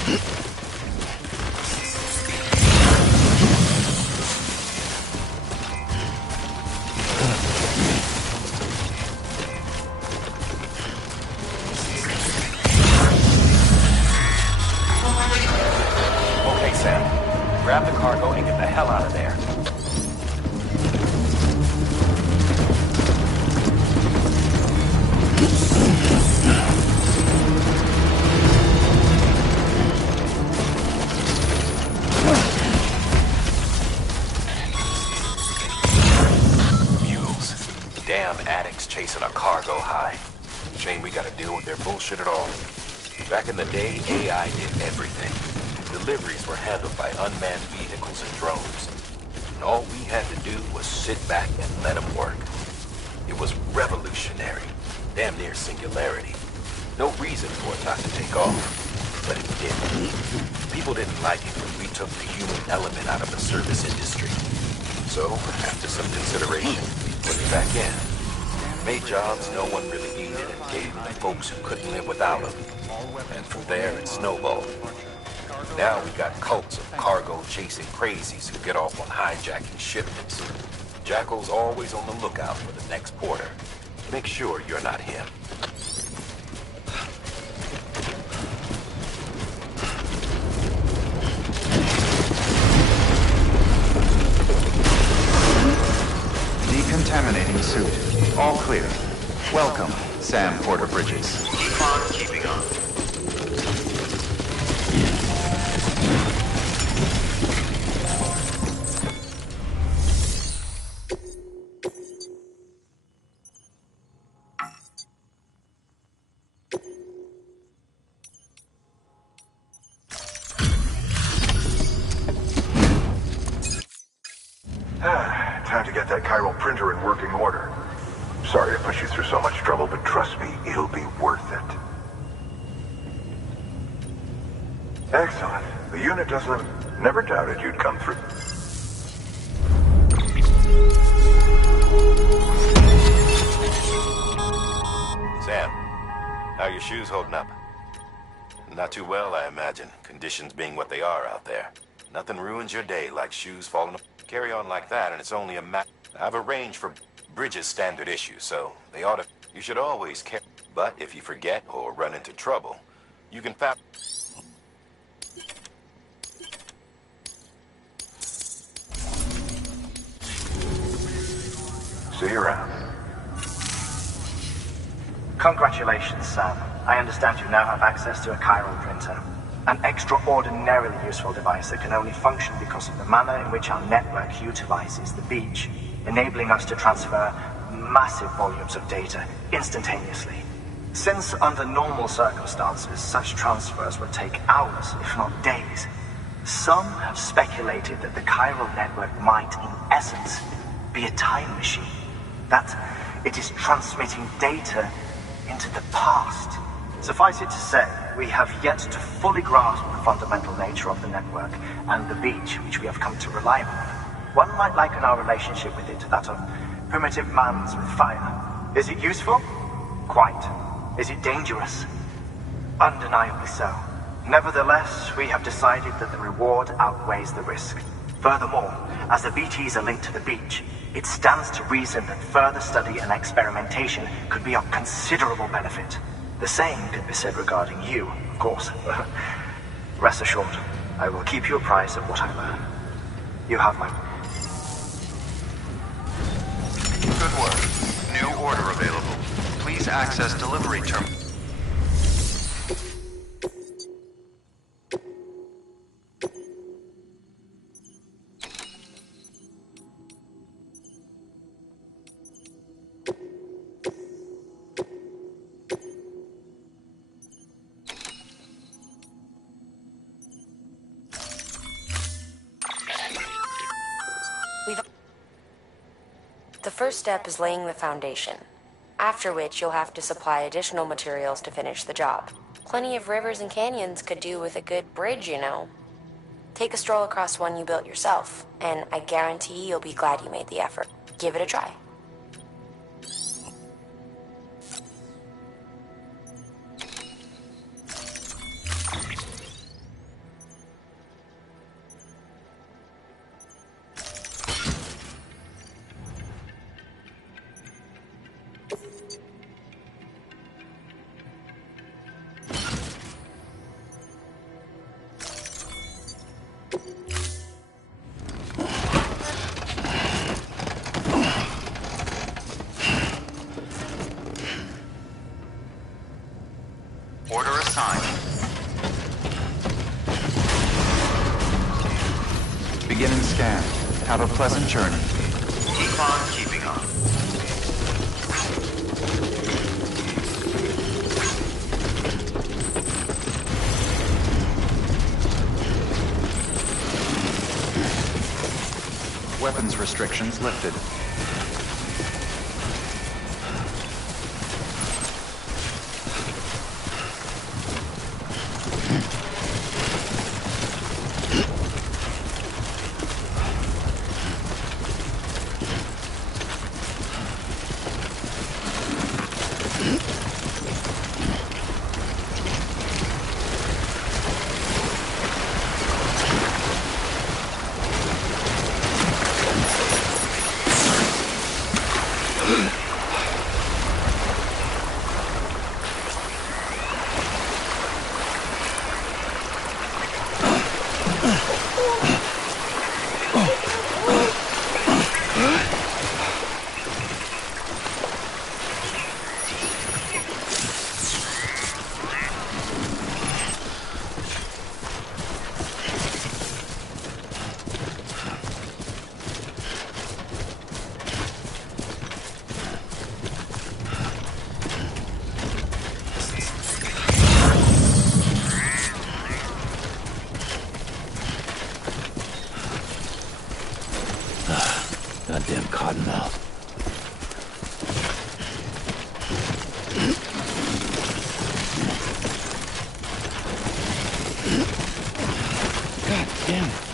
Okay, Sam. Grab the cargo and get the hell out of there. Damn addicts chasing a cargo high. Shame we gotta deal with their bullshit at all. Back in the day, AI did everything. Deliveries were handled by unmanned vehicles and drones. And all we had to do was sit back and let them work. It was revolutionary. Damn near singularity. No reason for it not to take off. But it did. People didn't like it when we took the human element out of the service industry. So, after some consideration, we put it back in. Made jobs no one really needed and gave them to folks who couldn't live without them. And from there, it snowballed. Now we got cults of cargo-chasing crazies who get off on hijacking shipments. Jackal's always on the lookout for the next porter. Make sure you're not him. Decontaminating suit. All clear. Welcome, Sam Porter Bridges. Keep on keeping on. Time to get that chiral printer in working order. Sorry to push you through so much trouble, but trust me, it'll be worth it. Excellent. The unit doesn't have... Never doubted you'd come through. Sam, how are your shoes holding up? Not too well, I imagine. Conditions being what they are out there. Nothing ruins your day like shoes falling apart. Carry on like that, and it's only a matter. I've arranged for Bridges standard issue, so they ought to. You should always carry. But if you forget or run into trouble, you can See you around. Congratulations, Sam. I understand you now have access to a chiral printer. An extraordinarily useful device that can only function because of the manner in which our network utilizes the beach, enabling us to transfer massive volumes of data instantaneously. Since under normal circumstances, such transfers would take hours, if not days, some have speculated that the chiral network might, in essence, be a time machine. That it is transmitting data into the past. Suffice it to say, we have yet to fully grasp the fundamental nature of the network and the beach which we have come to rely upon. One might liken our relationship with it to that of primitive man's with fire. Is it useful? Quite. Is it dangerous? Undeniably so. Nevertheless, we have decided that the reward outweighs the risk. Furthermore, as the BTs are linked to the beach, it stands to reason that further study and experimentation could be of considerable benefit. The same can be said regarding you, of course. Rest assured, I will keep you apprised of what I learn. You have my... Good work. New order available. Please access delivery terminal. The first step is laying the foundation, after which you'll have to supply additional materials to finish the job. Plenty of rivers and canyons could do with a good bridge, you know. Take a stroll across one you built yourself, and I guarantee you'll be glad you made the effort. Give it a try. Beginning scan. Have a pleasant journey. Keep on keeping on. Weapons restrictions lifted. Goddamn cottonmouth. God damn it.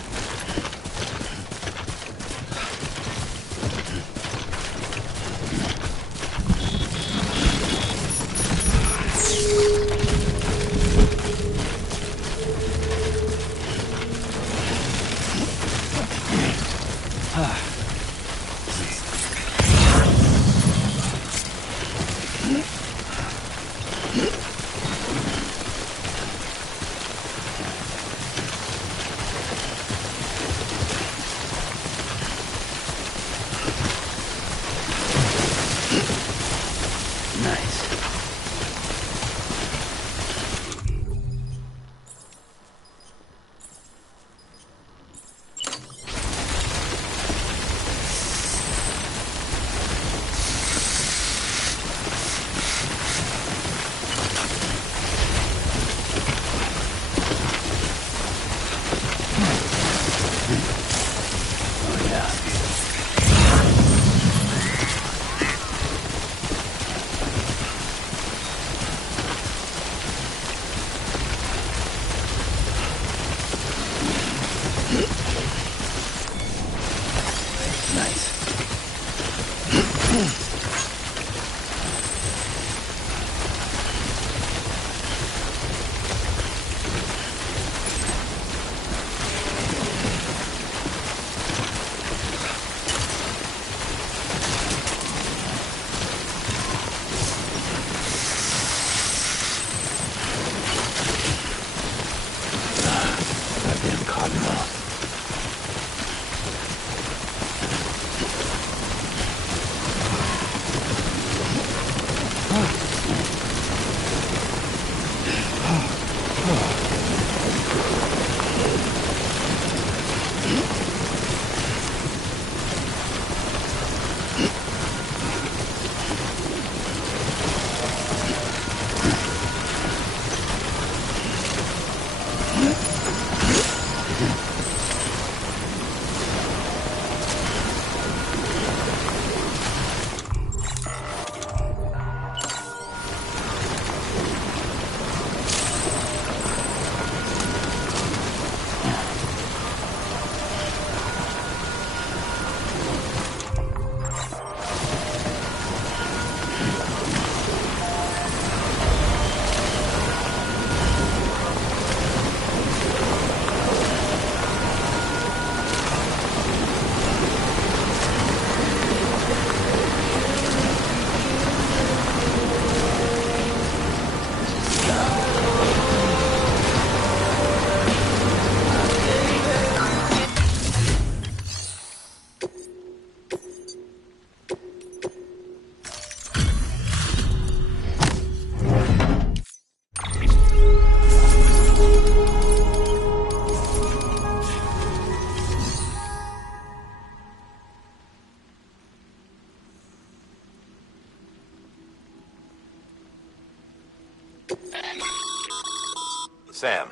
Sam,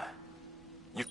you...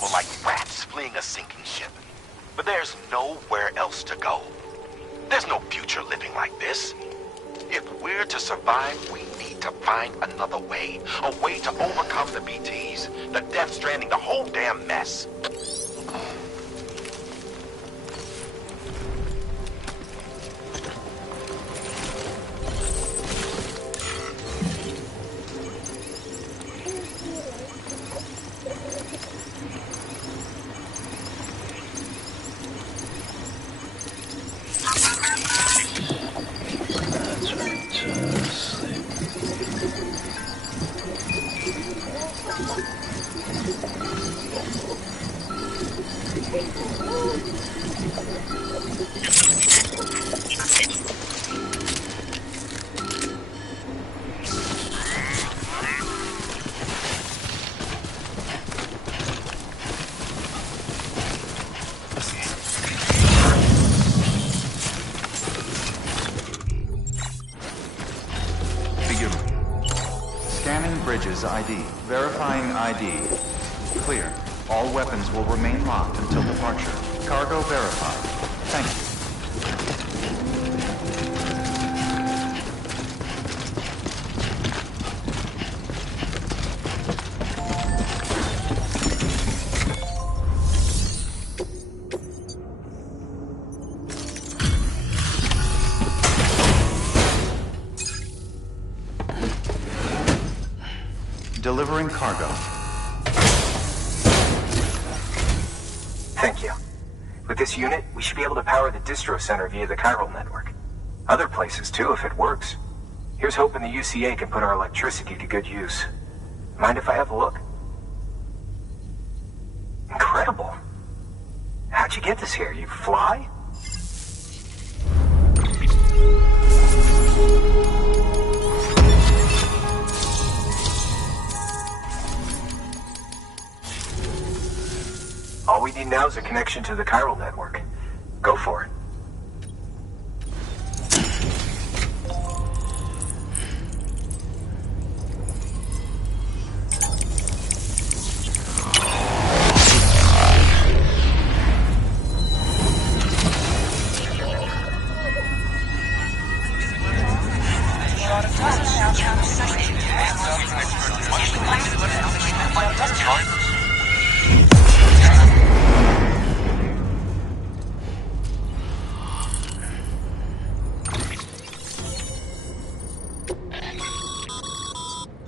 scramble like rats fleeing a sinking ship. But there's nowhere else to go. There's no future living like this. If we're to survive, we need to find another way. A way to overcome the BTs, the Death Stranding, the whole damn mess. Bridges ID. Verifying ID. Clear. All weapons will remain locked until departure. Cargo verified. Thank you. Delivering cargo. Thank you. With this unit, we should be able to power the distro center via the chiral network. Other places too, if it works. Here's hoping the UCA can put our electricity to good use. Mind if I have a look? Incredible. How'd you get this here? You fly? All we need now is a connection to the chiral network. Go for it.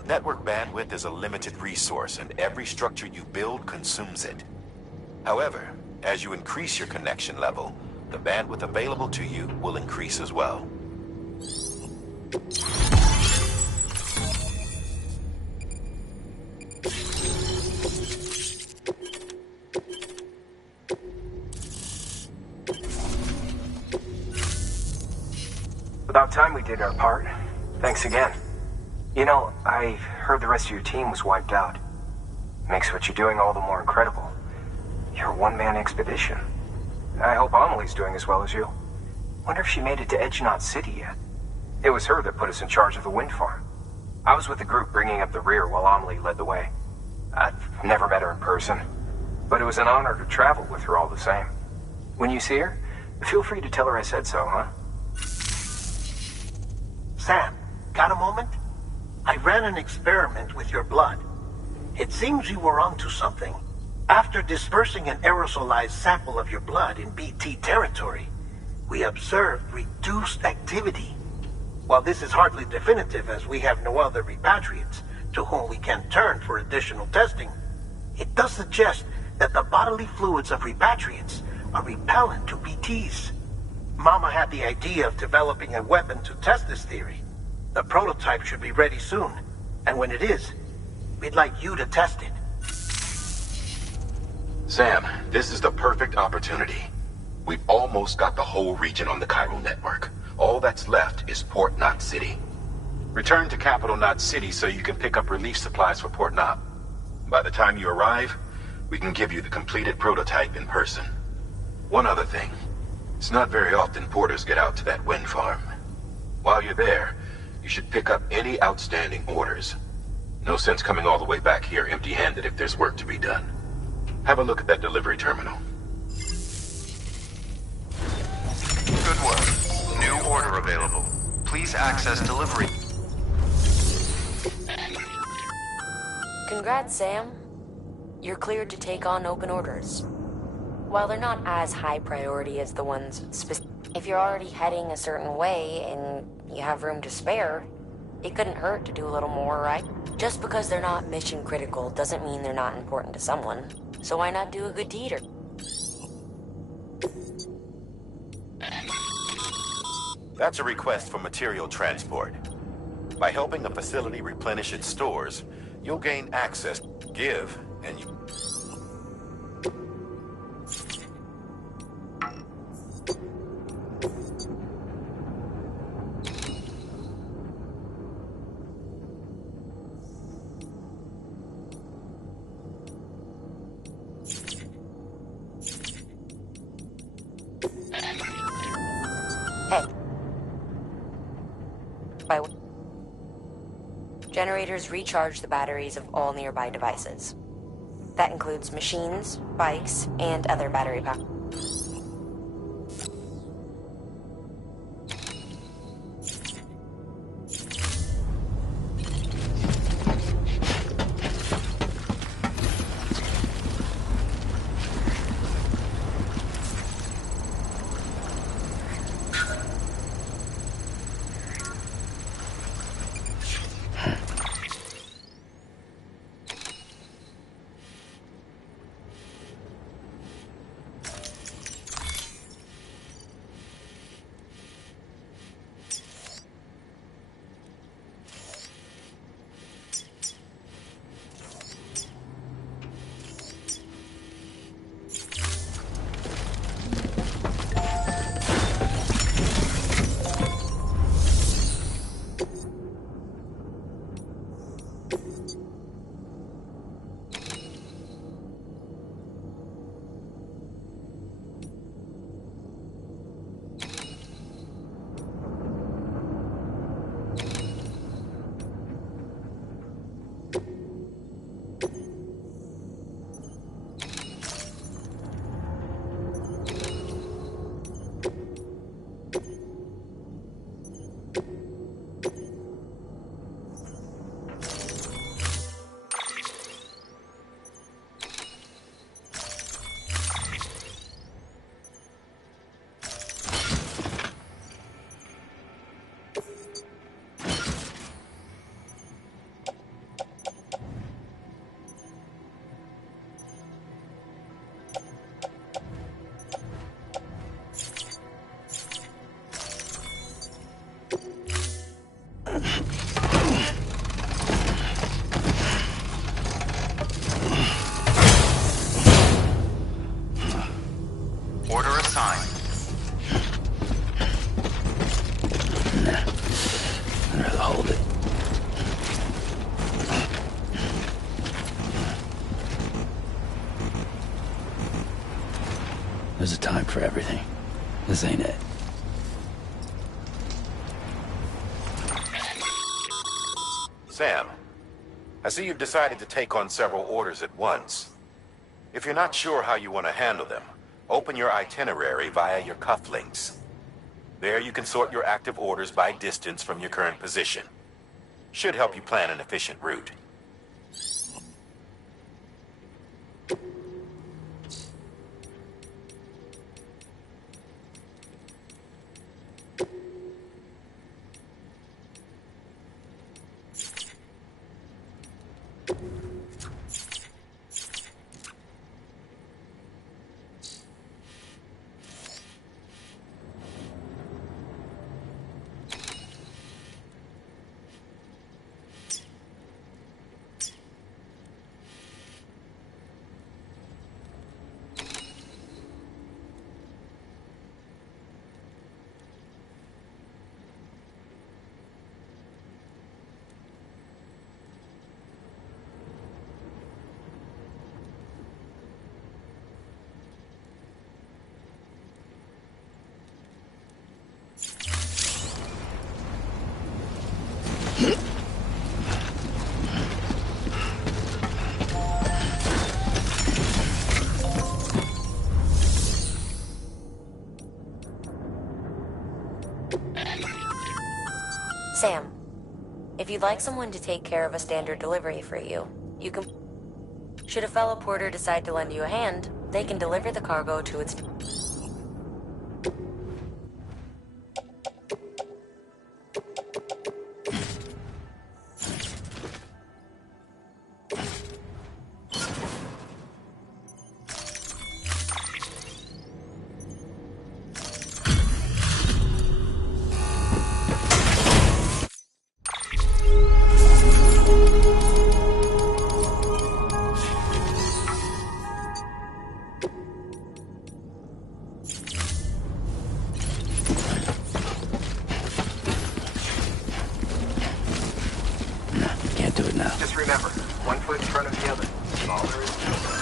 Network bandwidth is a limited resource, and every structure you build consumes it. However, as you increase your connection level, the bandwidth available to you will increase as well. About time we did our part. Thanks again. You know, I heard the rest of your team was wiped out. Makes what you're doing all the more incredible. You're a one-man expedition. I hope Amelie's doing as well as you. Wonder if she made it to Edgenot City yet. It was her that put us in charge of the wind farm. I was with the group bringing up the rear while Amelie led the way. I've never met her in person, but it was an honor to travel with her all the same. When you see her, feel free to tell her I said so, huh? Sam, got a moment? I ran an experiment with your blood. It seems you were onto something. After dispersing an aerosolized sample of your blood in BT territory, we observed reduced activity. While this is hardly definitive, as we have no other repatriates to whom we can turn for additional testing, it does suggest that the bodily fluids of repatriates are repellent to BTs. Mama had the idea of developing a weapon to test this theory. The prototype should be ready soon, and when it is, we'd like you to test it. Sam, this is the perfect opportunity. We've almost got the whole region on the chiral network. All that's left is Port Knot City. Return to Capital Knot City so you can pick up relief supplies for Port Knot. By the time you arrive, we can give you the completed prototype in person. One other thing. It's not very often porters get out to that wind farm. While you're there, you should pick up any outstanding orders. No sense coming all the way back here empty-handed if there's work to be done. Have a look at that delivery terminal. Good work. New order available. Please access delivery. Congrats, Sam. You're cleared to take on open orders. While they're not as high priority as the ones if you're already heading a certain way and you have room to spare, it couldn't hurt to do a little more, right? Just because they're not mission critical doesn't mean they're not important to someone. So why not do a good deed or... That's a request for material transport. By helping a facility replenish its stores, you'll gain access, give, and you... Generators recharge the batteries of all nearby devices. That includes machines, bikes, and other battery packs. Order assigned. I'd rather hold it. There's a time for everything. This ain't it. Sam, I see you've decided to take on several orders at once. If you're not sure how you want to handle them, open your itinerary via your cufflinks. There you can sort your active orders by distance from your current position. Should help you plan an efficient route. you'd like someone to take care of a standard delivery for you, you can... Should a fellow porter decide to lend you a hand, they can deliver the cargo to its... Just remember, one foot in front of the other. That's all there is to it.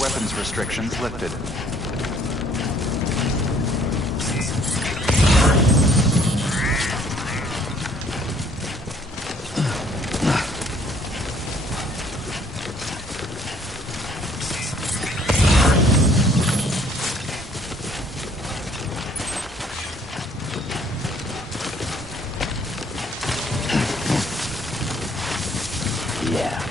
Weapons restrictions lifted. Yeah.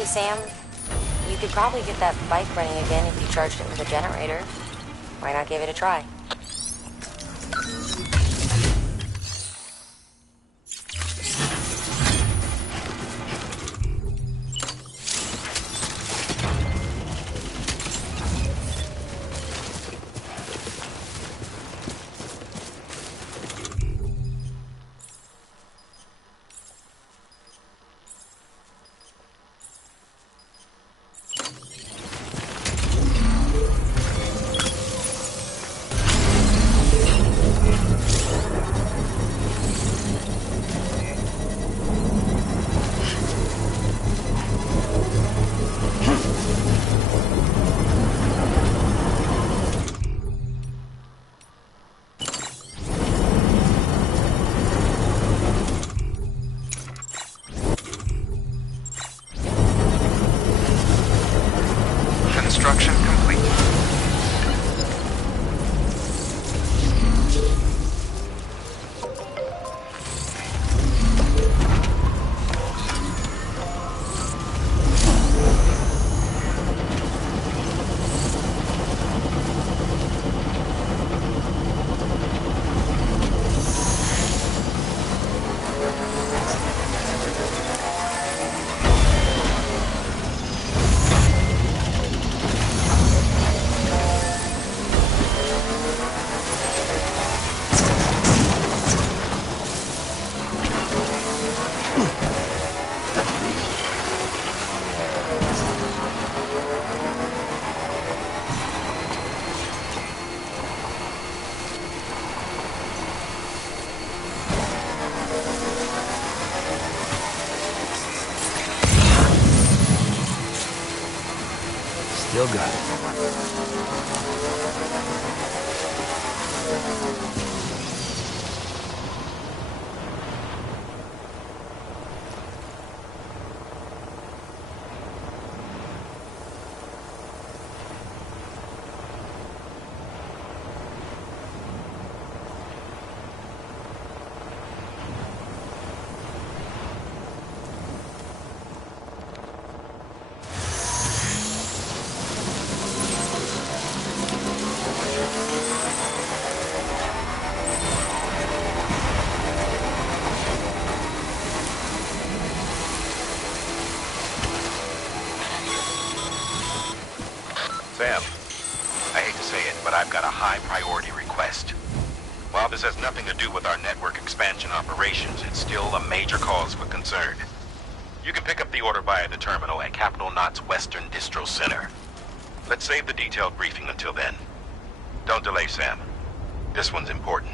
Hey, Sam. You could probably get that bike running again if you charged it with a generator. Why not give it a try? Construction complete. Still got it. Sam, I hate to say it, but I've got a high priority request. While this has nothing to do with our network expansion operations, it's still a major cause for concern. You can pick up the order via the terminal at Capital Knot's Western Distro Center. Let's save the detailed briefing until then. Don't delay, Sam. This one's important.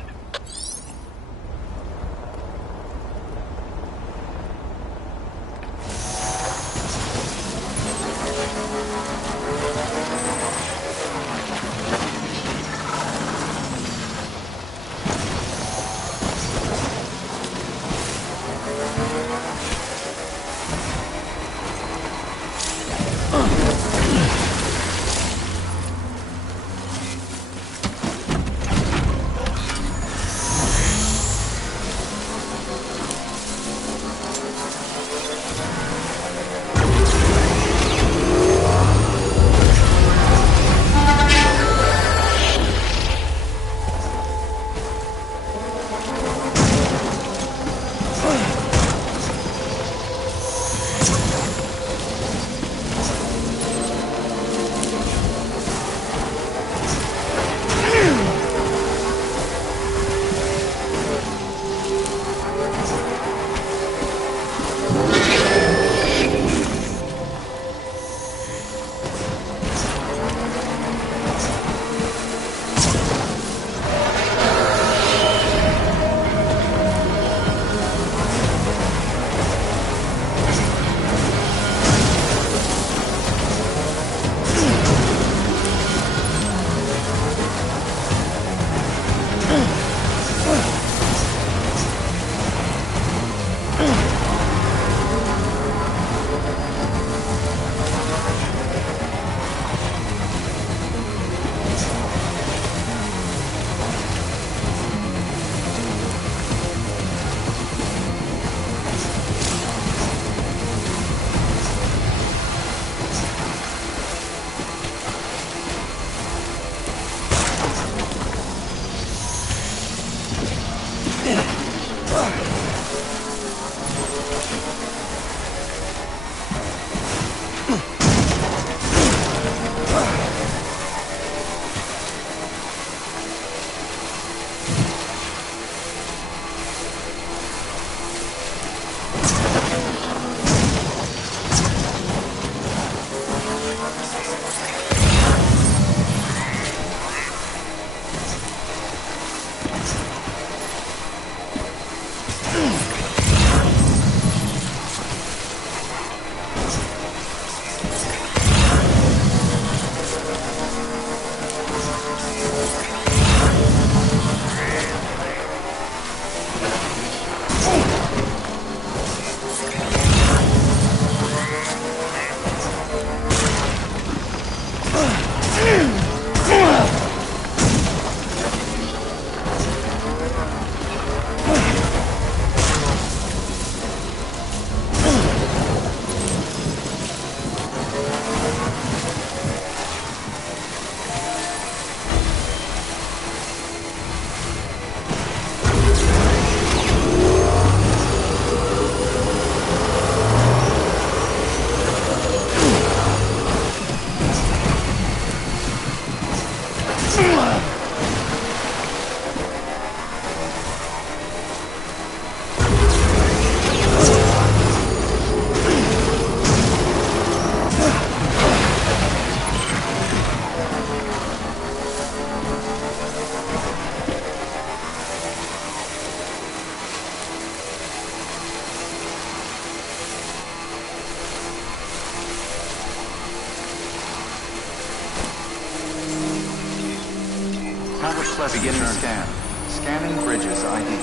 Beginning scan. Scanning bridges ID.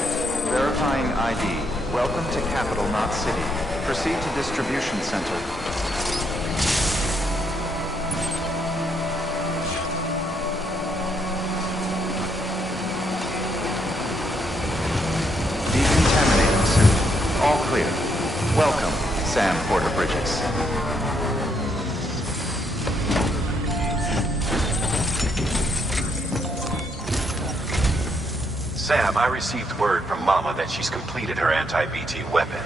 Verifying ID. Welcome to Capital, not City. Proceed to distribution center. Decontaminating suit. All clear. Welcome, Sam Porter Bridges. Sam, I received word from Mama that she's completed her anti-BT weapon.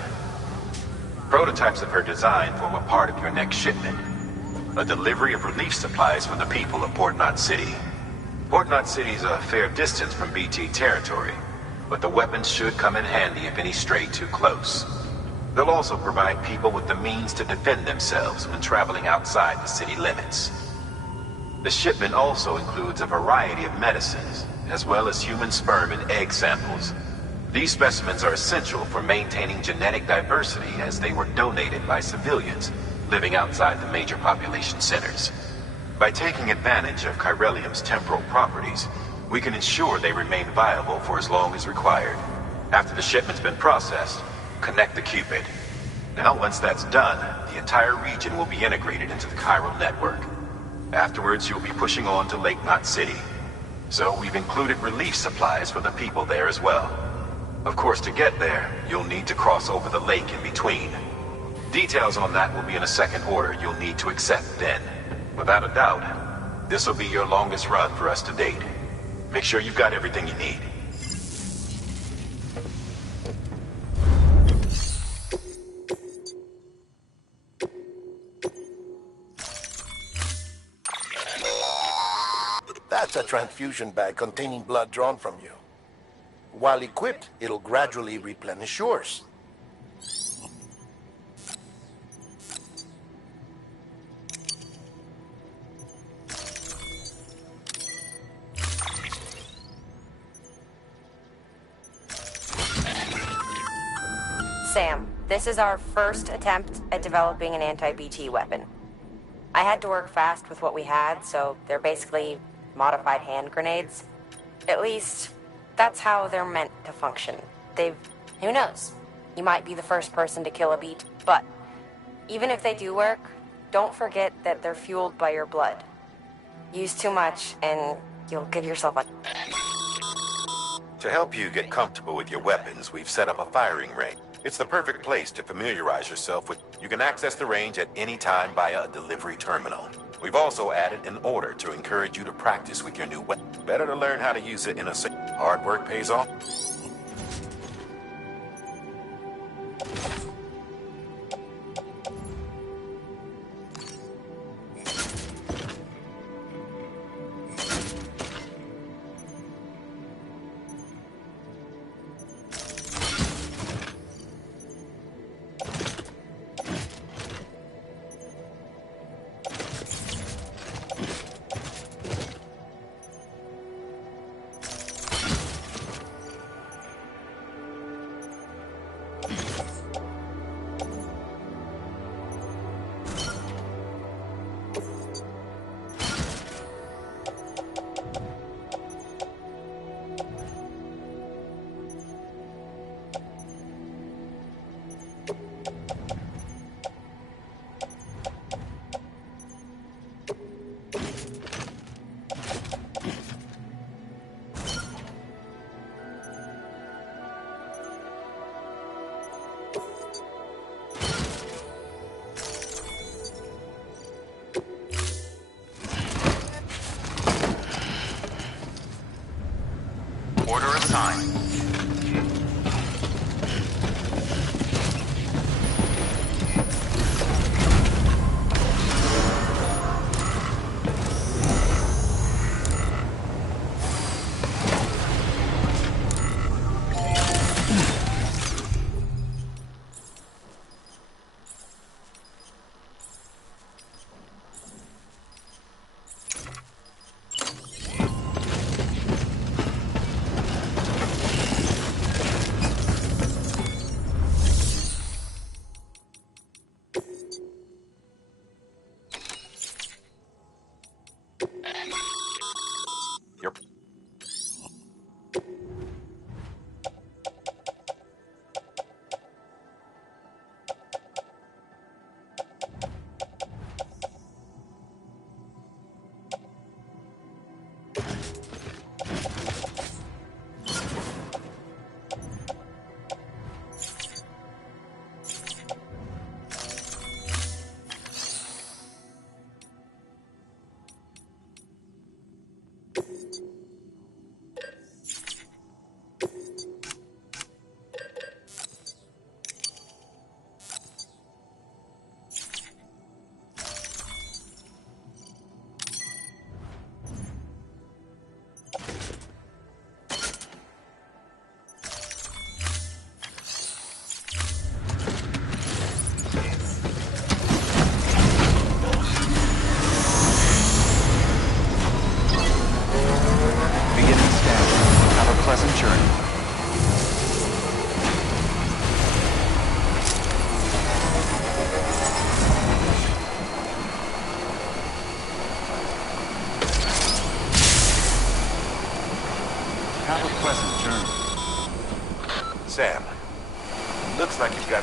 Prototypes of her design form a part of your next shipment. A delivery of relief supplies for the people of Port Knot City. Port Knot City is a fair distance from BT territory, but the weapons should come in handy if any stray too close. They'll also provide people with the means to defend themselves when traveling outside the city limits. The shipment also includes a variety of medicines, as well as human sperm and egg samples. These specimens are essential for maintaining genetic diversity as they were donated by civilians living outside the major population centers. By taking advantage of chiralium's temporal properties, we can ensure they remain viable for as long as required. After the shipment's been processed, connect the Cupid. Now, once that's done, the entire region will be integrated into the chiral network. Afterwards, you'll be pushing on to Lake Knot City. So we've included relief supplies for the people there as well. Of course, to get there, you'll need to cross over the lake in between. Details on that will be in a second order you'll need to accept then. Without a doubt, this will be your longest run for us to date. Make sure you've got everything you need. That's a transfusion bag containing blood drawn from you. While equipped, it'll gradually replenish yours. Sam, this is our first attempt at developing an anti-BT weapon. I had to work fast with what we had, so they're basically modified hand grenades. At least, that's how they're meant to function. Who knows? You might be the first person to kill a beat, but even if they do work, don't forget that they're fueled by your blood. Use too much, and you'll give yourself a... To help you get comfortable with your weapons, we've set up a firing range. It's the perfect place to familiarize yourself with. You can access the range at any time via a delivery terminal. We've also added an order to encourage you to practice with your new weapon. Better to learn how to use it in a safe. Hard work pays off.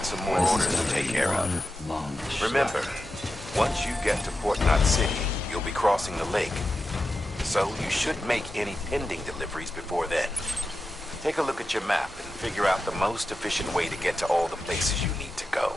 got some more orders to take care of. Remember, once you get to Port Knot City, you'll be crossing the lake. So you should make any pending deliveries before then. Take a look at your map and figure out the most efficient way to get to all the places you need to go.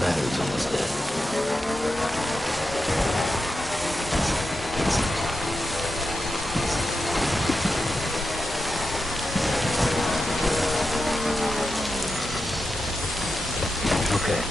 Battery's almost dead. Okay.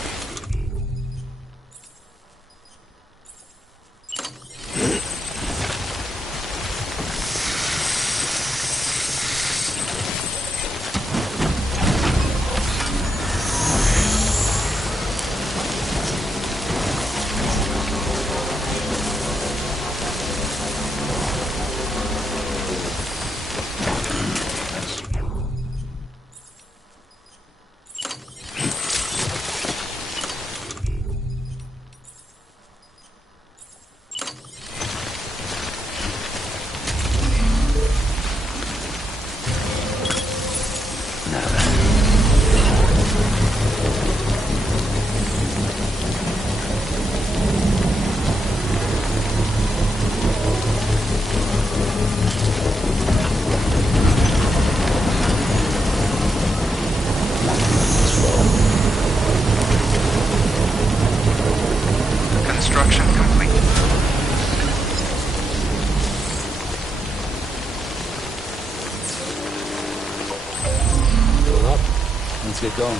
Construction complete. Fill up. Let's get going.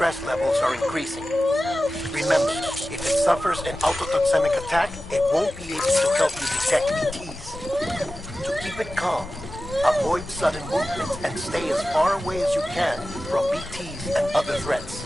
stress levels are increasing. Remember, if it suffers an autotoxemic attack, it won't be able to help you detect ETs. So keep it calm, avoid sudden movements, and stay as far away as you can from BTs and other threats.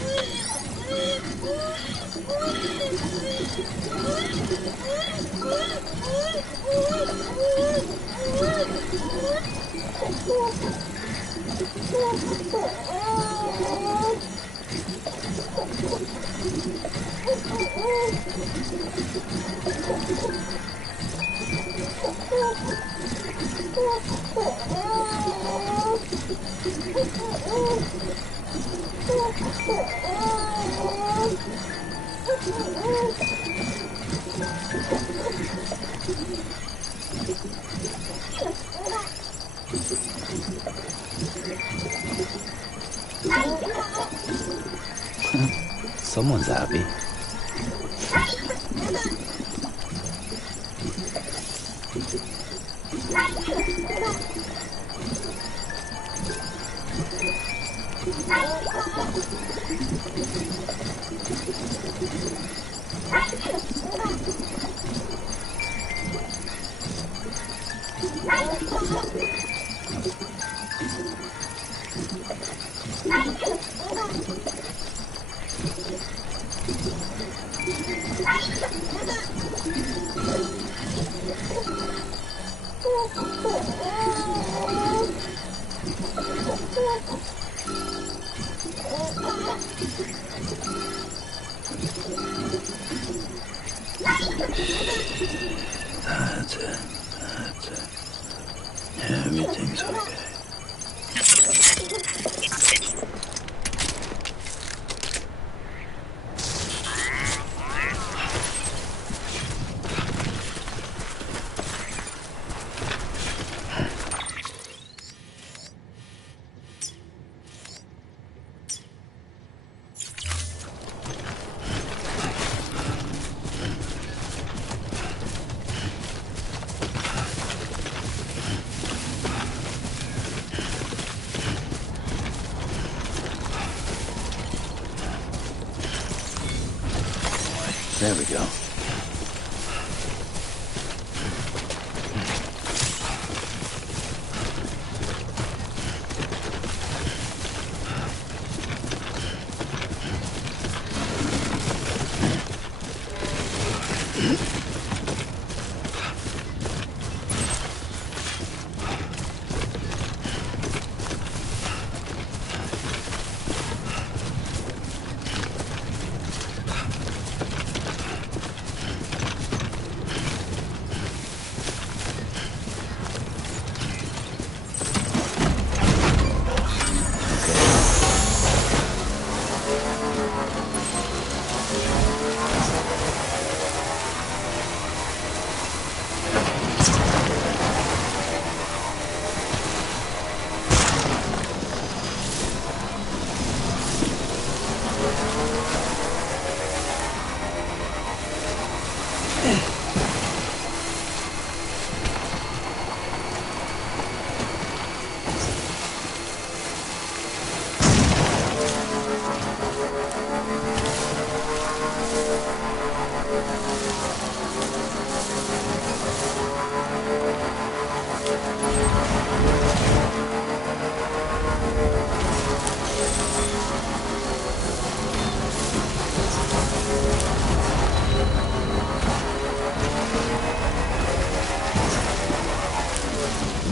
Someone's happy. That's it. That's it. Everything's okay. There we go.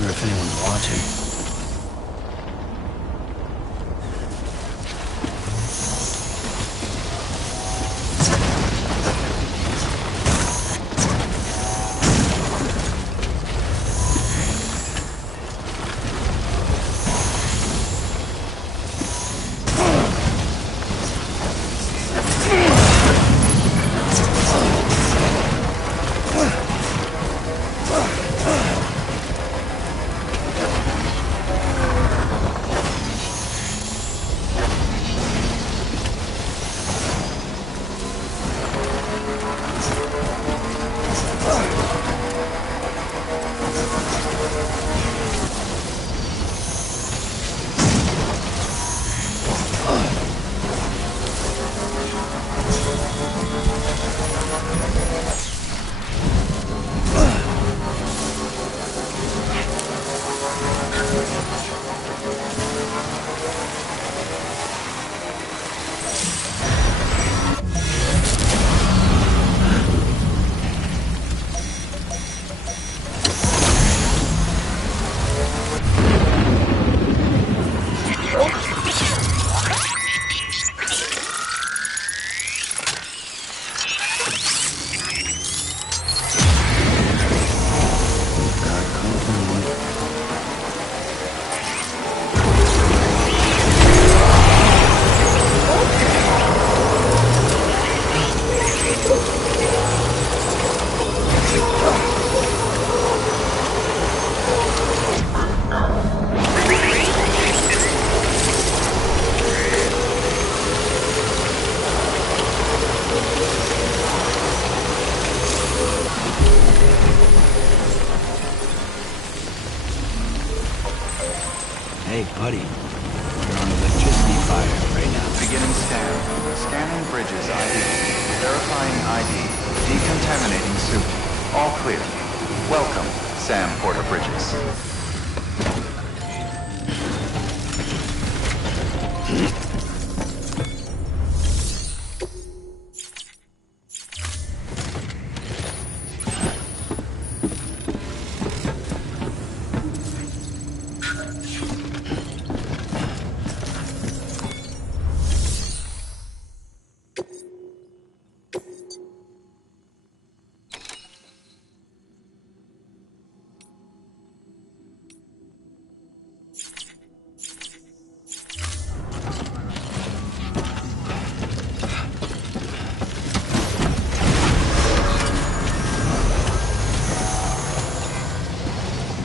If anyone's watching. Hey, buddy. You're on electricity fire right now. Beginning scan. Scanning bridges ID. Verifying ID. Decontaminating suit. All clear. Welcome, Sam Porter Bridges.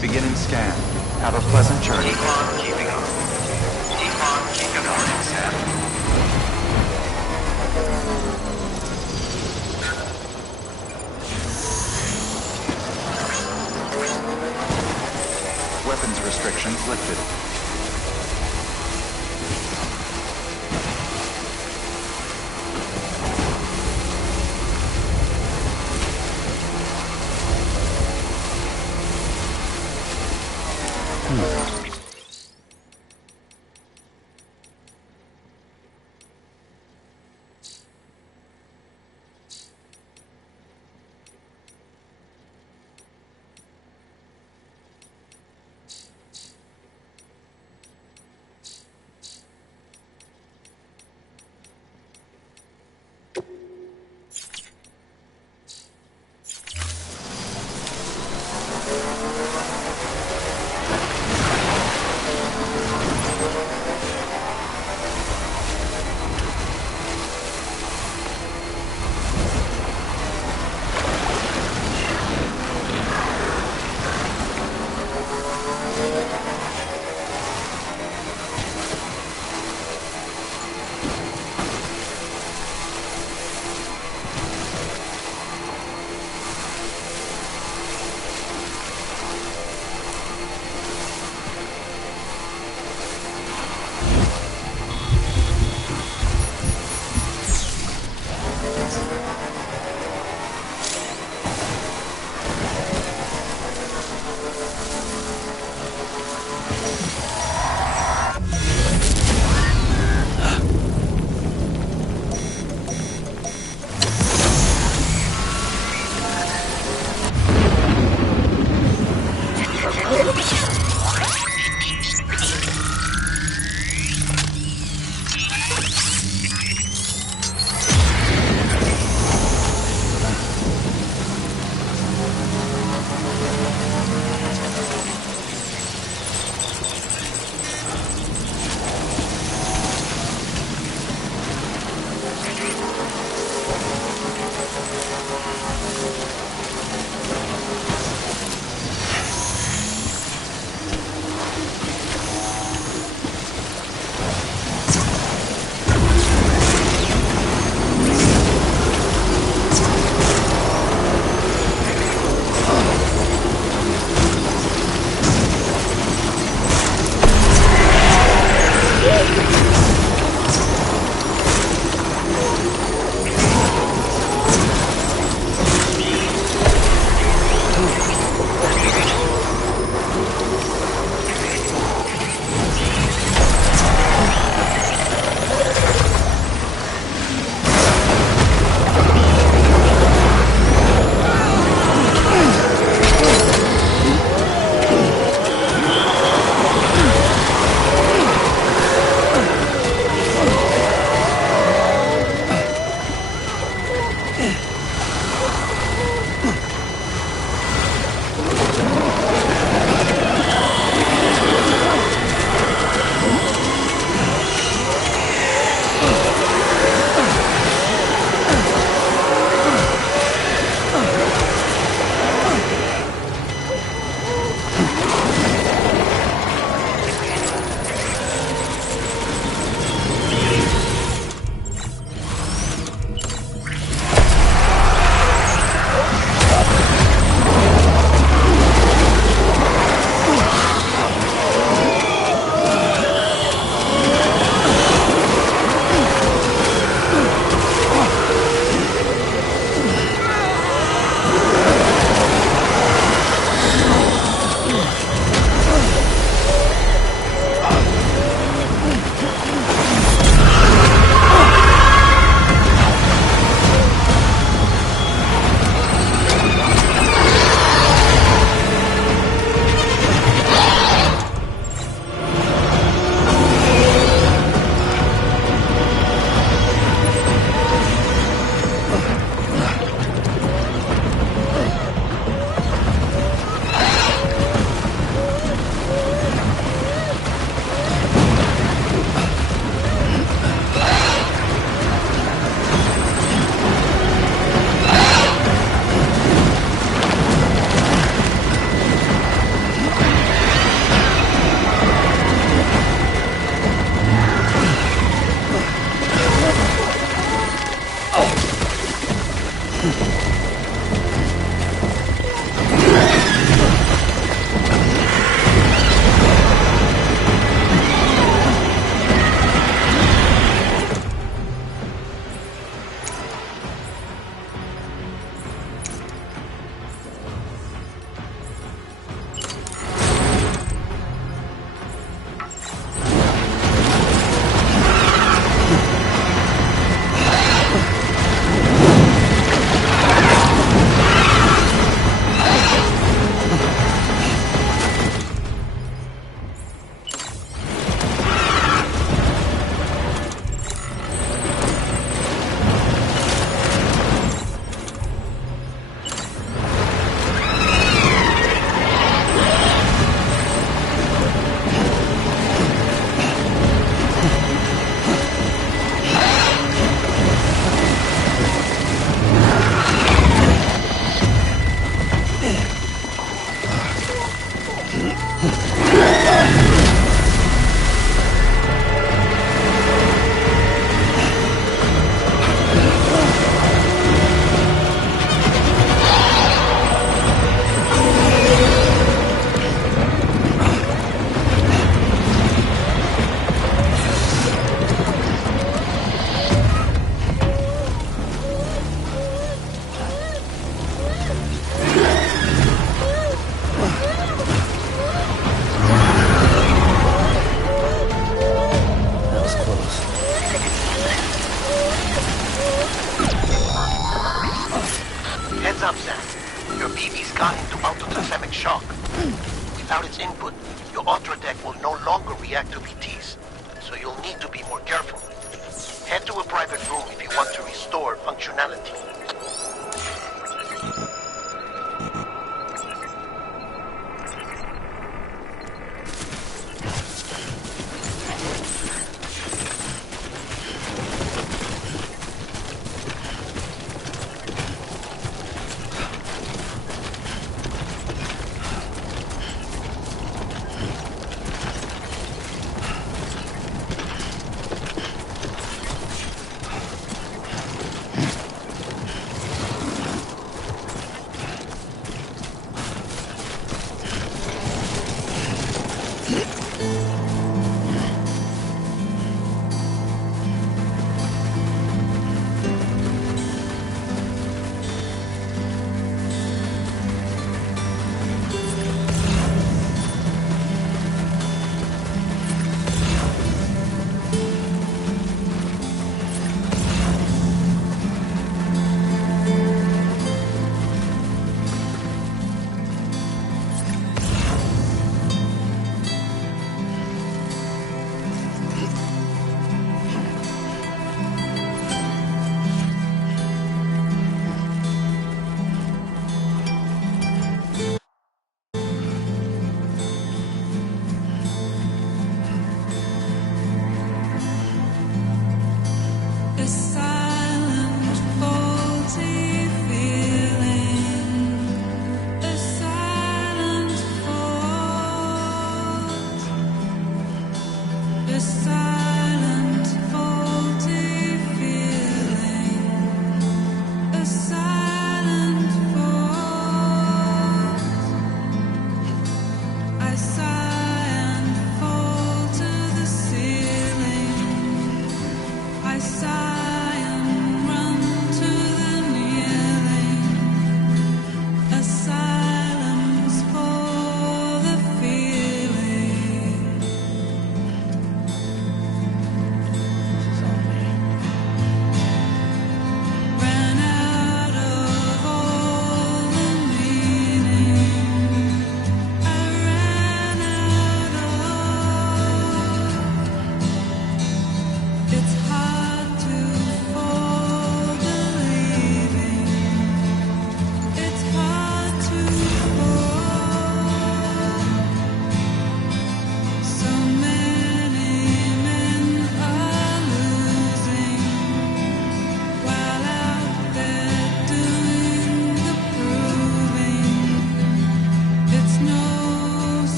Beginning scan. Have a pleasant journey. Keep on keeping on. Keep on keeping on, Sam. Weapons restrictions lifted. Your ultra deck will no longer react to BTs, so you'll need to be more careful. Head to a private room if you want to restore functionality.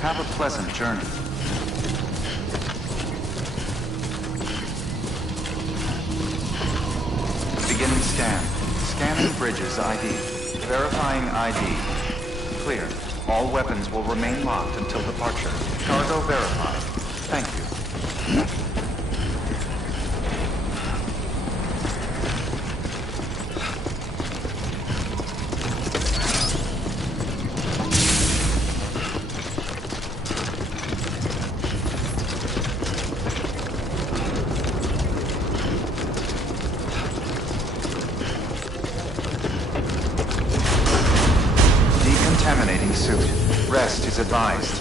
Have a pleasant journey. Beginning scan. Scanning bridges ID. Verifying ID. Clear. All weapons will remain locked until departure. Cargo verified. Thank you. Decontaminating suit. Rest is advised.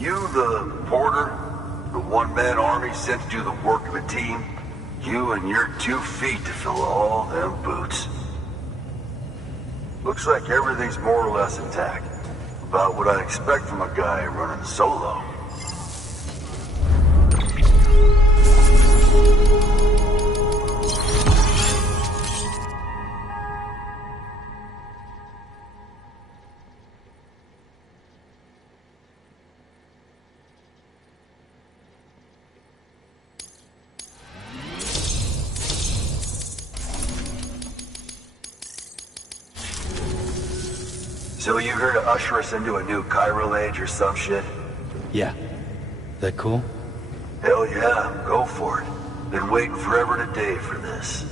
You the porter? The one-man army sent to do the work of a team? You and your 2 feet to fill all them boots. Looks like everything's more or less intact. About what I expect from a guy running solo. So you here to usher us into a new chiral age or some shit? Yeah. That cool? Hell yeah, go for it. Been waiting forever and a day for this.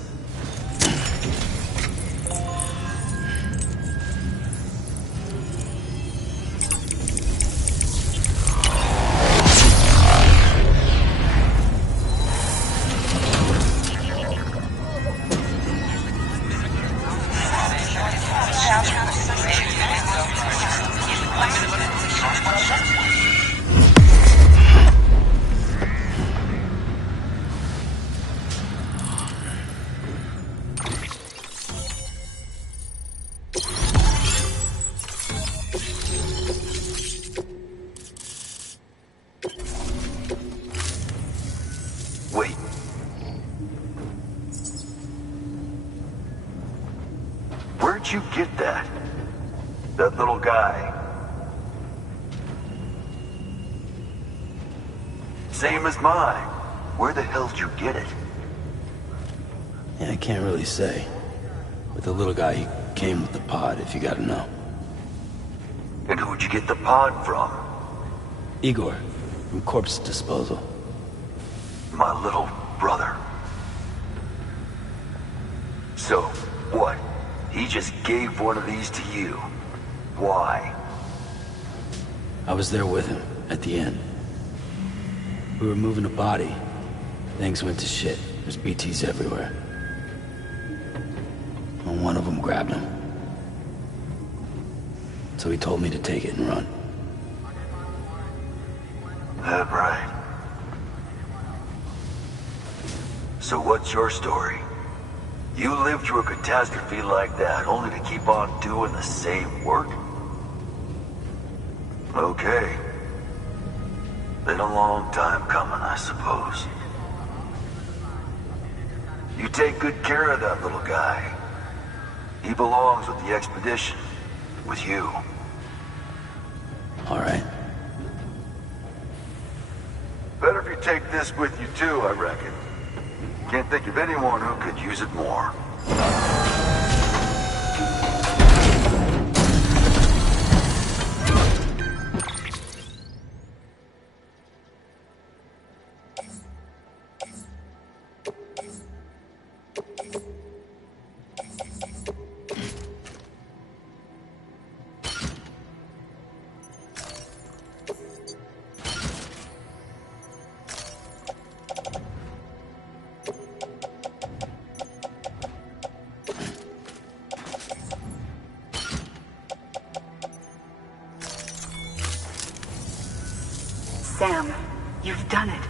Wait. Where'd you get that? That little guy? Same as mine. Where the hell did you get it? Yeah, I can't really say. But the little guy, he came with the pod, if you gotta know. And who'd you get the pod from? Igor, from Corpse Disposal. My little brother. So, what? He just gave one of these to you. Why? I was there with him, at the end. We were moving a body. Things went to shit. There's BTs everywhere. And one of them grabbed him. So he told me to take it and run. That right. So what's your story? You lived through a catastrophe like that, only to keep on doing the same work? Okay. Been a long time coming, I suppose. You take good care of that little guy. He belongs with the expedition. With you. All right. Better if you take this with you too, I reckon. Can't think of anyone who could use it more. Sam, you've done it.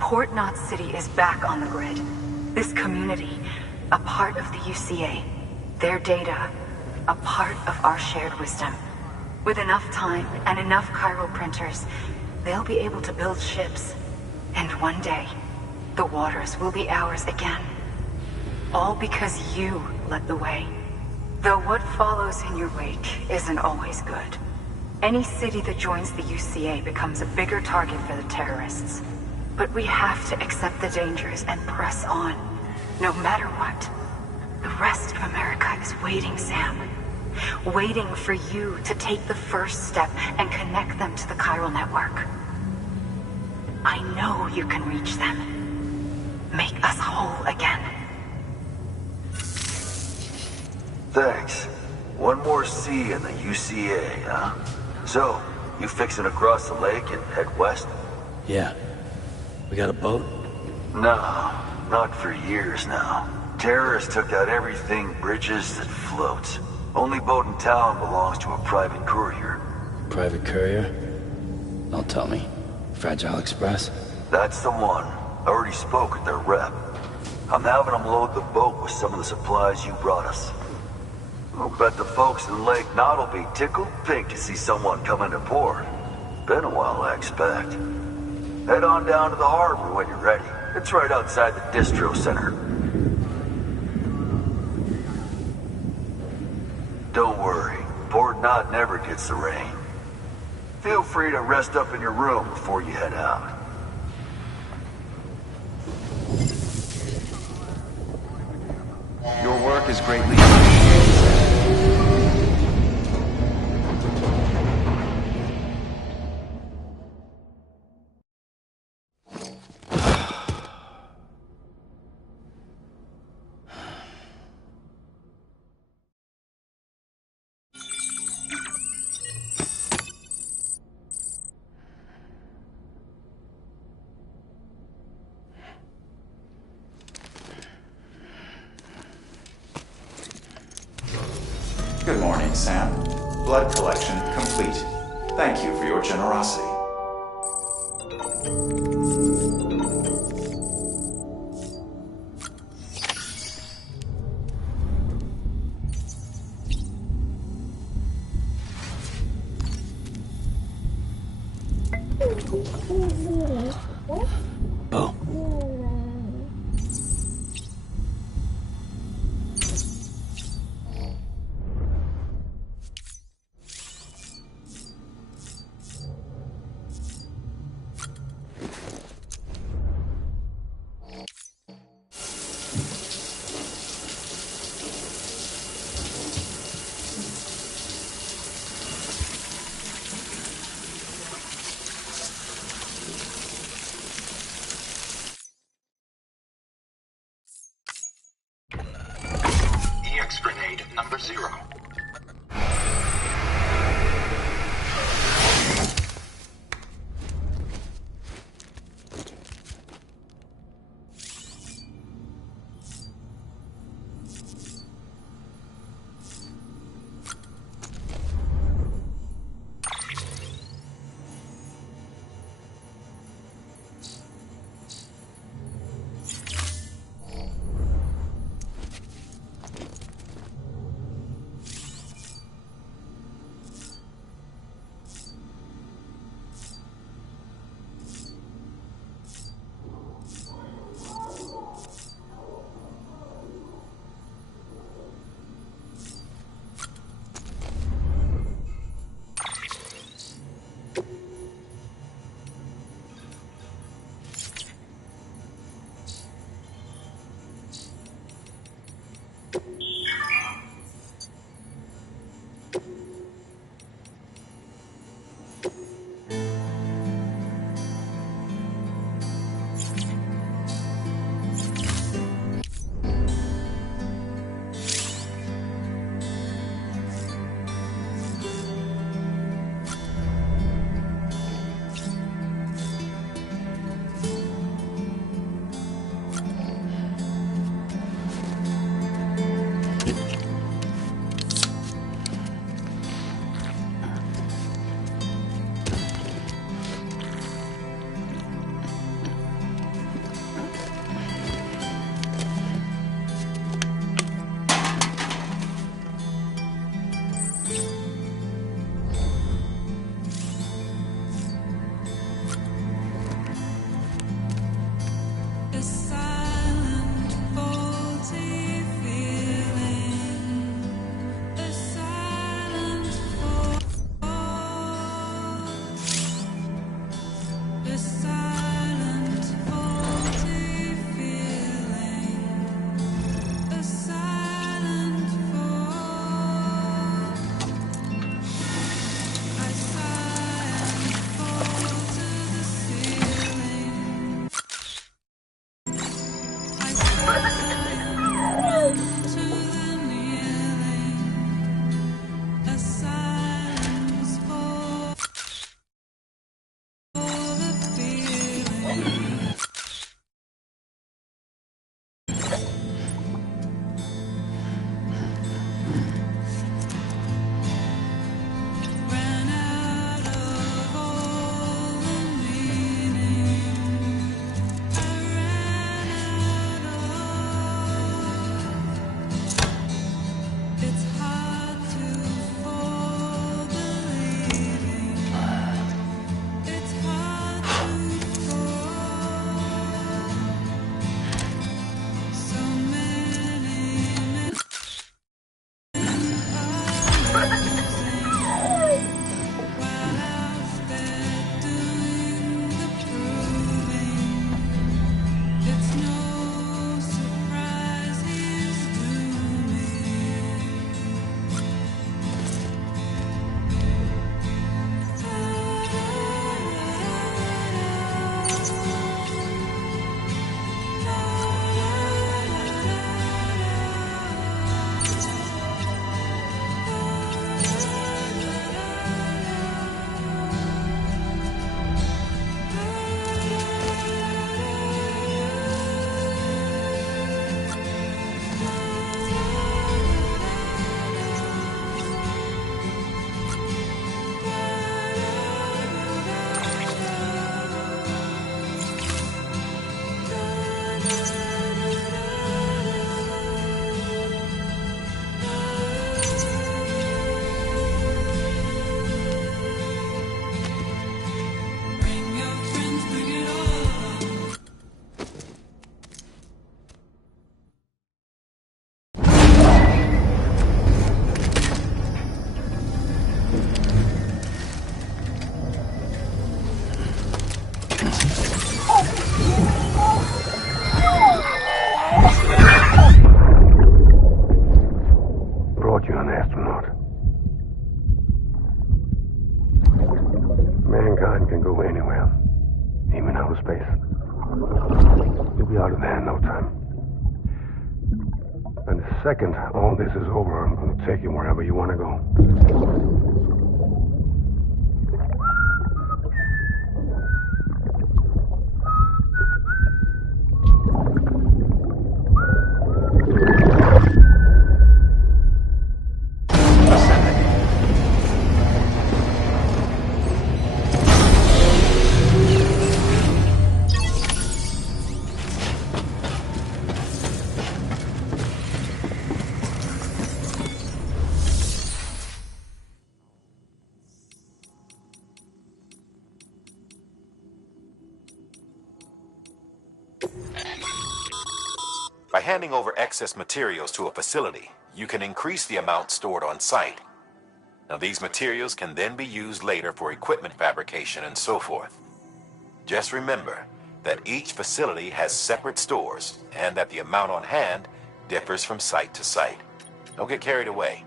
Port Knot City is back on the grid. This community, a part of the UCA. Their data, a part of our shared wisdom. With enough time and enough chiral printers, they'll be able to build ships. And one day, the waters will be ours again. All because you led the way. Though what follows in your wake isn't always good. Any city that joins the UCA becomes a bigger target for the terrorists. But we have to accept the dangers and press on, no matter what. The rest of America is waiting, Sam. Waiting for you to take the first step and connect them to the chiral network. I know you can reach them. Make us whole again. Thanks. One more C in the UCA, huh? So, you fixing to cross the lake and head west? Yeah. We got a boat? No, not for years now. Terrorists took out everything bridges that floats. Only boat in town belongs to a private courier. Private courier? Don't tell me. Fragile Express? That's the one. I already spoke with their rep. I'm having them load the boat with some of the supplies you brought us. I'll bet the folks in Lake Knott will be tickled pink to see someone come into port. Been a while, I expect. Head on down to the harbor when you're ready. It's right outside the distro center. Don't worry, Port Knott never gets the rain. Feel free to rest up in your room before you head out. Your work is greatly appreciated. Good morning, Sam. Blood collection complete. Thank you for your generosity. Oh. EX grenade number 0. mankind can go anywhere, even outer space. You'll be out of there in no time. And the second all this is over, I'm going to take you wherever you want to go. By handing over excess materials to a facility, you can increase the amount stored on site. Now, these materials can then be used later for equipment fabrication and so forth. Just remember that each facility has separate stores and that the amount on hand differs from site to site. Don't get carried away.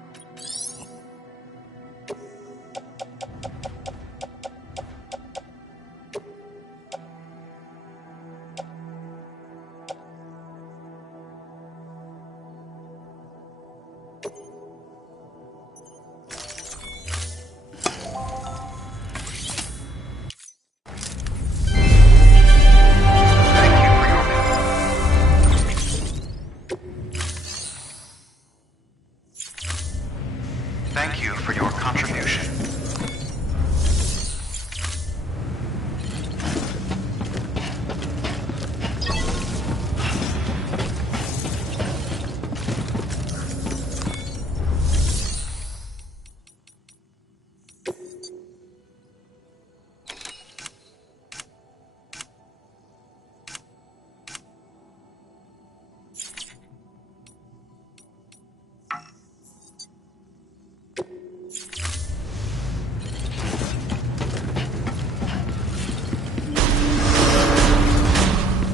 Thank you for your contribution.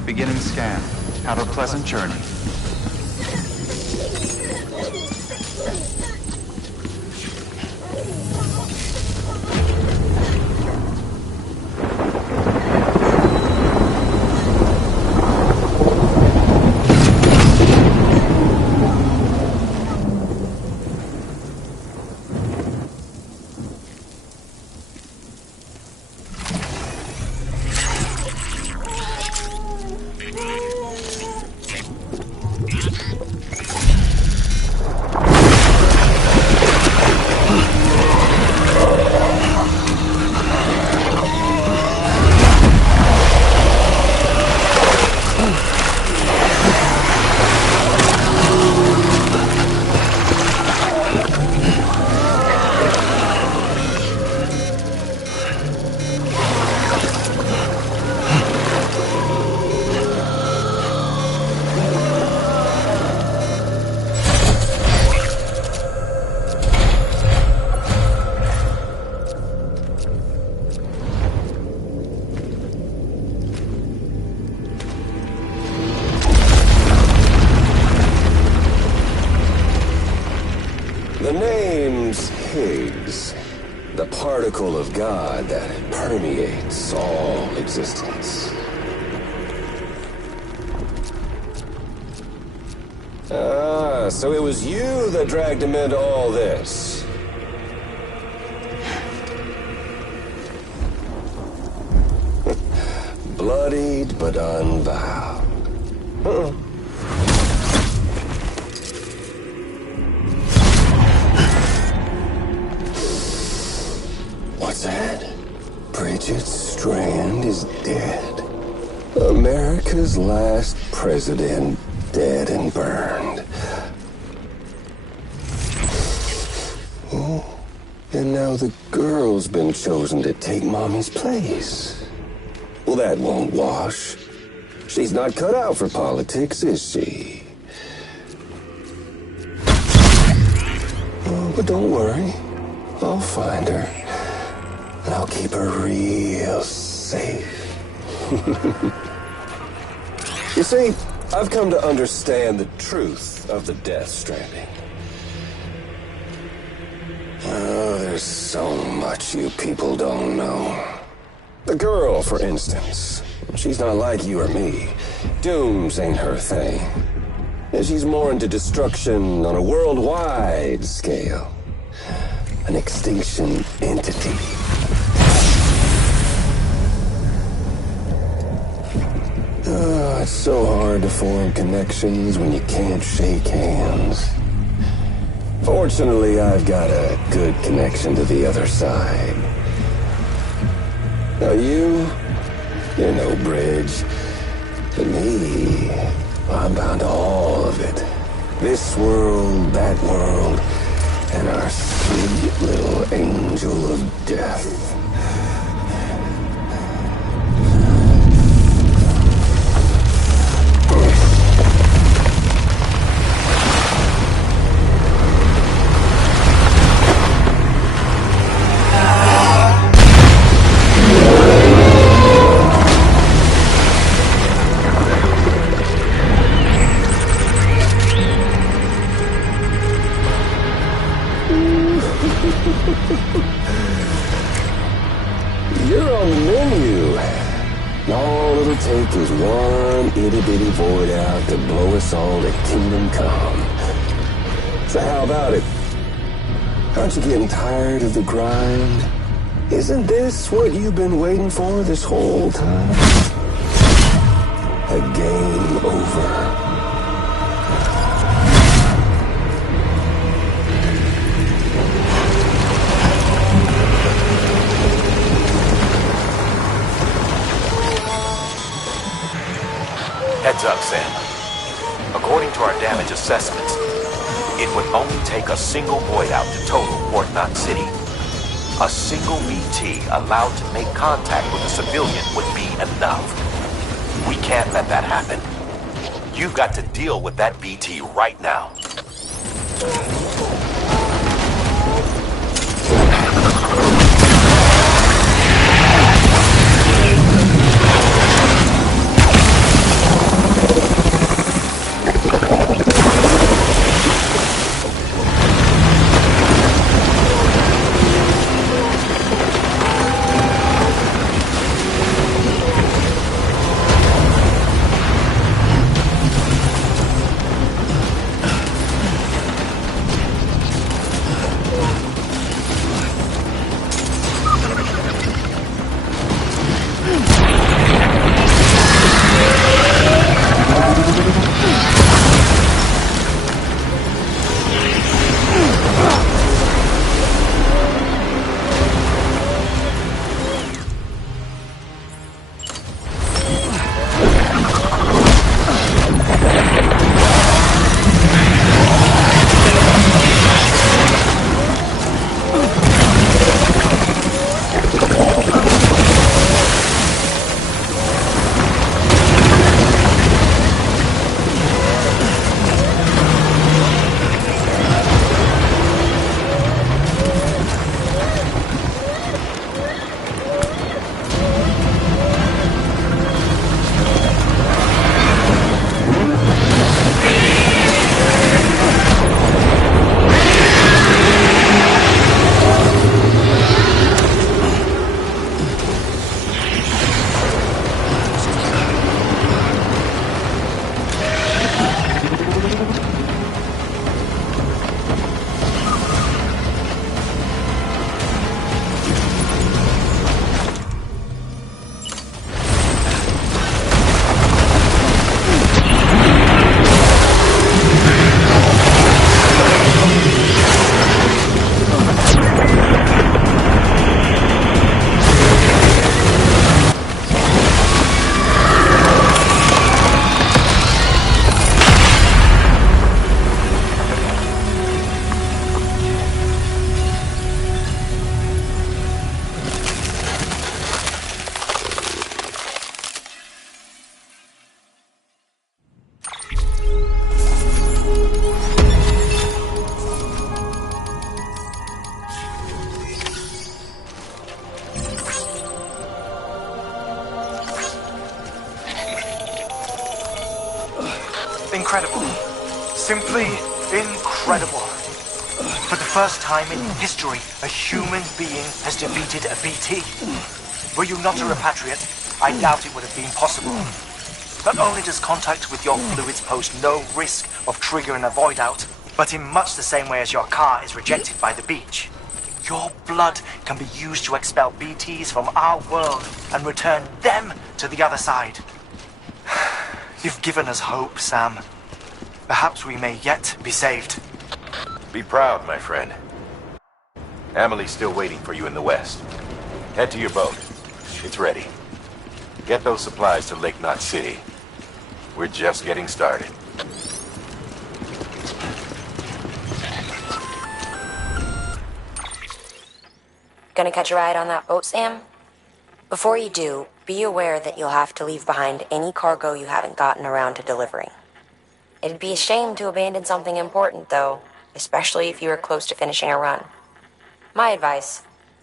Beginning scan. Have a pleasant journey. The name's Higgs, the particle of God that permeates all existence. Ah, so it was you that dragged him into all this. Bloodied but unbowed. What's that? Bridget Strand is dead. America's last president dead and burned. Oh, and now the girl's been chosen to take Mommy's place. Well, that won't wash. She's not cut out for politics, is she? Oh, but don't worry. I'll find her. And I'll keep her real safe. You see, I've come to understand the truth of the Death Stranding. Oh, there's so much you people don't know. The girl, for instance. She's not like you or me. Dooms ain't her thing. And she's more into destruction on a worldwide scale. An extinction entity. It's so hard to form connections when you can't shake hands. Fortunately, I've got a good connection to the other side. Now you're no bridge. To me, I'm bound to all of it. This world, that world, and our sweet little angel of death. You're on the menu. All it'll take is one itty-bitty void out to blow us all to kingdom come. So how about it? Aren't you getting tired of the grind? Isn't this what you've been waiting for this whole time? A game over. Heads up, Sam. According to our damage assessments, it would only take a single void out to total Port Knot City. A single BT allowed to make contact with a civilian would be enough. We can't let that happen. You've got to deal with that BT right now. Incredible. Simply incredible. For the first time in history, a human being has defeated a BT. Were you not a repatriate, I doubt it would have been possible. Not only does contact with your fluids pose no risk of triggering a void out, but in much the same way as your car is rejected by the beach, your blood can be used to expel BTs from our world and return them to the other side. You've given us hope, Sam. Perhaps we may yet be saved. Be proud, my friend. Amelie's still waiting for you in the west. Head to your boat. It's ready. Get those supplies to Lake Knot City. We're just getting started. Gonna catch a ride on that boat, Sam? Before you do, be aware that you'll have to leave behind any cargo you haven't gotten around to delivering. It'd be a shame to abandon something important, though, especially if you were close to finishing a run. My advice,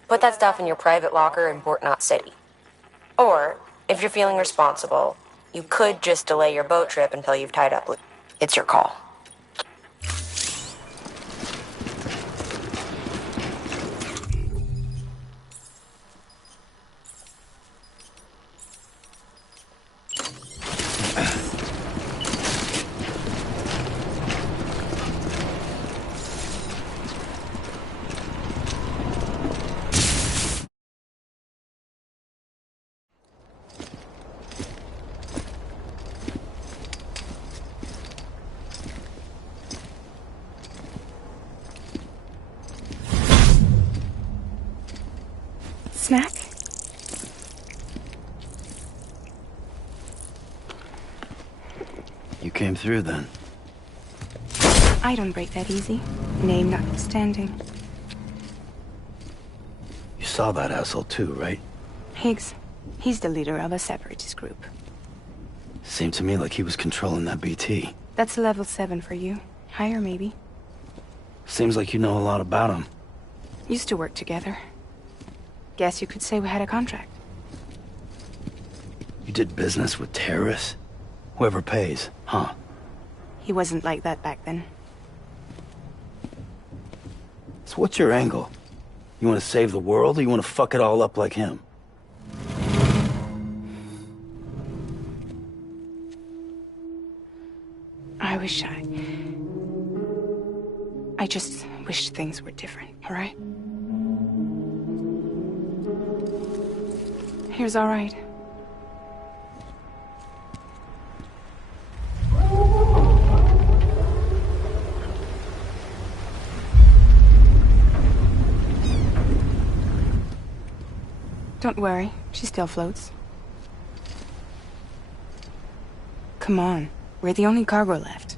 put that stuff in your private locker in Port Knot City. Or, if you're feeling responsible, you could just delay your boat trip until you've tied up. It's your call. Snack? You came through then. I don't break that easy. Name notwithstanding. You saw that asshole too, right? Higgs. He's the leader of a separatist group. Seemed to me like he was controlling that BT. That's level 7 for you. Higher, maybe. Seems like you know a lot about him. Used to work together. Guess you could say we had a contract. You did business with terrorists? Whoever pays, huh? He wasn't like that back then. So what's your angle? You want to save the world, or you want to fuck it all up like him? I just wish things were different, all right? Here's all right. Don't worry, she still floats. Come on, we're the only cargo left.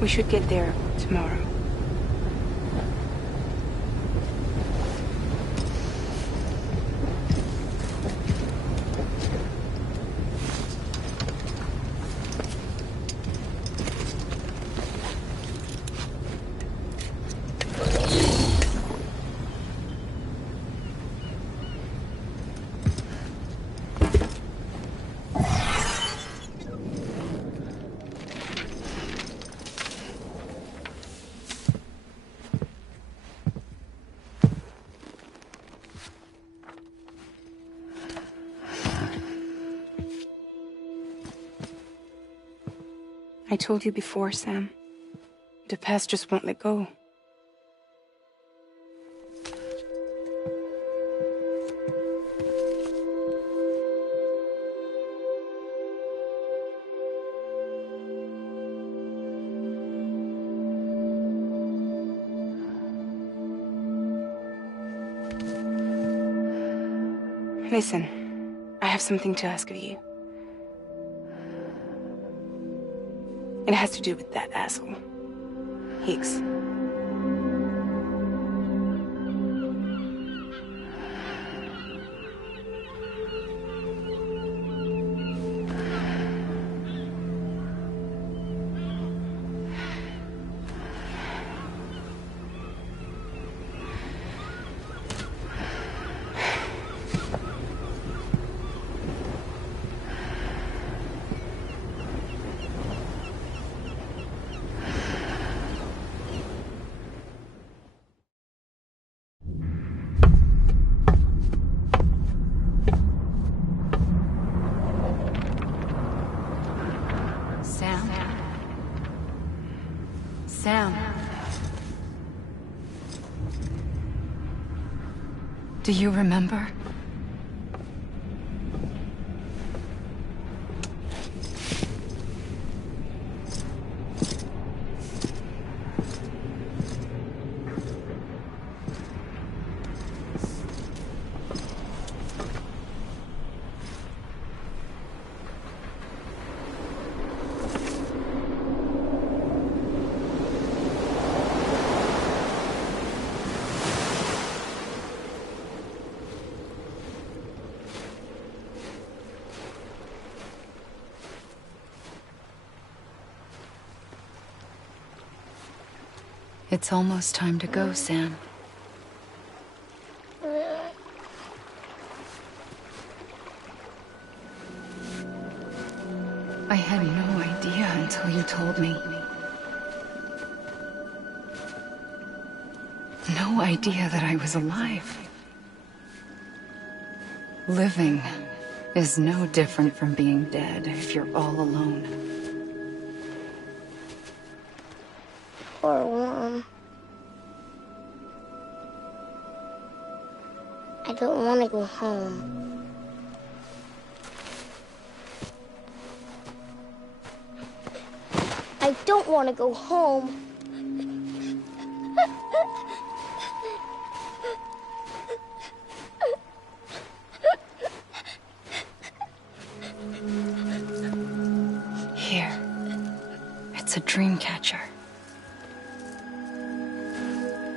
We should get there tomorrow. I told you before, Sam. The past just won't let go. Listen, I have something to ask of you. It has to do with that asshole, Higgs. Sam. Do you remember? It's almost time to go, Sam. I had no idea until you told me. No idea that I was alive. Living is no different from being dead if you're all alone. Poor Mom. I don't want to go home. I don't want to go home. Here. It's a dream catcher.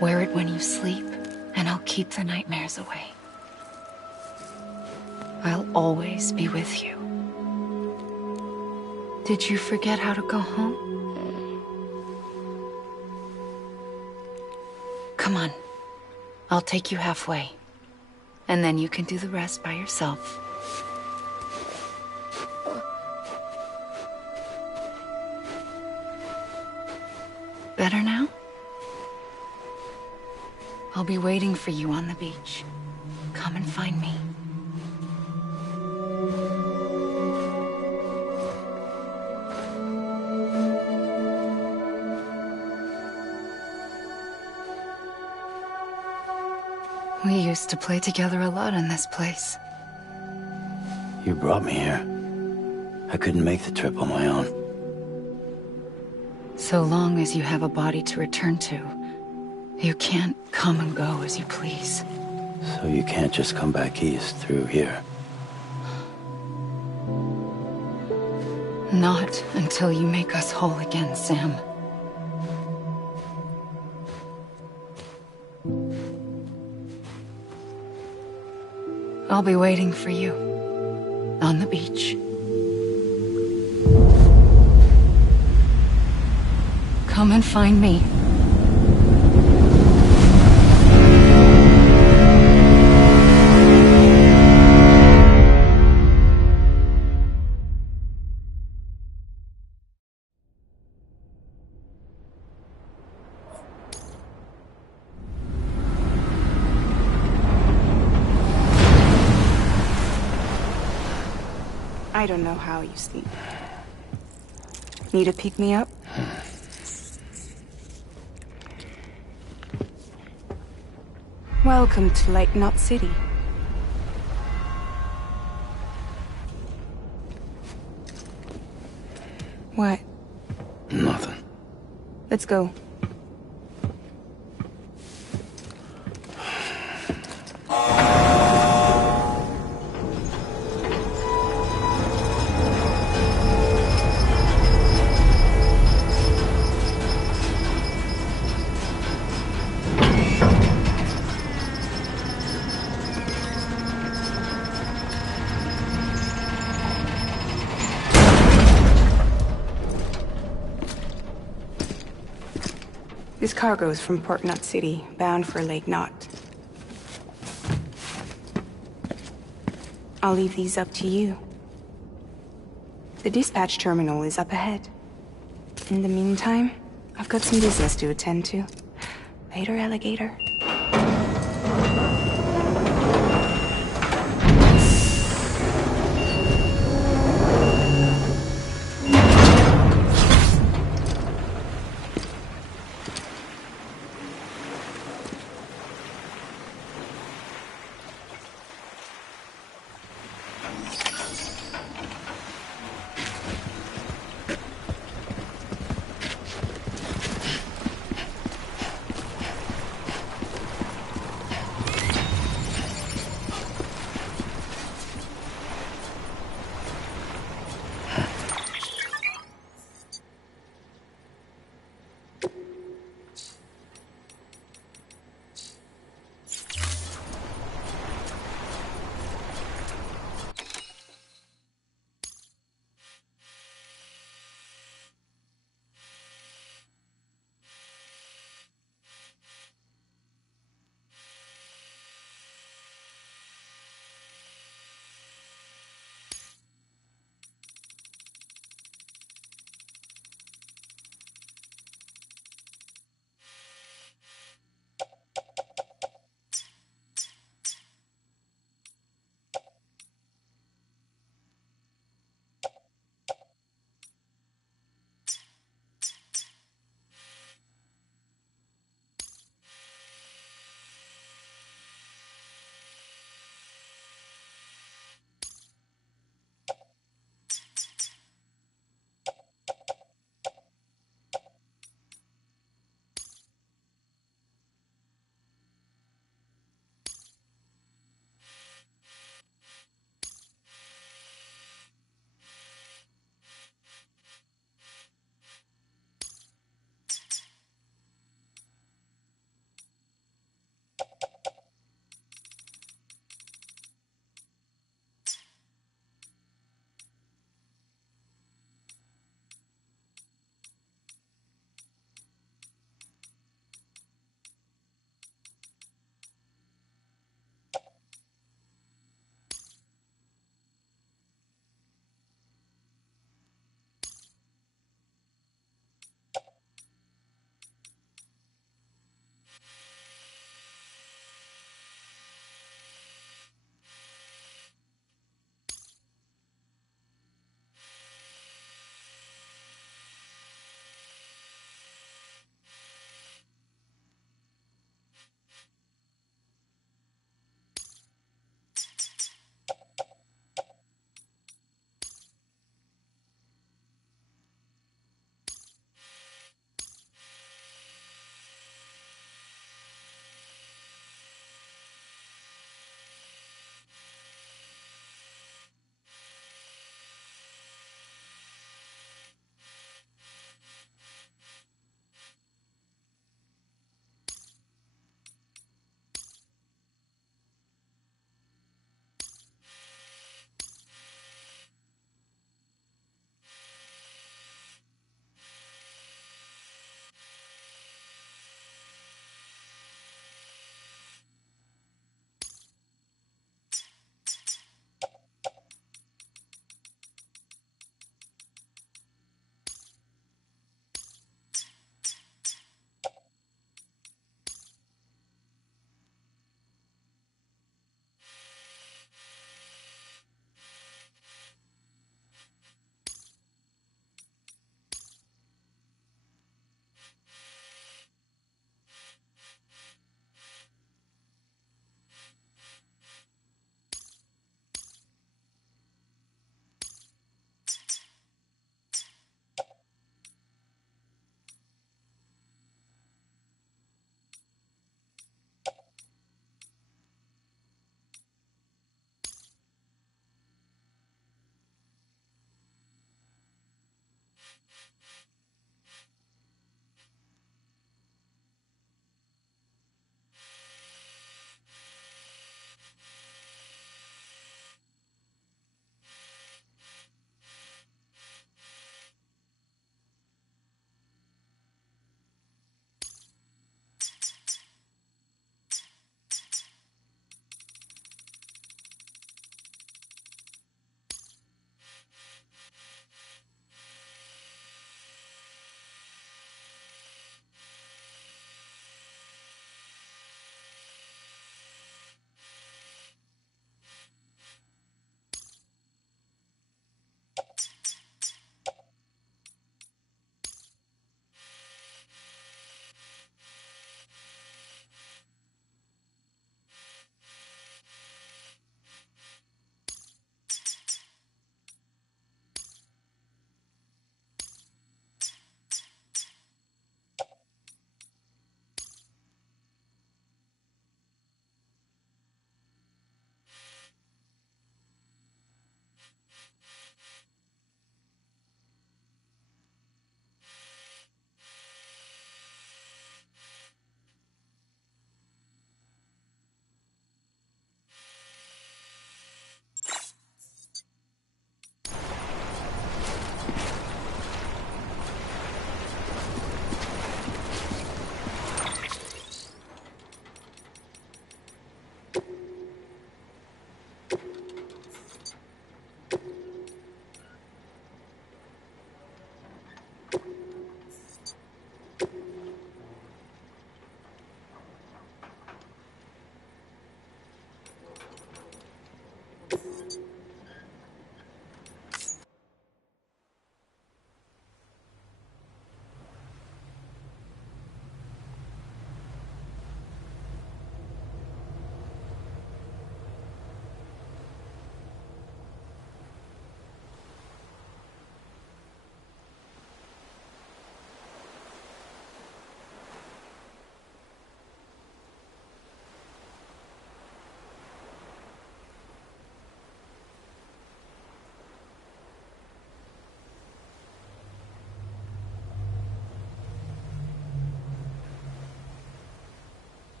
Wear it when you sleep, and I'll keep the nightmares away. I'll always be with you. Did you forget how to go home? Come on. I'll take you halfway. And then you can do the rest by yourself. Better now? I'll be waiting for you on the beach. Come and find me. We used to play together a lot in this place. You brought me here. I couldn't make the trip on my own. So long as you have a body to return to, you can't come and go as you please. So you can't just come back east through here? Not until you make us whole again, Sam. I'll be waiting for you on the beach. Come and find me. I don't know how you sleep. Need to pick me up? Welcome to Lake Knot City. What? Nothing. Let's go. This cargo is from Port Knot City, bound for Lake Knot. I'll leave these up to you. The dispatch terminal is up ahead. In the meantime, I've got some business to attend to. Later, alligator.